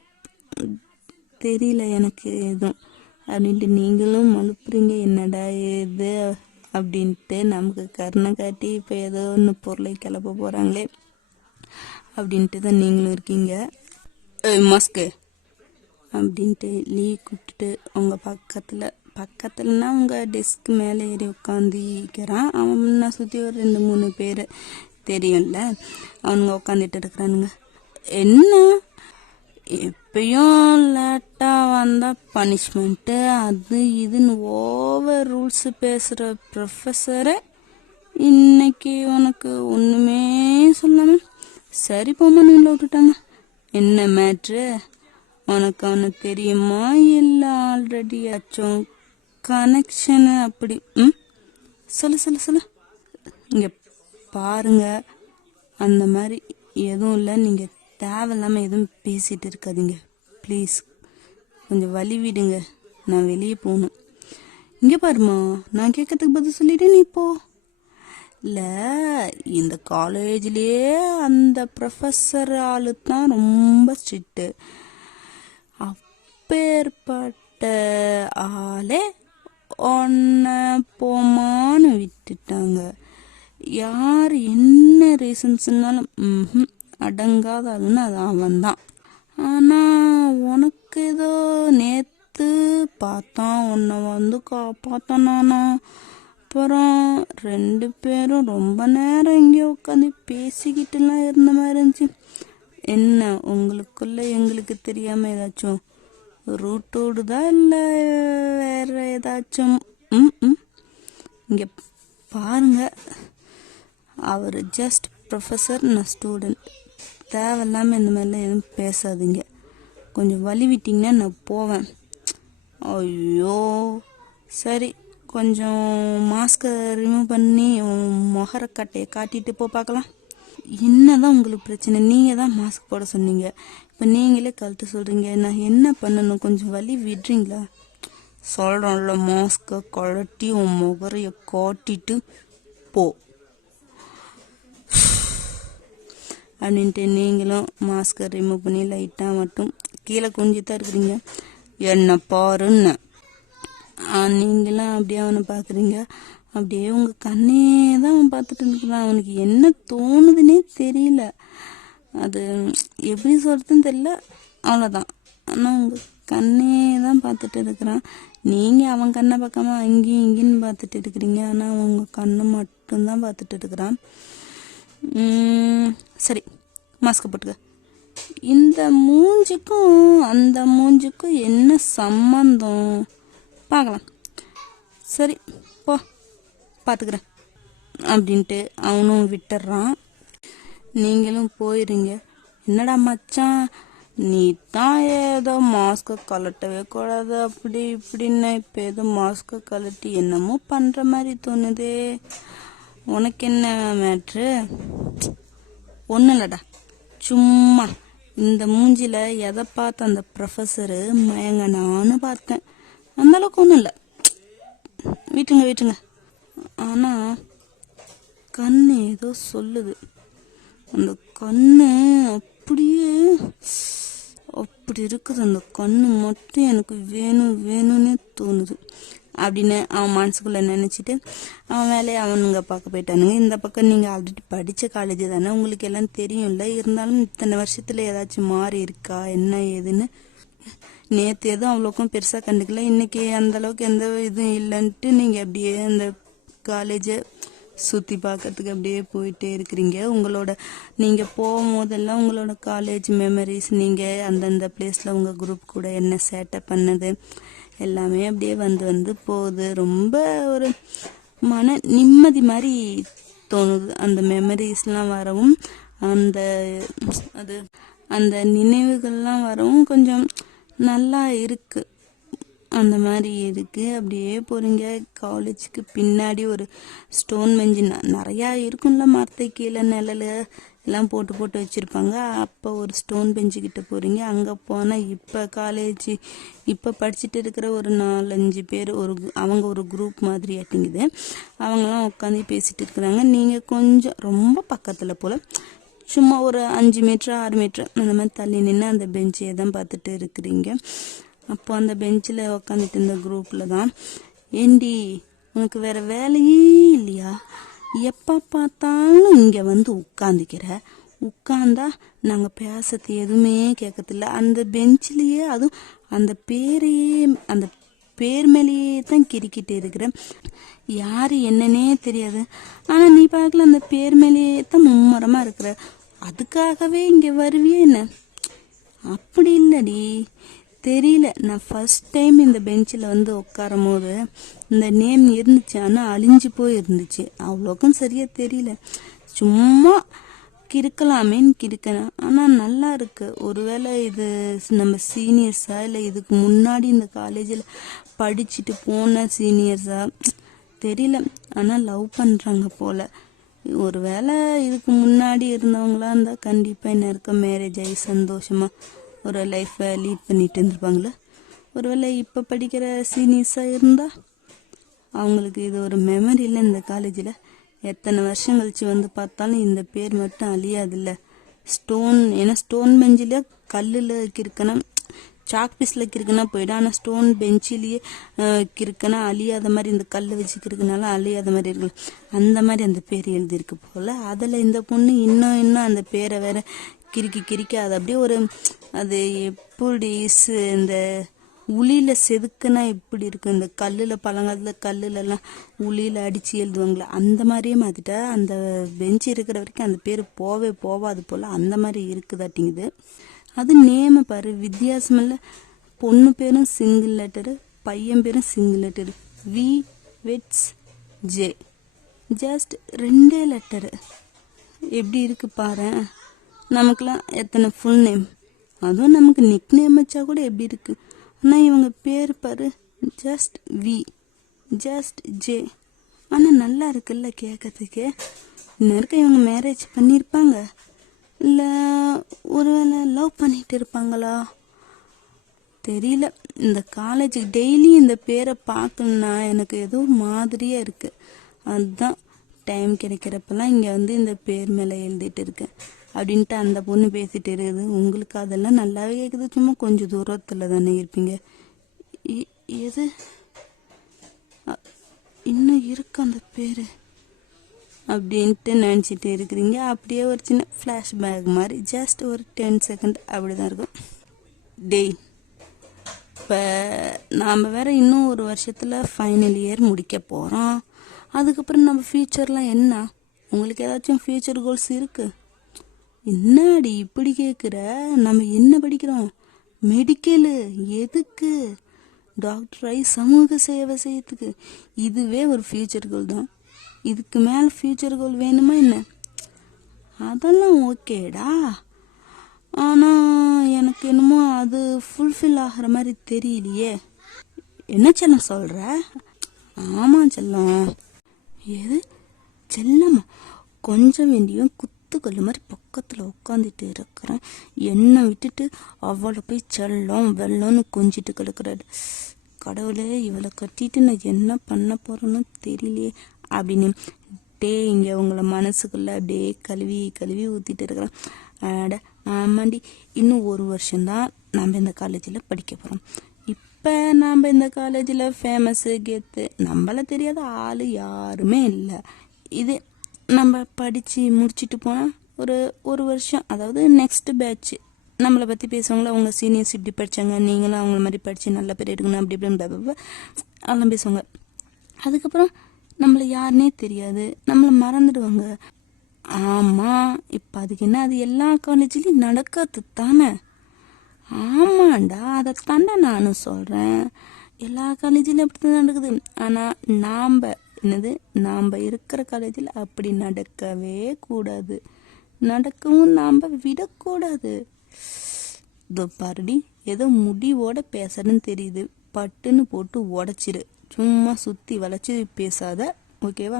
தெரியல எனக்கு எதுவும் அப்படின்ட்டு நீங்களும் மழுப்புறீங்க. என்னடா இது அப்படின்ட்டு நமக்கு கருணை காட்டி இப்போ ஏதோ ஒன்று பொருளை கிளப்ப போகிறாங்களே அப்படின்ட்டு தான் நீங்களும் இருக்கீங்க. மாஸ்க்கு அப்படின்ட்டு லீ கூப்பிட்டுட்டு உங்கள் பக்கத்துலனா உங்கள் டெஸ்க் மேலே ஏறி உட்காந்துக்கிறான். அவன் சுற்றி ஒரு 2-3 பேர் தெரியும்ல, அவனுங்க உட்காந்துட்டு இருக்கிறானுங்க. என்ன எப்பயும் லேட்டாக வந்தால் பனிஷ்மெண்ட்டு அது இதுன்னு ஓவர் ரூல்ஸு பேசுகிற ப்ரொஃபஸரை இன்னைக்கு உனக்கு ஒன்றுமே சொல்லாமல் சரி போமா நீங்கள விட்டுட்டாங்க. என்ன மேட்ரு, உனக்கு அவனை தெரியுமா இல்லை ஆல்ரெடி ஆச்சும் கனெக்ஷனு அப்படி சொல்லு இங்கே பாருங்க, அந்த மாதிரி எதுவும் இல்லை. நீங்கள் தேவையில்லாமல் எதுவும் பேசிகிட்டு இருக்காதீங்க ப்ளீஸ். கொஞ்சம் வழி விடுங்க, நான் வெளியே போகணும். இங்கே பாருமா, நான் கேட்கறதுக்கு பதில் சொல்லிட்டு நீ போ. இல்லை இந்த காலேஜ்லேயே அந்த ப்ரொஃபஸர் ஆளு தான் ரொம்ப ஸ்ட்ரிக்ட்டு. அப்பேற்பட்ட ஆளே ஒன்றை போமான்னு விட்டுட்டாங்க. யார் என்ன ரீசன்ஸ்னாலும் அடங்காத ஆளுன்னு அது அவன் தான். ஆனால் உனக்கு ஏதோ நேற்று பார்த்தான் உன்னை வந்து காப்பாற்றானா அப்புறம் 2 பேரும் ரொம்ப நேரம் இங்கே உட்காந்து பேசிக்கிட்டுலாம் இருந்த மாதிரி இருந்துச்சு. என்ன உங்களுக்குள்ள எங்களுக்கு தெரியாம ஏதாச்சும் ரூட் ஓடுதா இல்லை வேற ஏதாச்சும்? இங்கே பாருங்க, அவர் ஜஸ்ட் ப்ரொஃபஸர், நான் ஸ்டூடெண்ட். தேவையில்லாமல் இந்த மாதிரிலாம் எதுவும் பேசாதீங்க. கொஞ்சம் வழி விட்டிங்கன்னா நான் போவேன். ஐயோ சரி, கொஞ்சம் மாஸ்கை ரிமூவ் பண்ணி முகரக்கட்டையை காட்டிட்டு பார்க்கலாம். என்னதான் உங்களுக்கு பிரச்சனை? நீங்கள் தான் மாஸ்க் போட சொன்னீங்க, இப்போ நீங்களே கழட்ட சொல்கிறீங்க. நான் என்ன பண்ணணும்? கொஞ்சம் வழி விடுறீங்களா? சொல்கிறோம்ல, மாஸ்கை கழட்டி உன் முகரைய காட்டிட்டு போ அப்படின்ட்டு நீங்களும் மாஸ்கை ரிமூவ் பண்ணி லைட்டாக மட்டும் கீழே குஞ்சு தான் இருக்கிறீங்க. என்ன பாருன்னு நீங்களாம் அப்படியே அவனை பார்க்குறீங்க. அப்படியே உங்கள் கண்ணே தான் அவன் பார்த்துட்டு இருக்கிறான். அவனுக்கு என்ன தோணுதுன்னே தெரியல. அது எப்படி சொல்கிறதுன்னு தெரியல, அவ்வளோதான். ஆனால் உங்கள் கண்ணே தான் பார்த்துட்டு இருக்கிறான். நீங்கள் அவன் கண்ணை பார்க்காம அங்கேயும் இங்கேன்னு பார்த்துட்டு இருக்கிறீங்க. ஆனால் உங்கள் கண்ணை மட்டும்தான் பார்த்துட்டு இருக்கிறான். சரி, மாஸ்க் போட்டுக்க. இந்த மூஞ்சிக்கும் அந்த மூஞ்சிக்கும் என்ன சம்பந்தம் பார்க்கலாம். சரி போ, பார்த்துக்கிறேன் அப்படின்ட்டு அவனும் விட்டுறான். நீங்களும் போயிடுங்க. என்னடா மச்சான், நீ தான் ஏதோ மாஸ்கை கழட்டவே கூடாது அப்படி இப்படின்னு இப்போ ஏதோ மாஸ்கை கழட்டி என்னமோ பண்ணுற மாதிரி தோணுதே. உனக்கு என்ன மேட்ரு? ஒன்றும் இல்லடா, சும்மா இந்த மூஞ்சில எதை பார்த்து அந்த ப்ரொஃபஸரு மயங்கனான்னு பார்த்தேன். அந்த அளவுக்கு ஒன்றும் இல்லை, விட்டுங்க. ஆனால் கண்ணு ஏதோ சொல்லுது. அந்த கண்ணு அப்படியே அப்படி இருக்குது. அந்த கண்ணு மட்டும் எனக்கு வேணும்னு தோணுது அப்படின்னு அவன் மனசுக்குள்ள நினைச்சிட்டு அவன் வேலையை அவனுங்க பார்க்க போயிட்டானுங்க. இந்த பக்கம் நீங்கள் ஆல்ரெடி படித்த காலேஜ் தானே, உங்களுக்கு எல்லாம் தெரியும்ல. இருந்தாலும் இத்தனை வருஷத்துல ஏதாச்சும் மாறி இருக்கா என்ன ஏதுன்னு. நேற்று எதுவும் அவ்வளோக்கும் பெருசாக கண்டுக்கல, இன்னைக்கு அந்த அளவுக்கு எந்த இதுவும் இல்லைன்ட்டு நீங்கள் அப்படியே அந்த காலேஜை சுற்றி பார்க்கறதுக்கு அப்படியே போயிட்டே இருக்கிறீங்க. நீங்கள் போகும்போதெல்லாம் உங்களோட காலேஜ் மெமரிஸ், நீங்கள் அந்தந்த பிளேஸில் உங்கள் குரூப் கூட என்ன சேட்டை பண்ணது எல்லாமே அப்படியே வந்து போகுது. ரொம்ப ஒரு மன நிம்மதி மாதிரி தோணுது. அந்த மெமரிஸ்லாம் வரவும் அந்த நினைவுகள்லாம் வரவும் கொஞ்சம் நல்லா இருக்கு. அந்த மாதிரி இருக்கு. அப்படியே போறீங்க. காலேஜுக்கு பின்னாடி ஒரு ஸ்டோன் பெஞ்சு நிறையா இருக்கும்ல, மரத்தை கீழே நிழல் எல்லாம் போட்டு வச்சிருப்பாங்க. அப்போ ஒரு ஸ்டோன் பெஞ்சு கிட்ட போறீங்க. அங்கே போனால் இப்போ படிச்சுட்டு இருக்கிற ஒரு 4-5 பேர் அவங்க ஒரு குரூப் மாதிரி ஆட்டிங்குது. அவங்களாம் உட்காந்து பேசிட்டு இருக்கிறாங்க. நீங்கள் கொஞ்சம் ரொம்ப பக்கத்தில் போல, சும்மா ஒரு 5 மீட்டர் 6 மீட்டர் அந்த மாதிரி தள்ளி நின்று அந்த பெஞ்சையை தான் பார்த்துட்டு இருக்கிறீங்க. அப்போ அந்த பெஞ்சில் உக்காந்துட்டு இருந்த குரூப்பில் தான், ஏண்டி உனக்கு வேற வேலையே இல்லையா? எப்போ பார்த்தாலும் இங்கே வந்து உட்காந்தா நாங்கள் பேசுறது எதுவுமே கேட்கறதில்ல. அந்த பெஞ்சிலேயே அதுவும் அந்த பேர் மேலேயே தான் கிரிக்கிட்டு இருக்கிறேன். யார் என்னன்னே தெரியாது. ஆனால் நீ பார்க்கல, அந்த பேர் மேலேயே தான் மும்மரமாக இருக்கிற. அதுக்காகவே இங்கே வருவியே என்ன? அப்படி இல்லடி, தெரியல. நான் ஃபர்ஸ்ட் டைம் இந்த பெஞ்சில் வந்து உட்காரும் போது இந்த நேம் இருந்துச்சு, ஆனால் அழிஞ்சு போய் இருந்துச்சு. அவ்வளோக்கும் சரியா தெரியல. சும்மா கிறுக்கலாமேன்னு கிறுக்கிறேன். ஆனால் நல்லா இருக்கு. ஒருவேளை இது நம்ம சீனியர்ஸா இல்லை இதுக்கு முன்னாடி இந்த காலேஜில் படிச்சுட்டு போன சீனியர்ஸா தெரியல. ஆனால் லவ் பண்ணுறாங்க போல. ஒருவேளை இதுக்கு முன்னாடி இருந்தவங்களா இருந்தால் கண்டிப்பாக என்ன இருக்க மேரேஜ் ஆகி சந்தோஷமாக ஒரு லைஃப்பை லீட் பண்ணிட்டு இருந்திருப்பாங்களே. ஒருவேளை இப்போ படிக்கிற சீனியர்ஸாக இருந்தால் அவங்களுக்கு இது ஒரு மெமரி இல்லை. இந்த காலேஜில் எத்தனை வருஷம் கழிச்சு வந்து பார்த்தாலும் இந்த பேர் மட்டும் அழியாதில்ல. ஏன்னா ஸ்டோன் பெஞ்சில் கல்லில் கிறுக்கணும், சாக் பீஸில் கிறுக்குனா போயிடும். ஆனால் ஸ்டோன் பெஞ்சிலேயே கிறுக்கனா அழியாத மாதிரி, இந்த கல் வச்சு கிறுக்குனால அழியாத மாதிரி இருக்கு. அந்த மாதிரி அந்த பேர் எழுதியிருக்கு போல். அதில் இந்த பொண்ணு இன்னும் அந்த பேரை வேற கிறுக்கி அது அப்படியே அது எப்படி இந்த உளியில செதுக்குனா எப்படி இருக்கு, இந்த கல்லில் பழங்காலத்தில் கல்லுலலாம் உளியில் அடித்து எழுதுவாங்களே அந்த மாதிரியே மாற்றிட்டா அந்த பெஞ்சு இருக்கிற வரைக்கும் அந்த பேர் போவாது போல் அந்த மாதிரி இருக்குதாட்டிங்குது. அது நேம பாரு வித்தியாசமில்ல, பொண்ணு பேரும் சிங்கிள் லெட்டரு, பையன் பேரும் single letter, V weds J, just 2 letter. எப்படி இருக்கு பாரு. நமக்குலாம் எத்தனை ஃபுல் நேம், அதுவும் நமக்கு நிக் நேம் வச்சா கூட எப்படி இருக்கு. ஆனால் இவங்க பேர் பாரு, ஜஸ்ட் வி, ஜஸ்ட் ஜே. ஆனால் நல்லா இருக்குல்ல கேட்கறதுக்கு. இன்னும் இருக்க இவங்க மேரேஜ் பண்ணியிருப்பாங்க, இல்லை ஒருவேளை லவ் பண்ணிட்டு இருப்பாங்களா தெரியல. இந்த காலேஜ் டெய்லி இந்த பேரை பார்க்கணுன்னா எனக்கு ஏதோ மாதிரியாக இருக்குது. அதுதான் டைம் கிடைக்கிறப்பெல்லாம் இங்கே வந்து இந்த பேர் மேலே எழுதிட்டு இருக்கேன் அப்படின்ட்டு அந்த பொண்ணு பேசிட்டு இருக்குது. உங்களுக்கு அதெல்லாம் நல்லாவே கேட்குது, சும்மா கொஞ்சம் தூரத்தில் தானே இருப்பீங்க. எது இன்னும் இருக்கு அந்த பேர் அப்படின்ட்டு நினச்சிட்டு இருக்கிறீங்க. அப்படியே ஒரு சின்ன ஃப்ளாஷ்பேக் மாதிரி ஜஸ்ட் ஒரு 10 செகண்ட் அப்படி தான் இருக்கும். டேய், இப்போ நாம் வேற இன்னும் ஒரு வருஷத்தில் ஃபைனல் இயர் முடிக்க போகிறோம். அதுக்கப்புறம் நம்ம ஃப்யூச்சர்லாம் என்ன? உங்களுக்கு ஏதாச்சும் ஃப்யூச்சர் கோல்ஸ் இருக்கு? என்னடி இப்படி கேட்குற? நம்ம என்ன படிக்கிறோம்? மெடிக்கலு. எதுக்கு? டாக்டராகி சமூக சேவை செய்யறதுக்கு. இதுவே ஒரு ஃப்யூச்சர் கோல் தான். இதுக்கு மேலே ஃப்யூச்சர் கோல் வேணுமா என்ன? அதெல்லாம் ஓகேடா, ஆனால் எனக்கு என்னமோ அது ஃபுல்ஃபில் ஆகிற மாதிரி தெரியலையே. என்ன செல்லம் சொல்கிற? ஆமாம் செல்லம். எது செல்லம்மா? கொஞ்சம் வேண்டியும் குத்துக்கல் மாதிரி பக்கத்தில் உட்காந்துட்டு இருக்கிறேன். என்னை விட்டுட்டு அவளை போய் செல்லம் வெள்ளம்னு கொஞ்சிட்டு கிடக்குறாரு. கடவுளே, இவளை கட்டிட்டு நான் என்ன பண்ண போகிறேன்னு தெரியலையே அப்படின்னு டே இங்கே உங்களை மனசுக்குள்ளே அப்படியே கழுவி கழுவி ஊற்றிட்டு இருக்கிறேன். அட ஆமாண்டி, இன்னும் ஒரு வருஷம்தான் நம்ம இந்த காலேஜில் படிக்க போகிறோம். இப்போ நாம் இந்த காலேஜில் ஃபேமஸ்ஸு கெத்து நம்மள தெரியாத ஆள் யாருமே இல்லை. இது நம்ம படித்து முடிச்சுட்டு போனால் ஒரு வருஷம், அதாவது நெக்ஸ்ட் பேட்ச் நம்மளை பற்றி பேசுவாங்களா, அவங்க சீனியர்ஸ் இப்படி படித்தாங்க, நீங்களும் அவங்கள மாதிரி படித்து நல்ல பேர் எடுக்கணும் அப்படி இப்படின்னு அதெல்லாம் பேசுவாங்க. அதுக்கப்புறம் நம்மளை யாருன்னே தெரியாது, நம்மளை மறந்துடுவாங்க. ஆமாம், இப்போ அதுக்கு என்ன, அது எல்லா காலேஜ்லேயும் நடக்கிறது தானே. ஆமாண்டா, அதைத்தாண்டா நானும் சொல்கிறேன். எல்லா காலேஜ்லையும் அப்படி தான் நடக்குது. ஆனால் நாம் இருக்கிற காலேஜில் அப்படி நடக்கவே கூடாது, நடக்கவும் நாம் விடக்கூடாது. இதோ பாருடி, ஏதோ முடிவோட பேசுறேன்னு தெரியுது, பட்டுன்னு போட்டு உடச்சிரு. சும்மா சுற்றி வளைச்சி பேசாத, ஓகேவா?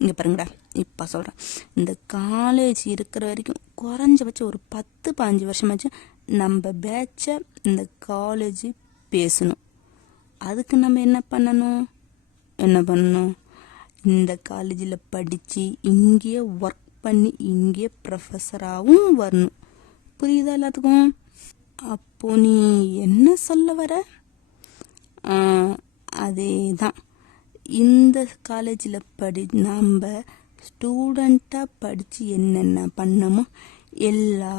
இங்கே பாருங்கடா, இப்போ சொல்கிறேன். இந்த காலேஜ் இருக்கிற வரைக்கும் குறைஞ்சபட்சம் ஒரு 10-15 வருஷமாச்சும் நம்ம பேட்சை இந்த காலேஜ் பேசணும். அதுக்கு நம்ம என்ன பண்ணணும்? இந்த காலேஜில் படித்து இங்கேயே ஒர்க் பண்ணி இங்கேயே ப்ரொஃபஸராகவும் வரணும். புரியுதா எல்லாத்துக்கும்? அப்போ நீ என்ன சொல்ல வர? அதே தான், இந்த காலேஜில் நம்ம ஸ்டூடெண்ட்டாக படித்து என்னென்ன பண்ணமோ எல்லா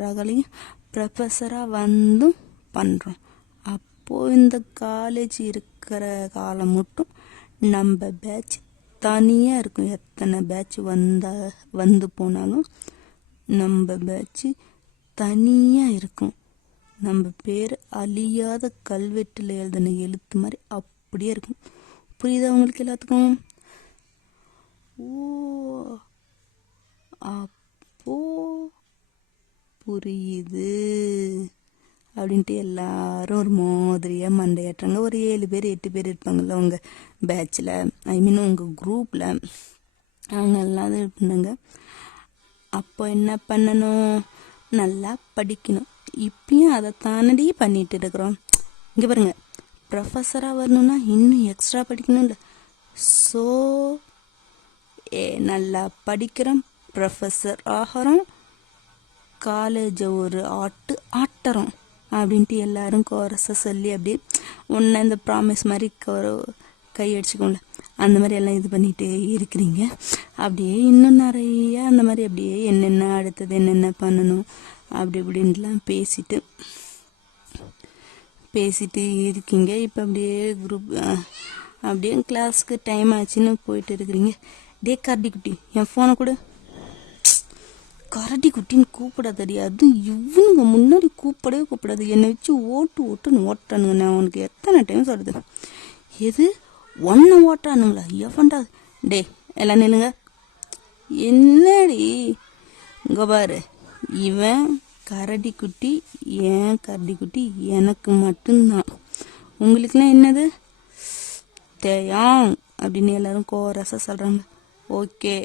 ரகலையும் ப்ரொஃபஸராக வந்தும் பண்ணுறோம். அப்போது இந்த காலேஜ் இருக்கிற காலம் மட்டும் நம்ம பேட்ச் தனியாக இருக்கும். எத்தனை பேட்ச் வந்து போனாலும் நம்ம பேட்ச் தனியாக இருக்கும். நம்ம பேர் அழியாத கல்வெட்டில் எழுதின எழுத்து மாதிரி அப்படியே இருக்கும். புரியுதா உங்களுக்கு எல்லாத்துக்கும்? ஓ, அப்போ புரியுது அப்படின்ட்டு எல்லாரும் ஒரு மாதிரியாக மண்டையாட்டுறாங்க. ஒரு 7 பேர் 8 பேர் இருப்பாங்கள்ல உங்கள் பேட்சில், ஐ மீன் உங்கள் குரூப்பில், அவங்க எல்லாம் இது பண்ணாங்க. அப்போ என்ன பண்ணணும்? நல்லா படிக்கணும். இப்பயும் அதை தானடி பண்ணிட்டு இருக்கிறோம். இங்கே பாருங்க, ப்ரொஃபஸராக வரணும்னா இன்னும் எக்ஸ்ட்ரா படிக்கணும் இல்லை? ஸோ நல்லா படிக்கிறோம், ப்ரொஃபஸர் ஆகிறோம், காலேஜை ஒரு ஆட்டுறோம் அப்படின்ட்டு எல்லாரும் கோரஸை சொல்லி அப்படியே ஒன்று இந்த ப்ராமிஸ் மாதிரி கையடிச்சுக்கோங்கள, அந்த மாதிரி எல்லாம் இது பண்ணிகிட்டே இருக்கிறீங்க. அப்படியே இன்னும் நிறைய அந்த மாதிரி அப்படியே என்னென்ன அடுத்தது என்னென்ன பண்ணணும் அப்படி இப்படின்லாம் பேசிட்டு பேசிட்டு இருக்கீங்க. இப்போ அப்படியே குரூப் அப்படியே கிளாஸ்க்கு டைம் ஆச்சுன்னு போயிட்டு இருக்கிறீங்க. டே கரடி குட்டி, என் ஃபோனை கொடு. கரடி குட்டின்னு கூப்பிடாதடி, அதுவும் இவனுங்க முன்னாடி கூப்பிடாது. என்னை வச்சு ஓட்டுன்னு ஓட்டானுங்க. நான் உனக்கு எத்தனை டைம் சொல்றது? எது ஒன்றை ஓட்டானுங்களா? எவன்டா? டே எல்லாம் நில்லுங்க. என்னடி இங்க பாரு, இவன் கரடி குட்டி, ஏன் கரடி குட்டி எனக்கு மட்டும்தான். உங்களுக்குலாம் என்னது தேயாங் அப்படின்னு எல்லாரும் கோரஸா சொல்றாங்க. ஓகே,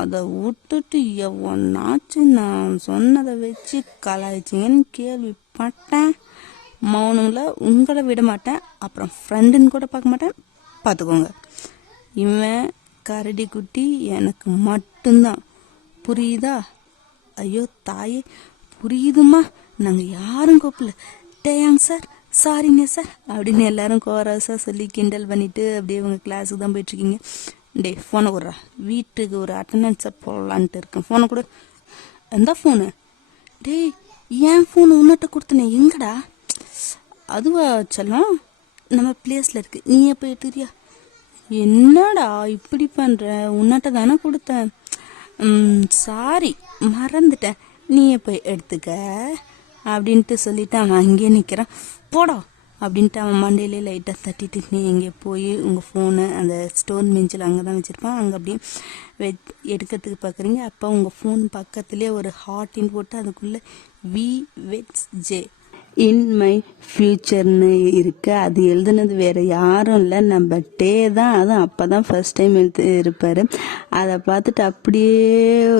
அதை விட்டுட்டு எவனாச்சு நான் சொன்னதை வச்சு கலாய்ச்சிங்கன்னு கேள்விப்பட்டேன், மௌனங்கள உங்களை விட மாட்டேன். அப்புறம் ஃப்ரெண்டுன்னு கூட பார்க்க மாட்டேன், பார்த்துக்கோங்க. இவன் கரடி குட்டி எனக்கு மட்டும்தான், புரியுதா? ஐயோ தாயே, புரியுதுமா, நாங்கள் யாரும் கூப்பிடல. டேயாங் சார், சாரிங்க சார் அப்படின்னு எல்லாரும் கோரஸா சொல்லி கிண்டல் பண்ணிட்டு அப்படியே உங்க கிளாஸுக்கு தான் போயிட்டு இருக்கீங்க. டே ஃபோனை கொடுறா, வீட்டுக்கு ஒரு அட்டண்டன்ஸை போடலான்ட்டு இருக்கேன். ஃபோனை கொடு. எந்த ஃபோனு? டே ஏன் ஃபோனு உன்னிட்ட கொடுத்தனே, எங்கடா? அதுவா செல்லம், நம்ம பிளேஸில் இருக்கு, நீ எப்போ எடுத்துக்கிறியா? என்னடா இப்படி பண்ணுற, உன்னிட்ட தானே கொடுத்தேன். சாரி மறந்துட்டேன், நீ எப்போ எடுத்துக்க அப்படின்ட்டு சொல்லிட்டு அவன் அங்கேயே நிற்கிறான். போடா அப்படின்ட்டு அவன் மண்டையிலே லைட்டாக தட்டிட்டு நீ இங்கே போய் உங்கள் ஃபோனை அந்த ஸ்டோன் பெஞ்சில் அங்கே தான் வச்சுருப்பான், அங்கே அப்படியே எடுக்கிறதுக்கு பார்க்குறீங்க. அப்போ உங்கள் ஃபோன் பக்கத்துலேயே ஒரு ஹார்ட்டின் போட்டு அதுக்குள்ளே VHJ இன் மை ஃபியூச்சர்னு இருக்கு. அது எழுதுனது வேற யாரும் இல்லை, நம்ம டே தான். அதுவும் அப்போ தான் ஃபர்ஸ்ட் டைம் எழுத்து இருப்பார். அதை பார்த்துட்டு அப்படியே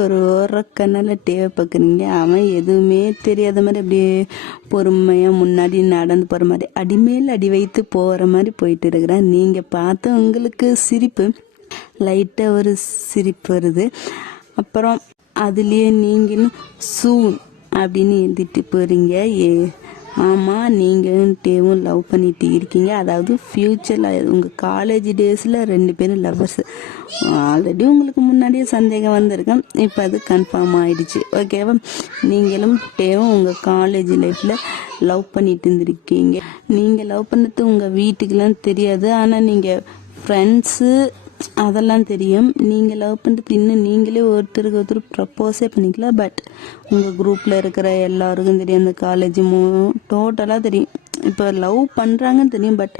ஒரு ஓரக்கண்ணால் டேவை பார்க்குறீங்க. அவன் எதுவுமே தெரியாத மாதிரி அப்படியே பொறுமையாக முன்னாடி நடந்து போகிற மாதிரி அடிமேல் அடி வைத்து போகிற மாதிரி போயிட்டு இருக்கிறான். நீங்கள் பார்த்து உங்களுக்கு சிரிப்பு, லைட்டாக ஒரு சிரிப்பு வருது. அப்புறம் அதுலேயே நீங்களும் சூன் அப்படின்னு எழுதிட்டு போகிறீங்க. ஆமாம், நீங்களும் டேவும் லவ் பண்ணிட்டு இருக்கீங்க. அதாவது ஃப்யூச்சரில் உங்கள் காலேஜ் டேஸில் 2 பேரும் லவ்வர்ஸ். ஆல்ரெடி உங்களுக்கு முன்னாடியே சந்தேகம் வந்திருக்கேன், இப்போ அது கன்ஃபார்ம் ஆயிடுச்சு. ஓகேவா? நீங்களும் டேவும் உங்கள் காலேஜ் லைஃப்பில் லவ் பண்ணிட்டு இருந்திருக்கீங்க. நீங்கள் லவ் பண்ணது உங்கள் வீட்டுக்கெல்லாம் தெரியாது, ஆனால் நீங்கள் ஃப்ரெண்ட்ஸு அதெல்லாம் தெரியும். நீங்கள் லவ் பண்ணுறது இன்னும் நீங்களே ஒருத்தருக்கு ஒருத்தர் ப்ரப்போஸே பண்ணிக்கலாம். பட் உங்கள் குரூப்பில் இருக்கிற எல்லாருக்கும் தெரியும், அந்த காலேஜ் டோட்டலாக தெரியும். இப்போ லவ் பண்ணுறாங்கன்னு தெரியும், பட்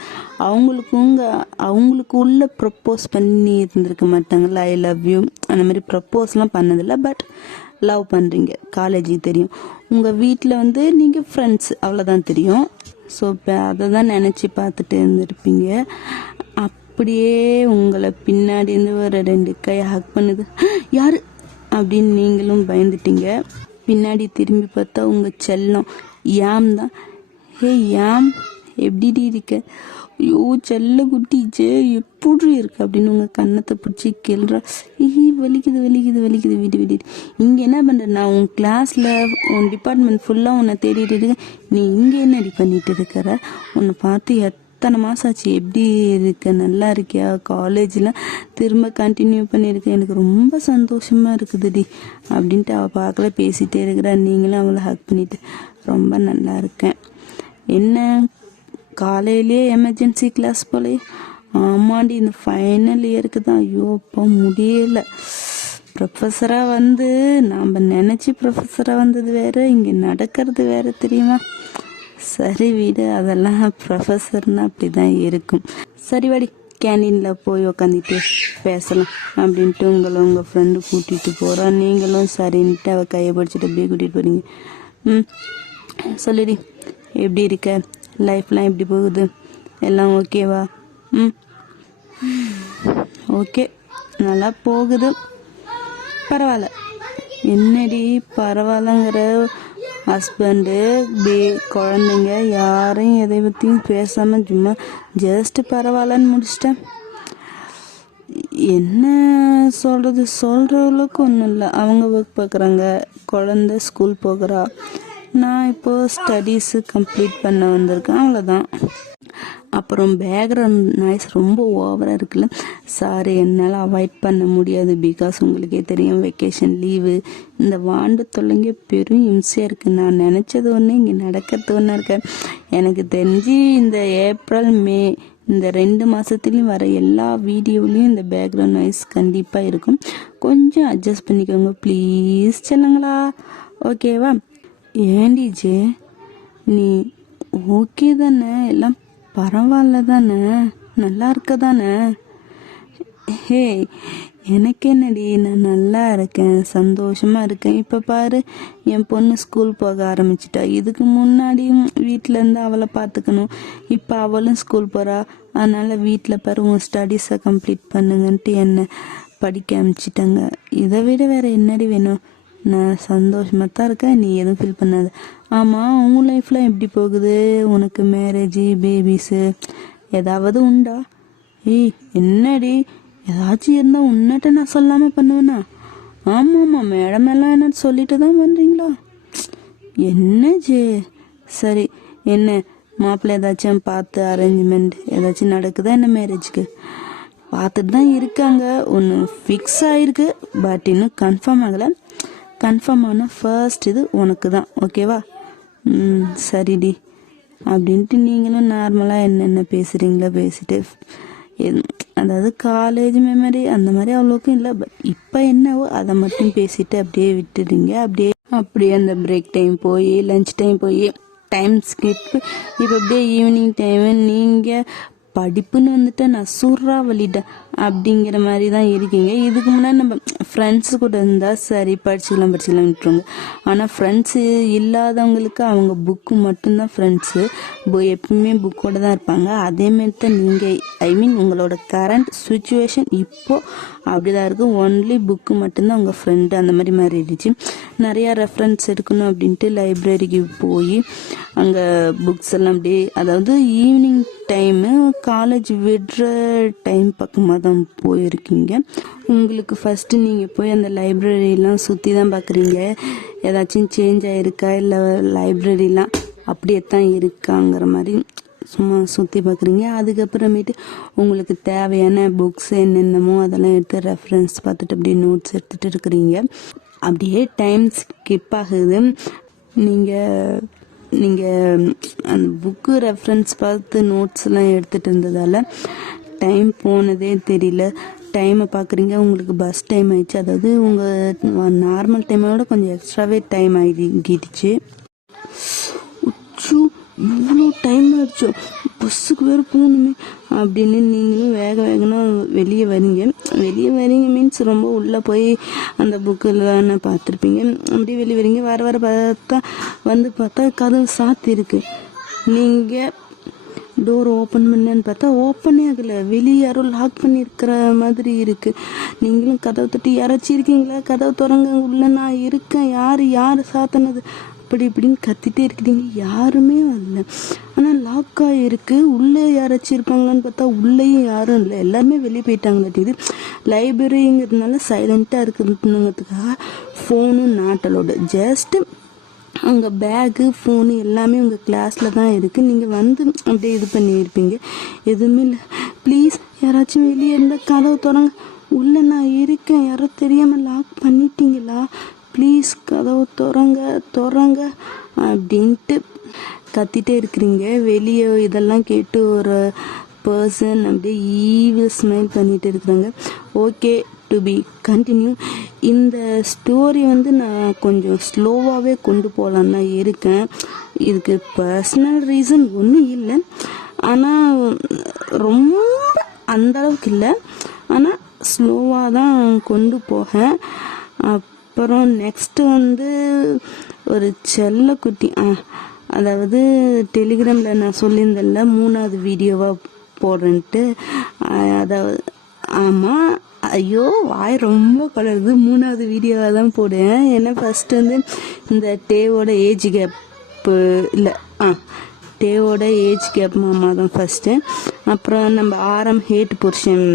அவங்களுக்கு உள்ள ப்ரப்போஸ் பண்ணி இருந்திருக்க மாட்டாங்கல்ல. ஐ லவ் யூ அந்த மாதிரி ப்ரப்போஸ்லாம் பண்ணதில்லை, பட் லவ் பண்ணுறீங்க, காலேஜுக்கு தெரியும். உங்கள் வீட்டில் நீங்கள் ஃப்ரெண்ட்ஸ் அவ்வளோதான் தெரியும். ஸோ இப்போ அதை தான் நினச்சி பார்த்துட்டு இருந்திருப்பீங்க. அப்படியே உங்களை பின்னாடி இருந்து ஒரு 2 கை ஹக் பண்ணுது. யாரு அப்படின்னு நீங்களும் பயந்துட்டீங்க. பின்னாடி திரும்பி பார்த்தா உங்கள் செல்லம் யாம் தான். ஹே யாம், எப்படி இருக்க? ஐயோ செல்ல குட்டிச்சே, எப்படி இருக்கு அப்படின்னு உங்கள் கன்னத்தை பிடிச்சி கேள்றா. வலிக்குது விடு. இங்கே என்ன பண்ணுற? நான் உன் கிளாஸில் உன் டிபார்ட்மெண்ட் ஃபுல்லாக உன்னை தேடிட்டு இருக்கேன், நீ இங்கே என்னடி பண்ணிட்டு இருக்கிற? உன்னை பார்த்து எத்தனை மாதம் ஆச்சு, எப்படி இருக்க, நல்லா இருக்கியா? காலேஜ்லாம் திரும்ப கண்டினியூ பண்ணியிருக்கேன், எனக்கு ரொம்ப சந்தோஷமாக இருக்குதுடி அப்படின்ட்டு அவள் பார்க்கல பேசிகிட்டே இருக்கிறா. நீங்களும் அவளை ஹக் பண்ணிட்டு ரொம்ப நல்லா இருக்கேன். என்ன காலையிலேயே எமர்ஜென்சி கிளாஸ் போலே? ஆமாண்டி, இந்த ஃபைனல் இயருக்கு தான். ஐயோ அப்போ முடியலை. ப்ரொஃபஸராக நாம் நினச்சி ப்ரொஃபஸராக வந்தது வேறு, இங்கே நடக்கிறது வேறு தெரியுமா? சரி வீடு, அதெல்லாம் ப்ரொஃபஸர்னா அப்படி தான் இருக்கும். சரி வாடி, கேண்டீனில் போய் உக்காந்துட்டு பேசலாம் அப்படின்ட்டு உங்கள் ஃப்ரெண்டு கூட்டிகிட்டு போகிறான். நீங்களும் சரின்ட்டு அவள் கையை பிடிச்சிட்டு அப்படியே கூட்டிகிட்டு போகிறீங்க. சொல்லிடி, எப்படி இருக்க? லைஃப்லாம் எப்படி போகுது? எல்லாம் ஓகேவா? ஓகே, நல்லா போகுது. பரவாயில்ல. என்னடி பரவாயில்லங்கிற? ஹஸ்பண்டு குழந்தைங்க யாரையும் எதை பற்றியும் பேசாமல் சும்மா ஜஸ்ட் பரவாயில்லன்னு முடிச்சிட்டேன். என்ன சொல்கிற அளவுக்கு ஒன்றும் இல்லை. அவங்க ஒர்க் பார்க்குறாங்க, குழந்தை ஸ்கூல் போகிறா, நான் இப்போது ஸ்டடீஸு கம்ப்ளீட் பண்ண வந்திருக்கேன், அவ்வளோதான். அப்புறம் பேக்ரவுண்ட் நாய்ஸ் ரொம்ப ஓவராக இருக்குல்ல. சாரி, என்னால் அவாய்ட் பண்ண முடியாது. பிகாஸ் உங்களுக்கே தெரியும், வெக்கேஷன் லீவு, இந்த வாண்டு தொல்லைங்க பெரும் இம்சையாக இருக்குது. நான் நினச்சது ஒன்று, இங்கே நடக்கிறது ஒன்றா இருக்கேன். எனக்கு தெரிஞ்சு இந்த ஏப்ரல் மே இந்த 2 மாதத்துலேயும் வர எல்லா வீடியோலையும் இந்த பேக்ரவுண்ட் நாய்ஸ் கண்டிப்பாக இருக்கும். கொஞ்சம் அட்ஜஸ்ட் பண்ணிக்கோங்க ப்ளீஸ் செல்லுங்களா. ஓகேவா? ஏண்டி ஜே, நீ ஓகே தானே? எல்லாம் பரவாயில்ல தானே? நல்லா இருக்க தானே? ஹே, எனக்கு என்னடி, நான் நல்லா இருக்கேன், சந்தோஷமாக இருக்கேன். இப்போ பாரு, என் பொண்ணு ஸ்கூல் போக ஆரம்பிச்சிட்டா. இதுக்கு முன்னாடியும் வீட்டில் இருந்து அவளை பார்த்துக்கணும். இப்போ அவளும் ஸ்கூல் போகிறா. அதனால் வீட்டில் பாரு, உன் ஸ்டடீஸை கம்ப்ளீட் பண்ணுங்கன்ட்டு என்னை படிக்க அனுப்பிச்சிட்டாங்க. இதை விட வேறு என்னடி வேணும்? நான் சந்தோஷமாக தான் இருக்கேன், நீ எதுவும் ஃபீல் பண்ணாத. ஆமாம், உன் லைஃப்லாம் எப்படி போகுது? உனக்கு மேரேஜு, பேபிஸு ஏதாவது உண்டா? ஏய் என்னடி, ஏதாச்சும் இருந்தால் உன்னிட்ட நான் சொல்லாமல் பண்ணுவேண்ணா? ஆமாம்மா, மேடம் எல்லாம் என்ன சொல்லிட்டு தான் பண்ணுறீங்களா? என்ன ஜே, சரி, என்ன மாப்பிள்ளை ஏதாச்சும் பார்த்து அரேஞ்ச்மெண்ட் ஏதாச்சும் நடக்குதா என்ன மேரேஜுக்கு? பார்த்துட்டு தான் இருக்காங்க. ஒன்று ஃபிக்ஸ் ஆகிருக்கு, பட் இன்னும் கன்ஃபார்ம் ஆகலை. கன்ஃபார்ம் ஆனால் ஃபர்ஸ்ட் இது உனக்கு தான், ஓகேவா? சரிடி அப்படின்ட்டு நீங்களும் நார்மலாக என்னென்ன பேசுகிறீங்களோ பேசிட்டு, அதாவது காலேஜ் மெமரி அந்த மாதிரி அவ்வளோக்கும் இல்லை. பட் இப்போ என்னவோ அதை மட்டும் பேசிட்டு அப்படியே விட்டுடுங்க. அப்படியே அந்த பிரேக் டைம் போய் லஞ்ச் டைம் போய் டைம் ஸ்கிப், இப்போ அப்படியே ஈவினிங் டைமு நீங்கள் படிப்புன்னு வந்துட்டு நான் சூறா வலிட்டேன் அப்படிங்கிற மாதிரி தான் இருக்கீங்க. இதுக்கு முன்னாடி நம்ம ஃப்ரெண்ட்ஸு கூட இருந்தால் சரி படிச்சுக்கலாம் விட்டுருங்க. ஆனால் ஃப்ரெண்ட்ஸு இல்லாதவங்களுக்கு அவங்க புக்கு மட்டும்தான் ஃப்ரெண்ட்ஸு. எப்பவுமே புக்கோட தான் இருப்பாங்க. அதேமாரி தான் நீங்கள், உங்களோட கரண்ட் சுச்சுவேஷன் இப்போது அப்படி தான் இருக்குது. ஒன்லி புக்கு மட்டும்தான் உங்கள் ஃப்ரெண்டு அந்த மாதிரி மாறிடுச்சு. நிறையா ரெஃபரன்ஸ் எடுக்கணும் அப்படின்ட்டு லைப்ரரிக்கு போய் அங்கே புக்ஸ் எல்லாம் அப்படியே, அதாவது ஈவினிங் டைமு காலேஜ் விடுற டைம் பக்கமாக தான் போயிருக்கீங்க. உங்களுக்கு ஃபஸ்ட்டு நீங்கள் போய் அந்த லைப்ரரிலாம் சுற்றி தான் பார்க்குறீங்க, ஏதாச்சும் சேஞ்ச் ஆகிருக்கா இல்லை லைப்ரரிலாம் அப்படியே தான் இருக்காங்கிற மாதிரி சும்மா சுற்றி பார்க்குறீங்க. அதுக்கப்புறமேட்டு உங்களுக்கு தேவையான புக்ஸ் என்னென்னமோ அதெல்லாம் எடுத்து ரெஃபரன்ஸ் பார்த்துட்டு அப்படியே நோட்ஸ் எடுத்துகிட்டு இருக்கிறீங்க. அப்படியே டைம் ஸ்கிப் ஆகுது. நீங்கள் அந்த புக்கு ரெஃபரன்ஸ் பார்த்து நோட்ஸ்லாம் எடுத்துகிட்டு இருந்ததால் டைம் போனதே தெரியல. டைமை பார்க்குறீங்க, உங்களுக்கு பஸ் டைம் ஆயிடுச்சு. அதாவது உங்கள் நார்மல் டைமோட கொஞ்சம் எக்ஸ்ட்ராவே டைம் ஆகிடுச்சு. இவ்வளோ டைம் ஆகிடுச்சோ, பஸ்ஸுக்கு வேறு போகணுமே அப்படின்னு நீங்களும் வேகமாக வெளியே வரீங்க மீன்ஸ் ரொம்ப உள்ளே போய் அந்த புக்கெல்லாம் பார்த்துருப்பீங்க. அப்படியே வெளியே வரீங்க. வர பார்த்தா கதவு சாத்திருக்கு. நீங்கள் டோர் ஓப்பன் பண்ணேன்னு பார்த்தா ஓப்பனே ஆகலை. வெளியே யாரோ லாக் பண்ணியிருக்கிற மாதிரி இருக்குது. நீங்களும் கதவை தட்டி யாராச்சும் இருக்கீங்களா, கதவை திறங்க, உள்ளே நான் இருக்கேன், யார் சாத்தினது அப்படி இப்படின்னு கத்திட்டே இருக்கிறீங்க. யாருமே வரல. ஆனால் லாக் ஆகிருக்கு. உள்ளே யாராச்சும் இருப்பாங்களான்னு பார்த்தா உள்ளேயும் யாரும் இல்லை, எல்லாருமே வெளியே போயிட்டாங்களாட்டிது. லைப்ரரிங்கிறதுனால சைலண்ட்டாக இருக்குதுங்கிறதுக்காக ஃபோனும் நாட்டலோடு ஜஸ்ட்டு உங்கள் பேகு ஃபோனு எல்லாமே உங்கள் கிளாஸில் தான் இருக்குது. நீங்கள் வந்து அப்படியே இது பண்ணியிருப்பீங்க. எதுவுமே இல்லை. ப்ளீஸ் யாராச்சும் வெளியே இருந்தால் கதவு திறங்க, உள்ளே நான் இருக்கேன், யாரோ தெரியாமல் லாக் பண்ணிட்டீங்களா, ப்ளீஸ் கதவு திறங்க அப்படின்ட்டு கத்திட்டே இருக்கிறீங்க. வெளியே இதெல்லாம் கேட்டு ஒரு பர்சன் அப்படியே ஈவில் ஸ்மைல் பண்ணிட்டு இருக்கிறாங்க. Okay, to be continue. இந்த ஸ்டோரி வந்து நான் கொஞ்சம் ஸ்லோவாகவே கொண்டு போகலான்னு தான் இருக்கேன். இதுக்கு பர்சனல் ரீசன் ஒன்றும் இல்லை, ஆனால் ரொம்ப அந்தளவுக்கு இல்லை, ஆனால் ஸ்லோவாக தான் கொண்டு போக. அப்புறம் நெக்ஸ்ட்டு வந்து ஒரு செல்லக்குட்டி, அதாவது டெலிகிராமில் நான் சொல்லியிருந்தேன்ல 3வது வீடியோவாக போடுறேன்ட்டு. அதாவது ஆமாம், ஐயோ வாய் ரொம்ப குளருது. 3வது வீடியோவாக தான் போடுவேன். ஏன்னா ஃபஸ்ட்டு வந்து இந்த டேவோட ஏஜ் கேப்பு இல்லை, டேவோட ஏஜ் கேப் மாமா தான் ஃபஸ்ட்டு. அப்புறம் நம்ம ஆரம் ஹேட் போர்ஷன்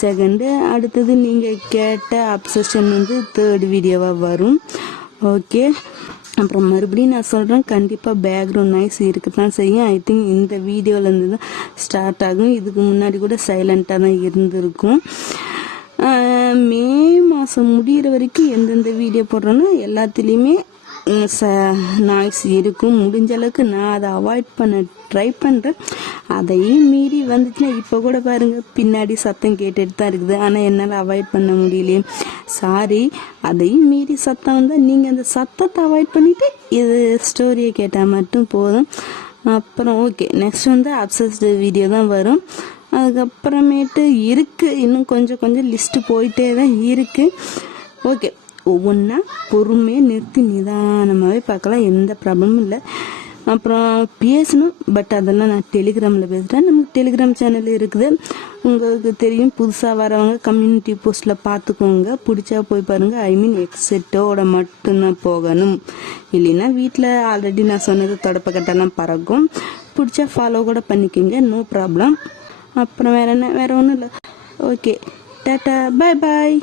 செகண்டு. அடுத்தது நீங்கள் கேட்ட அப்சஷன் வந்து 3rd வீடியோவாக வரும். ஓகே, அப்புறம் மறுபடியும் நான் சொல்கிறேன், கண்டிப்பாக பேக்ரவுண்ட் நாய்ஸ் இருக்க தான் செய்யும். ஐ திங்க் இந்த வீடியோலேருந்து தான் ஸ்டார்ட் ஆகும். இதுக்கு முன்னாடி கூட சைலண்ட்டாக தான் இருந்திருக்கும். மே மாதம் முடிகிற வரைக்கும் எந்தெந்த வீடியோ போடுறேன்னா எல்லாத்துலேயுமே நாய்ஸ் இருக்கும். முடிஞ்ச அளவுக்கு நான் அதை அவாய்ட் பண்ண ட்ரை பண்ணுறேன். அதையும் மீறி வந்துச்சுன்னா இப்போ கூட பாருங்கள் பின்னாடி சத்தம் கேட்டுட்டு தான் இருக்குது. ஆனால் என்னால் அவாய்ட் பண்ண முடியலையே, சாரி. அதையும் மீறி சத்தம் வந்தால் நீங்கள் அந்த சத்தத்தை அவாய்ட் பண்ணிவிட்டு இது ஸ்டோரியை கேட்டால் மட்டும் போதும். அப்புறம் ஓகே, நெக்ஸ்ட் வந்து அப்சஸ்டு வீடியோ தான் வரும். அதுக்கப்புறமேட்டு இருக்குது, இன்னும் கொஞ்சம் லிஸ்ட்டு போயிட்டே தான் இருக்குது. ஓகே, ஒவ்வொன்றா பொறுமையாக நிறுத்தி நிதானமாகவே பார்க்கலாம், எந்த ப்ராப்ளமும் இல்லை. அப்புறம் பேசணும், பட் அதெல்லாம் நான் டெலிகிராமில் பேசுகிறேன். நமக்கு டெலிகிராம் சேனல் இருக்குது, உங்களுக்கு தெரியும். புதுசாக வரவங்க கம்யூனிட்டி போஸ்ட்டில் பார்த்துக்கோங்க, பிடிச்சா போய் பாருங்கள். ஐ மீன் எக்ஸெட்டோட மட்டும்தான் போகணும், இல்லைன்னா வீட்டில் ஆல்ரெடி நான் சொன்னது தொடப்பக்கட்டெல்லாம் பறக்கும். பிடிச்சா ஃபாலோ கூட பண்ணிக்கோங்க, நோ ப்ராப்ளம். அப்புறம் வேறு என்ன, வேறு ஒன்றும் இல்லை. ஓகே, டாட்டா, பாய் பாய்.